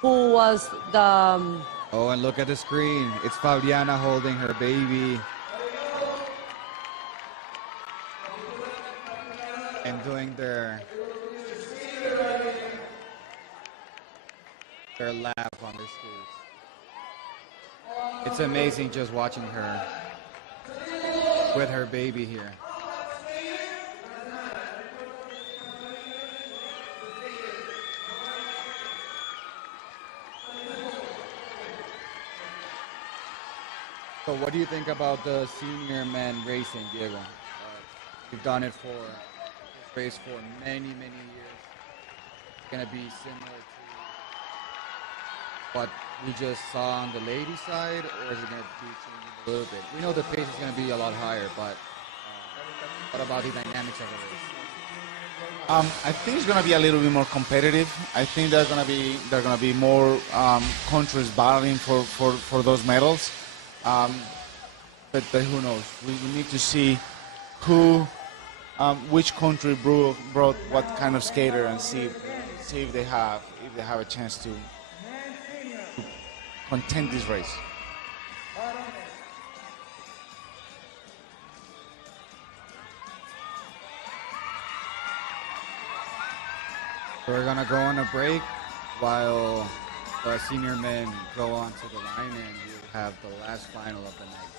who was the... Oh, and look at the screen. It's Fabiana holding her baby. And doing their lap on the skates. It's amazing just watching her with her baby here. So what do you think about the senior men racing, Diego? You've done it for this race for many, many years. It's gonna be similar to what we just saw on the ladies' side, or is it gonna be changing a little bit? We know the pace is gonna be a lot higher, but what about the dynamics of the race? I think it's going to be a little bit more competitive. I think there are going to be more countries battling for those medals. But who knows? We need to see which country brought what kind of skater, and see if they have a chance to contend this race. We're gonna go on a break while the senior men go on to the line, and we'll have the last final of the night.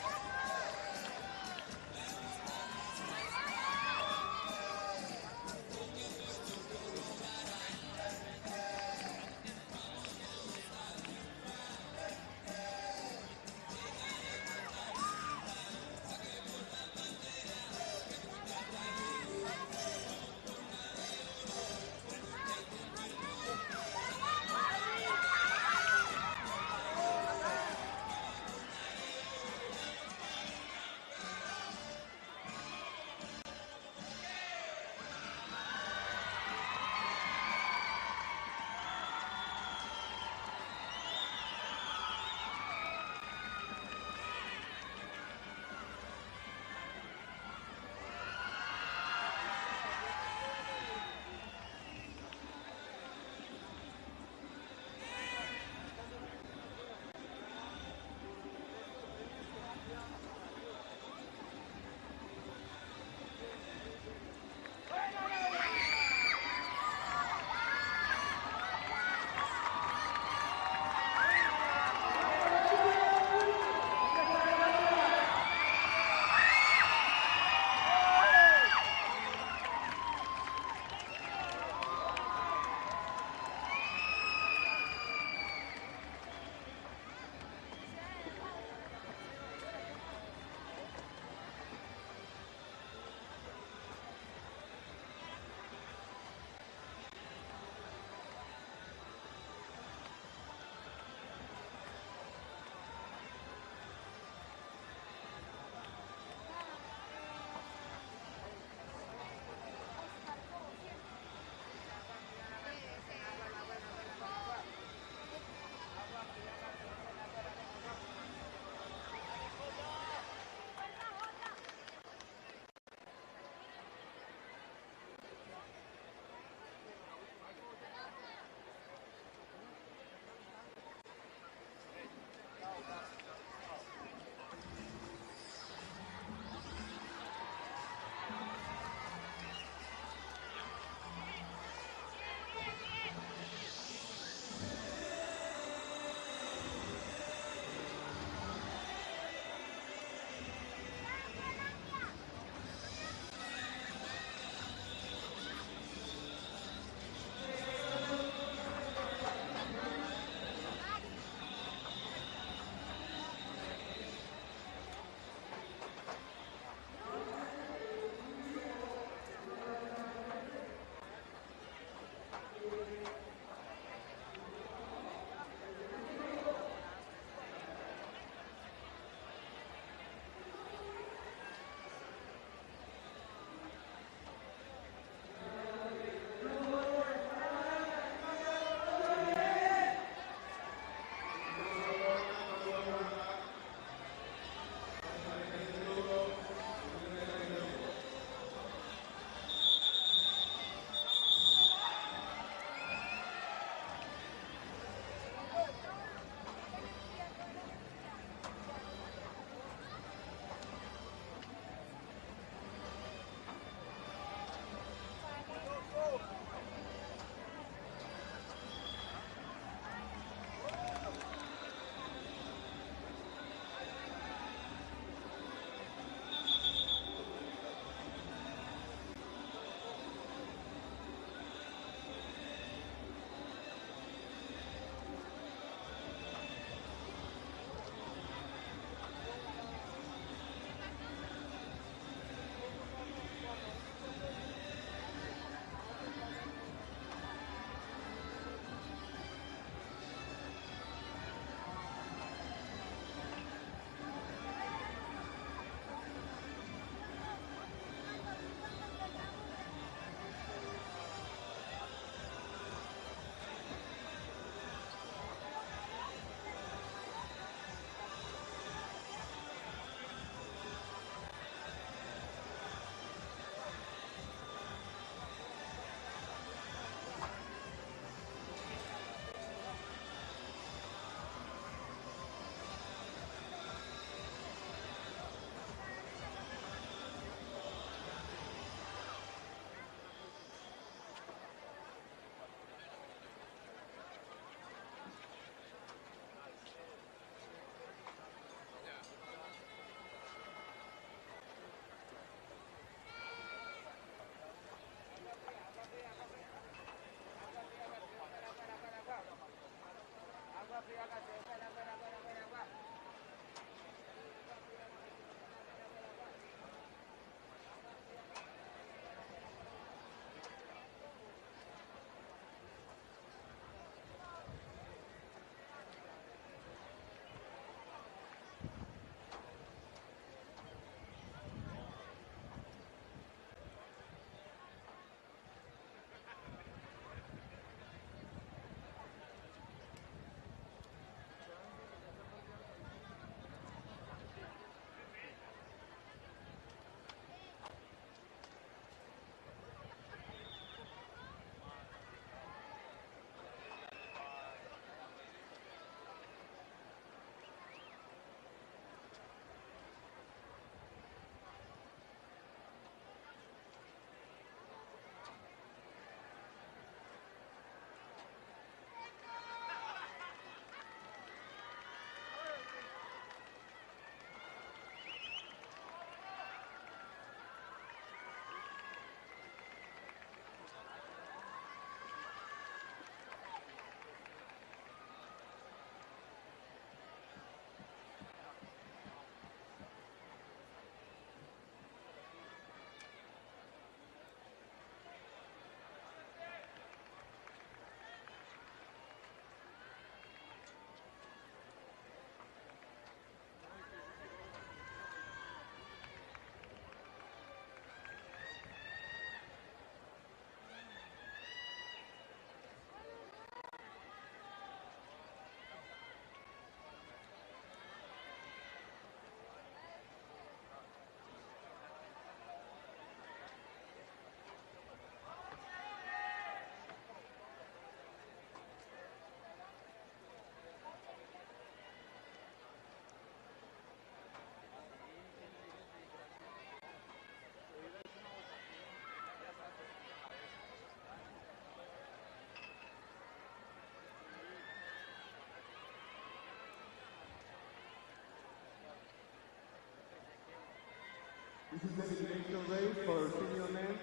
is the elimination race for senior men.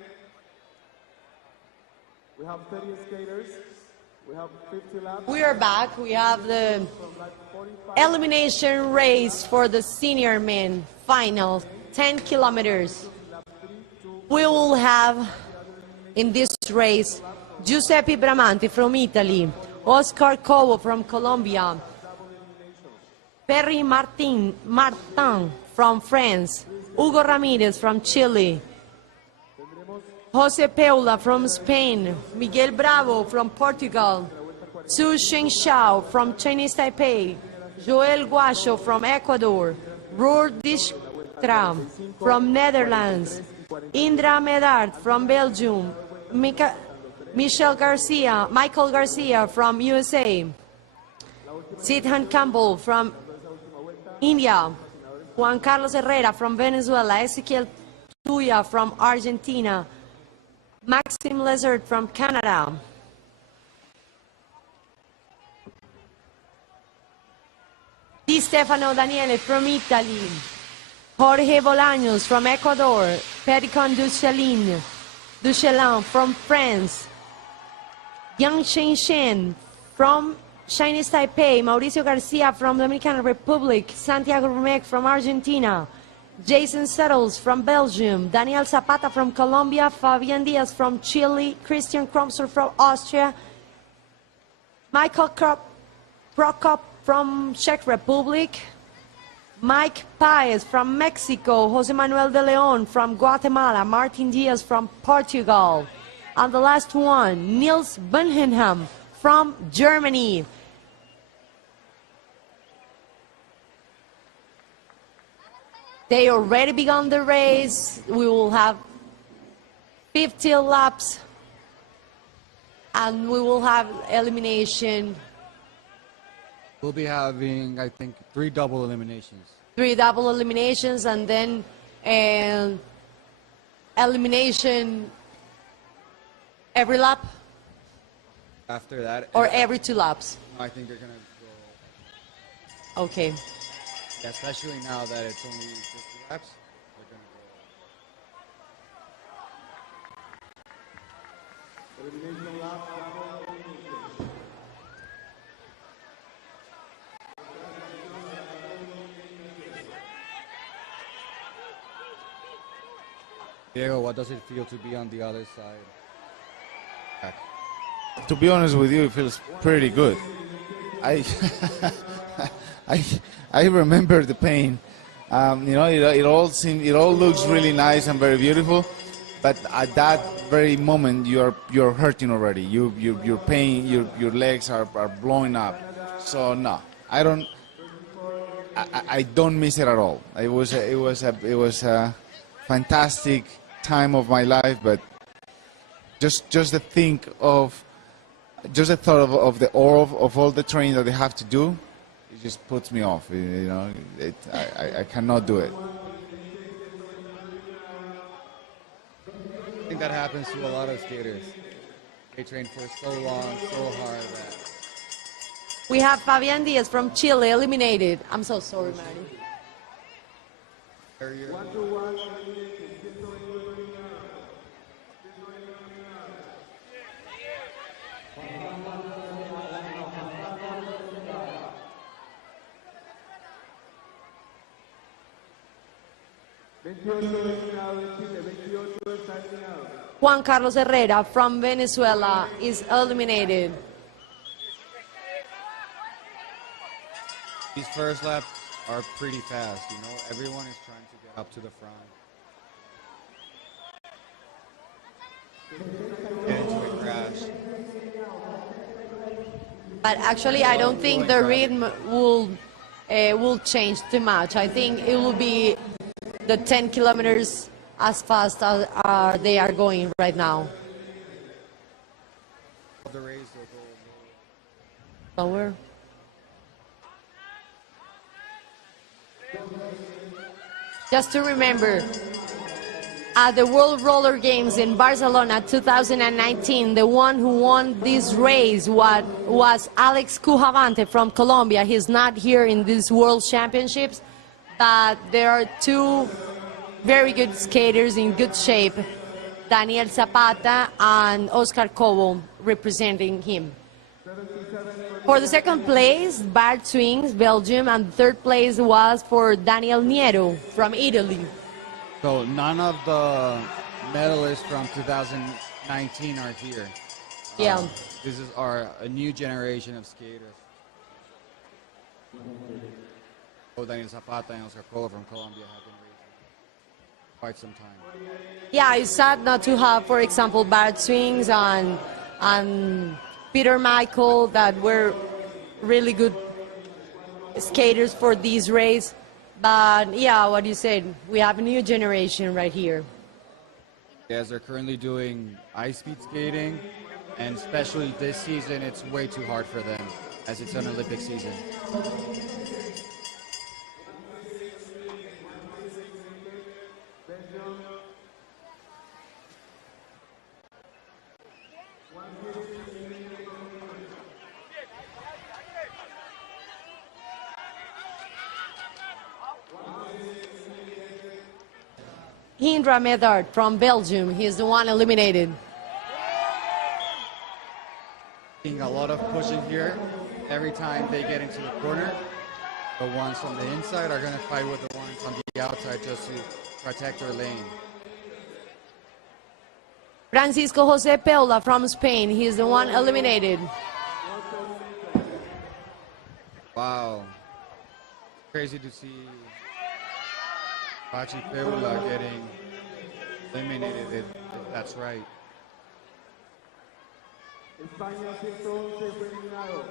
We have 30 skaters. We have 50 laps. We are back. We have the From lap 45 elimination race for the senior men final 10 kilometers. We will have in this race Giuseppe Bramanti from Italy, Oscar Cobo from Colombia, Perry Martin from France, Hugo Ramirez from Chile, Jose Peula from Spain, Miguel Bravo from Portugal, Su Shengshao from Chinese Taipei, Joel Guacho from Ecuador, Roer Dijkstra from Netherlands, Indra Medard from Belgium, Michael Garcia from USA, Sidhan Campbell from India, Juan Carlos Herrera from Venezuela, Ezequiel Tuya from Argentina, Maxime Lezard from Canada, Di Stefano Daniele from Italy, Jorge Bolaños from Ecuador, Pericon Duchelin from France, Yang Shenshen from Chinese Taipei, Mauricio Garcia from Dominican Republic, Santiago Rumec from Argentina, Jason Settles from Belgium, Daniel Zapata from Colombia, Fabian Diaz from Chile, Christian Kromser from Austria, Michael Prokop from Czech Republic, Mike Paez from Mexico, Jose Manuel de Leon from Guatemala, Martin Diaz from Portugal, and the last one, Niels Bunhenham from Germany. They already begun the race. We will have 50 laps and we will have elimination. We'll be having, I think, 3 double eliminations. 3 double eliminations and then elimination every lap After that, or every 2 laps. I think they're gonna go. Okay. Especially now that it's only 50 laps, they're gonna go. elimination lap. Diego, what does it feel to be on the other side? Back. To be honest with you, it feels pretty good. I I remember the pain. You know, it all looks really nice and very beautiful, but at that very moment, you're hurting already. Your pain, your legs are blowing up. So no, I don't miss it at all. It was a fantastic time of my life, but just the thought of the awe of all the training that they have to do, it just puts me off. You know, I cannot do it. I think that happens to a lot of skaters. They train for so long, so hard. That We have Fabian Diaz from Chile eliminated. I'm so sorry, Marty. Juan Carlos Herrera from Venezuela is eliminated. these first laps are pretty fast. You know, everyone is trying to get up to the front. Get into a crash. But actually, I don't think the rhythm will change too much. I think it will be the 10 kilometers as fast as they are going right now. The race will go Somewhere. Just to remember, at the World Roller Games in Barcelona 2019, the one who won this race was Alex Cujavante from Colombia. He's not here in these World Championships, but there are two very good skaters in good shape. Daniel Zapata and Oscar Cobo representing him. For the second place, bar swings, Belgium, and the third place was for Daniel Niero from Italy. So none of the medalists from 2019 are here. Yeah. This is a new generation of skaters. Daniel Zapata and Oscar Cobo from Colombia have been racing quite some time. Yeah, it's sad not to have, for example, Bart Swings and Peter Michael that were really good skaters for this race. But yeah, what you said, we have a new generation right here. Yes, they're currently doing ice-speed skating, and especially this season, it's way too hard for them as it's an Olympic season. Hindra Medard from Belgium, he's the one eliminated. Seeing a lot of pushing here. Every time they get into the corner, the ones from the inside are going to fight with the ones on the outside just to protect their lane. Francisco Jose Peola from Spain, he's the one eliminated. Wow. Crazy to see Pachi Peola getting eliminated, if that's right. España 111 fue eliminado.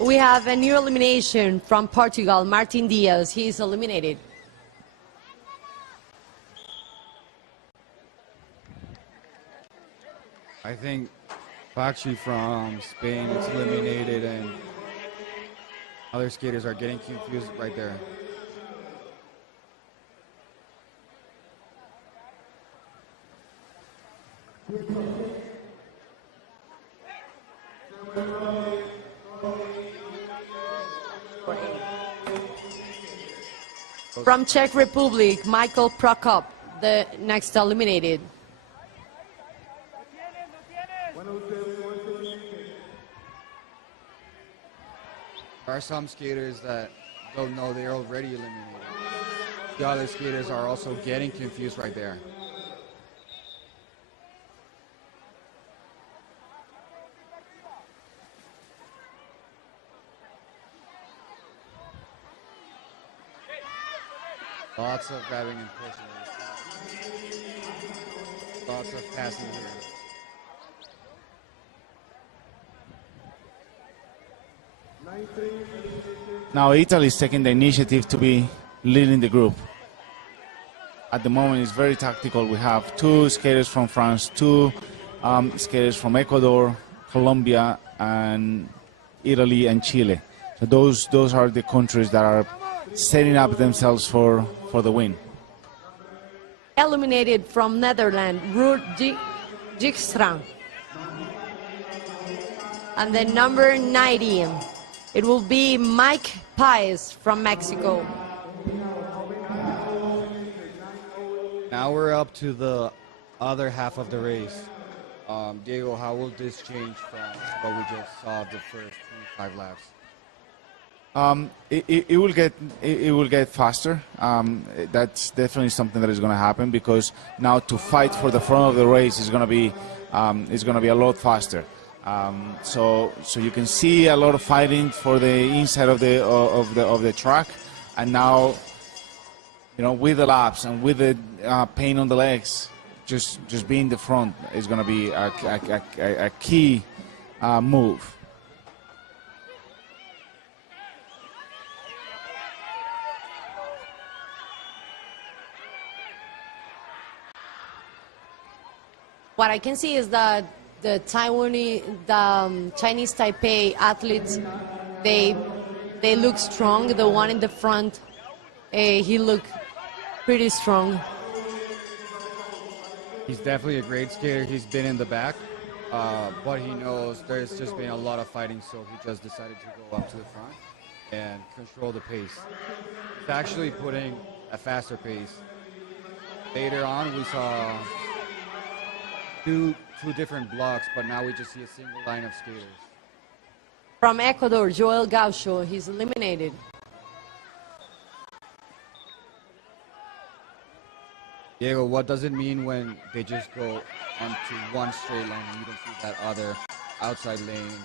We have a new elimination from Portugal, Martin Diaz, he is eliminated. I think Pachi from Spain is eliminated, and other skaters are getting confused right there. From Czech Republic, Michael Prokop, the next eliminated. There are some skaters that don't know they're already eliminated. The other skaters are also getting confused right there. Lots of grabbing and pushing. Lots of passing here. Now Italy is taking the initiative to be leading the group. At the moment, it's very tactical. We have two skaters from France, two skaters from Ecuador, Colombia, and Italy and Chile. So those are the countries that are setting up themselves for the win. Eliminated from Netherlands, Ruud Dijkstra. And then number 90, it will be Mike Paez from Mexico. Now we're up to the other half of the race. Diego, how will this change from what we just saw the first 25 laps? It will get faster. That's definitely something that is going to happen, because now to fight for the front of the race is going to be a lot faster. So you can see a lot of fighting for the inside of the track, and now, you know, with the laps and with the pain on the legs, just being the front is going to be a key move. What I can see is that the Chinese Taipei athletes, they look strong. The one in the front, he looked pretty strong. He's definitely a great skater. He's been in the back, but he knows there's just been a lot of fighting, so he just decided to go up to the front and control the pace. He's actually putting a faster pace. Later on, we saw two different blocks, but now we just see a single line of skaters. From Ecuador, Joel Gaucho, he's eliminated. Diego, what does it mean when they just go onto one straight line and you don't see that other outside lane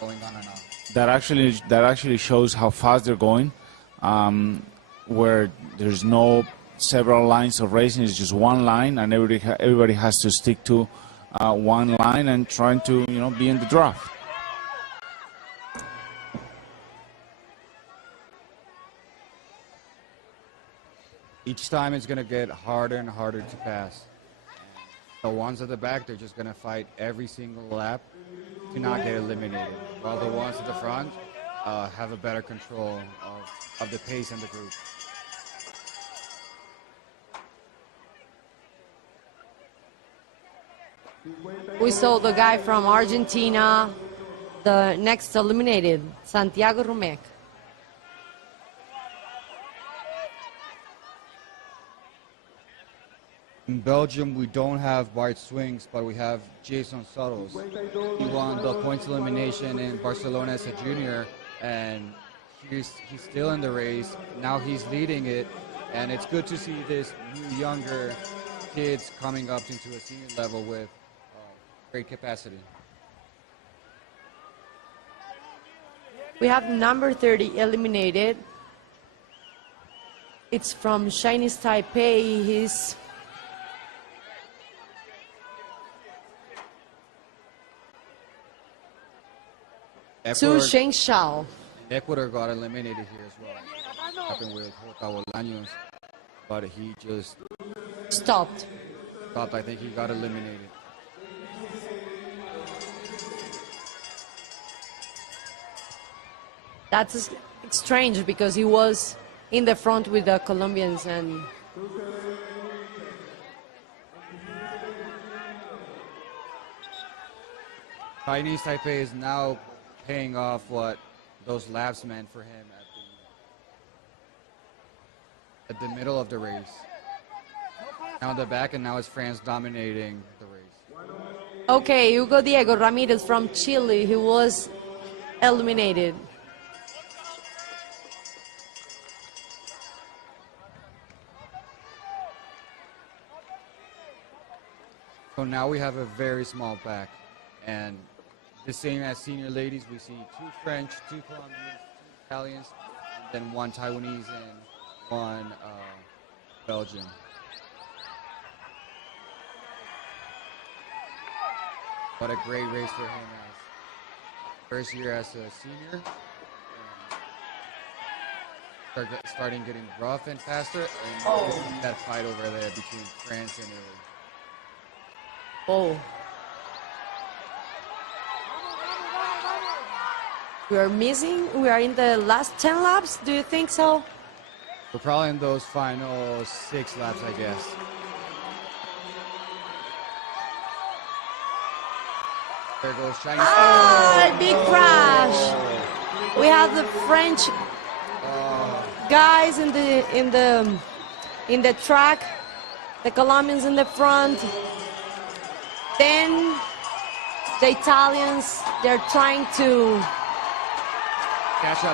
going on and on? That actually shows how fast they're going, where there's no several lines of racing. It's just one line, and everybody has to stick to one line and trying to be in the draft. Each time it's going to get harder and harder to pass. The ones at the back, they're just going to fight every single lap to not get eliminated, while the ones at the front have a better control of the pace and the group. We saw the guy from Argentina, the next eliminated, Santiago Rumec. In Belgium, we don't have Bart Swings, but we have Jason Sotos. He won the points elimination in Barcelona as a junior, and he's still in the race. Now he's leading it, and it's good to see this new, younger kids coming up into a senior level with great capacity. We have number 30 eliminated. It's from Chinese Taipei. He's Su Shengshao. Ecuador got eliminated here as well. Happened with Jota Bolaños, but he just Stopped. I think he got eliminated. That's strange because he was in the front with the Colombians, and Chinese Taipei is now paying off what those laps meant for him at the middle of the race. Now in the back, and now it's France dominating the race. okay, Hugo Diego Ramirez from Chile, he was eliminated. So now we have a very small pack, and the same as senior ladies, we see 2 French, 2 Colombians, 2 Italians, and then 1 Taiwanese and 1 Belgian. What a great race for him as first year as a senior. Starting getting rough and faster, and that fight over there between France and Italy. Oh. We are in the last 10 laps, do you think so? We're probably in those final 6 laps, I guess. There goes Chinese. Big crash. We have the French guys in the track, the Colombians in the front. Then the Italians, they're trying to catch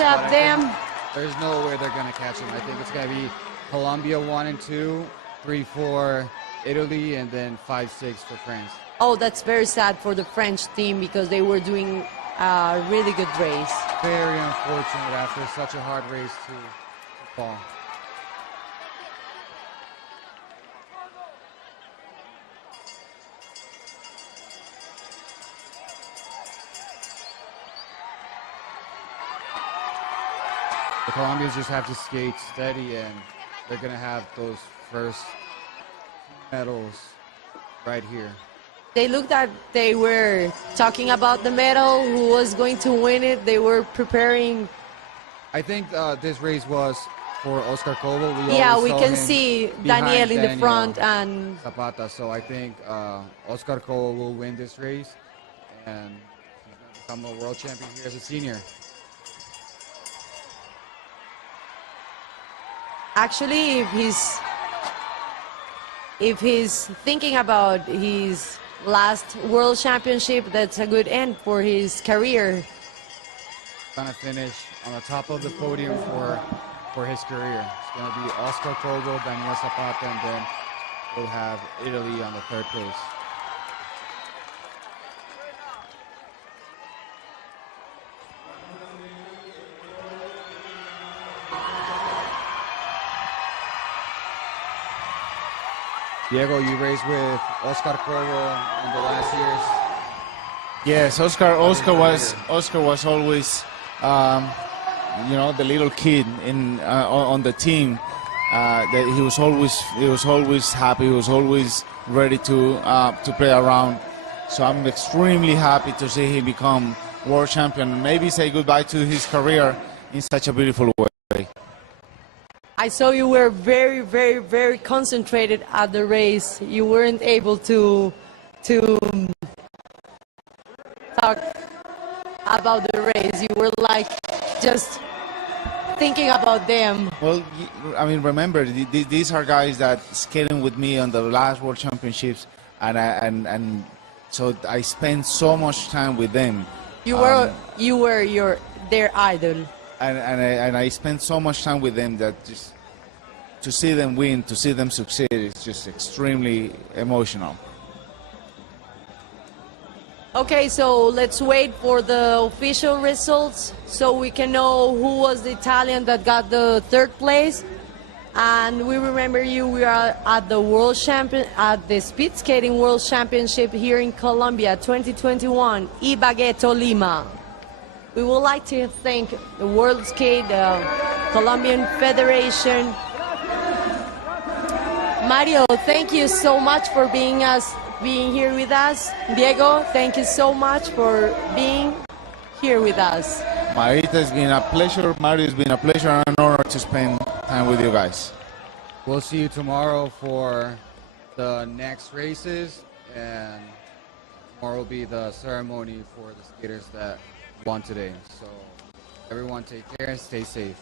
up them. There's no way they're going to catch them. I think it's going to be Colombia 1 and 2, 3, 4 Italy, and then 5, 6 for France. Oh, that's very sad for the French team because they were doing a really good race. Very unfortunate after such a hard race to fall. The Colombians just have to skate steady, and they're going to have those first medals right here. They looked like they were talking about the medal, who was going to win it. They were preparing. I think this race was for Oscar Cobo. We Yeah, always we saw can him see behind Daniel in the Daniel front and Zapata. So I think Oscar Cobo will win this race, and he's going to become a world champion here as a senior. actually, if he's thinking about his last world championship, that's a good end for his career. Going to finish on the top of the podium for his career. It's going to be Oscar Cobo, Daniel Zapata, and then we'll have Italy on the third place. Diego, you raced with Oscar Cobo in the last years. Yes, Oscar was always, the little kid on the team. That he was always happy. He was always ready to play around. So I'm extremely happy to see him become world champion and maybe say goodbye to his career in such a beautiful way. I saw you were very, very, very concentrated at the race. You weren't able to talk about the race. You were like just thinking about them. Well, I mean, remember, these are guys that skating with me on the last World Championships, and so I spent so much time with them. You were their idol. And I spent so much time with them that just to see them win, to see them succeed, is just extremely emotional. Okay, so let's wait for the official results so we can know who was the Italian that got the third place. And we remember you, we are at the Speed Skating World Championship here in Colombia 2021, Ibague Tolima. We would like to thank the World Skate, the Colombian Federation. Mario, thank you so much for being here with us. Diego, thank you so much for being here with us. Marita, it's been a pleasure. Mario, it's been a pleasure and an honor to spend time with you guys. We'll see you tomorrow for the next races, and tomorrow will be the ceremony for the skaters that won today. So everyone take care and stay safe.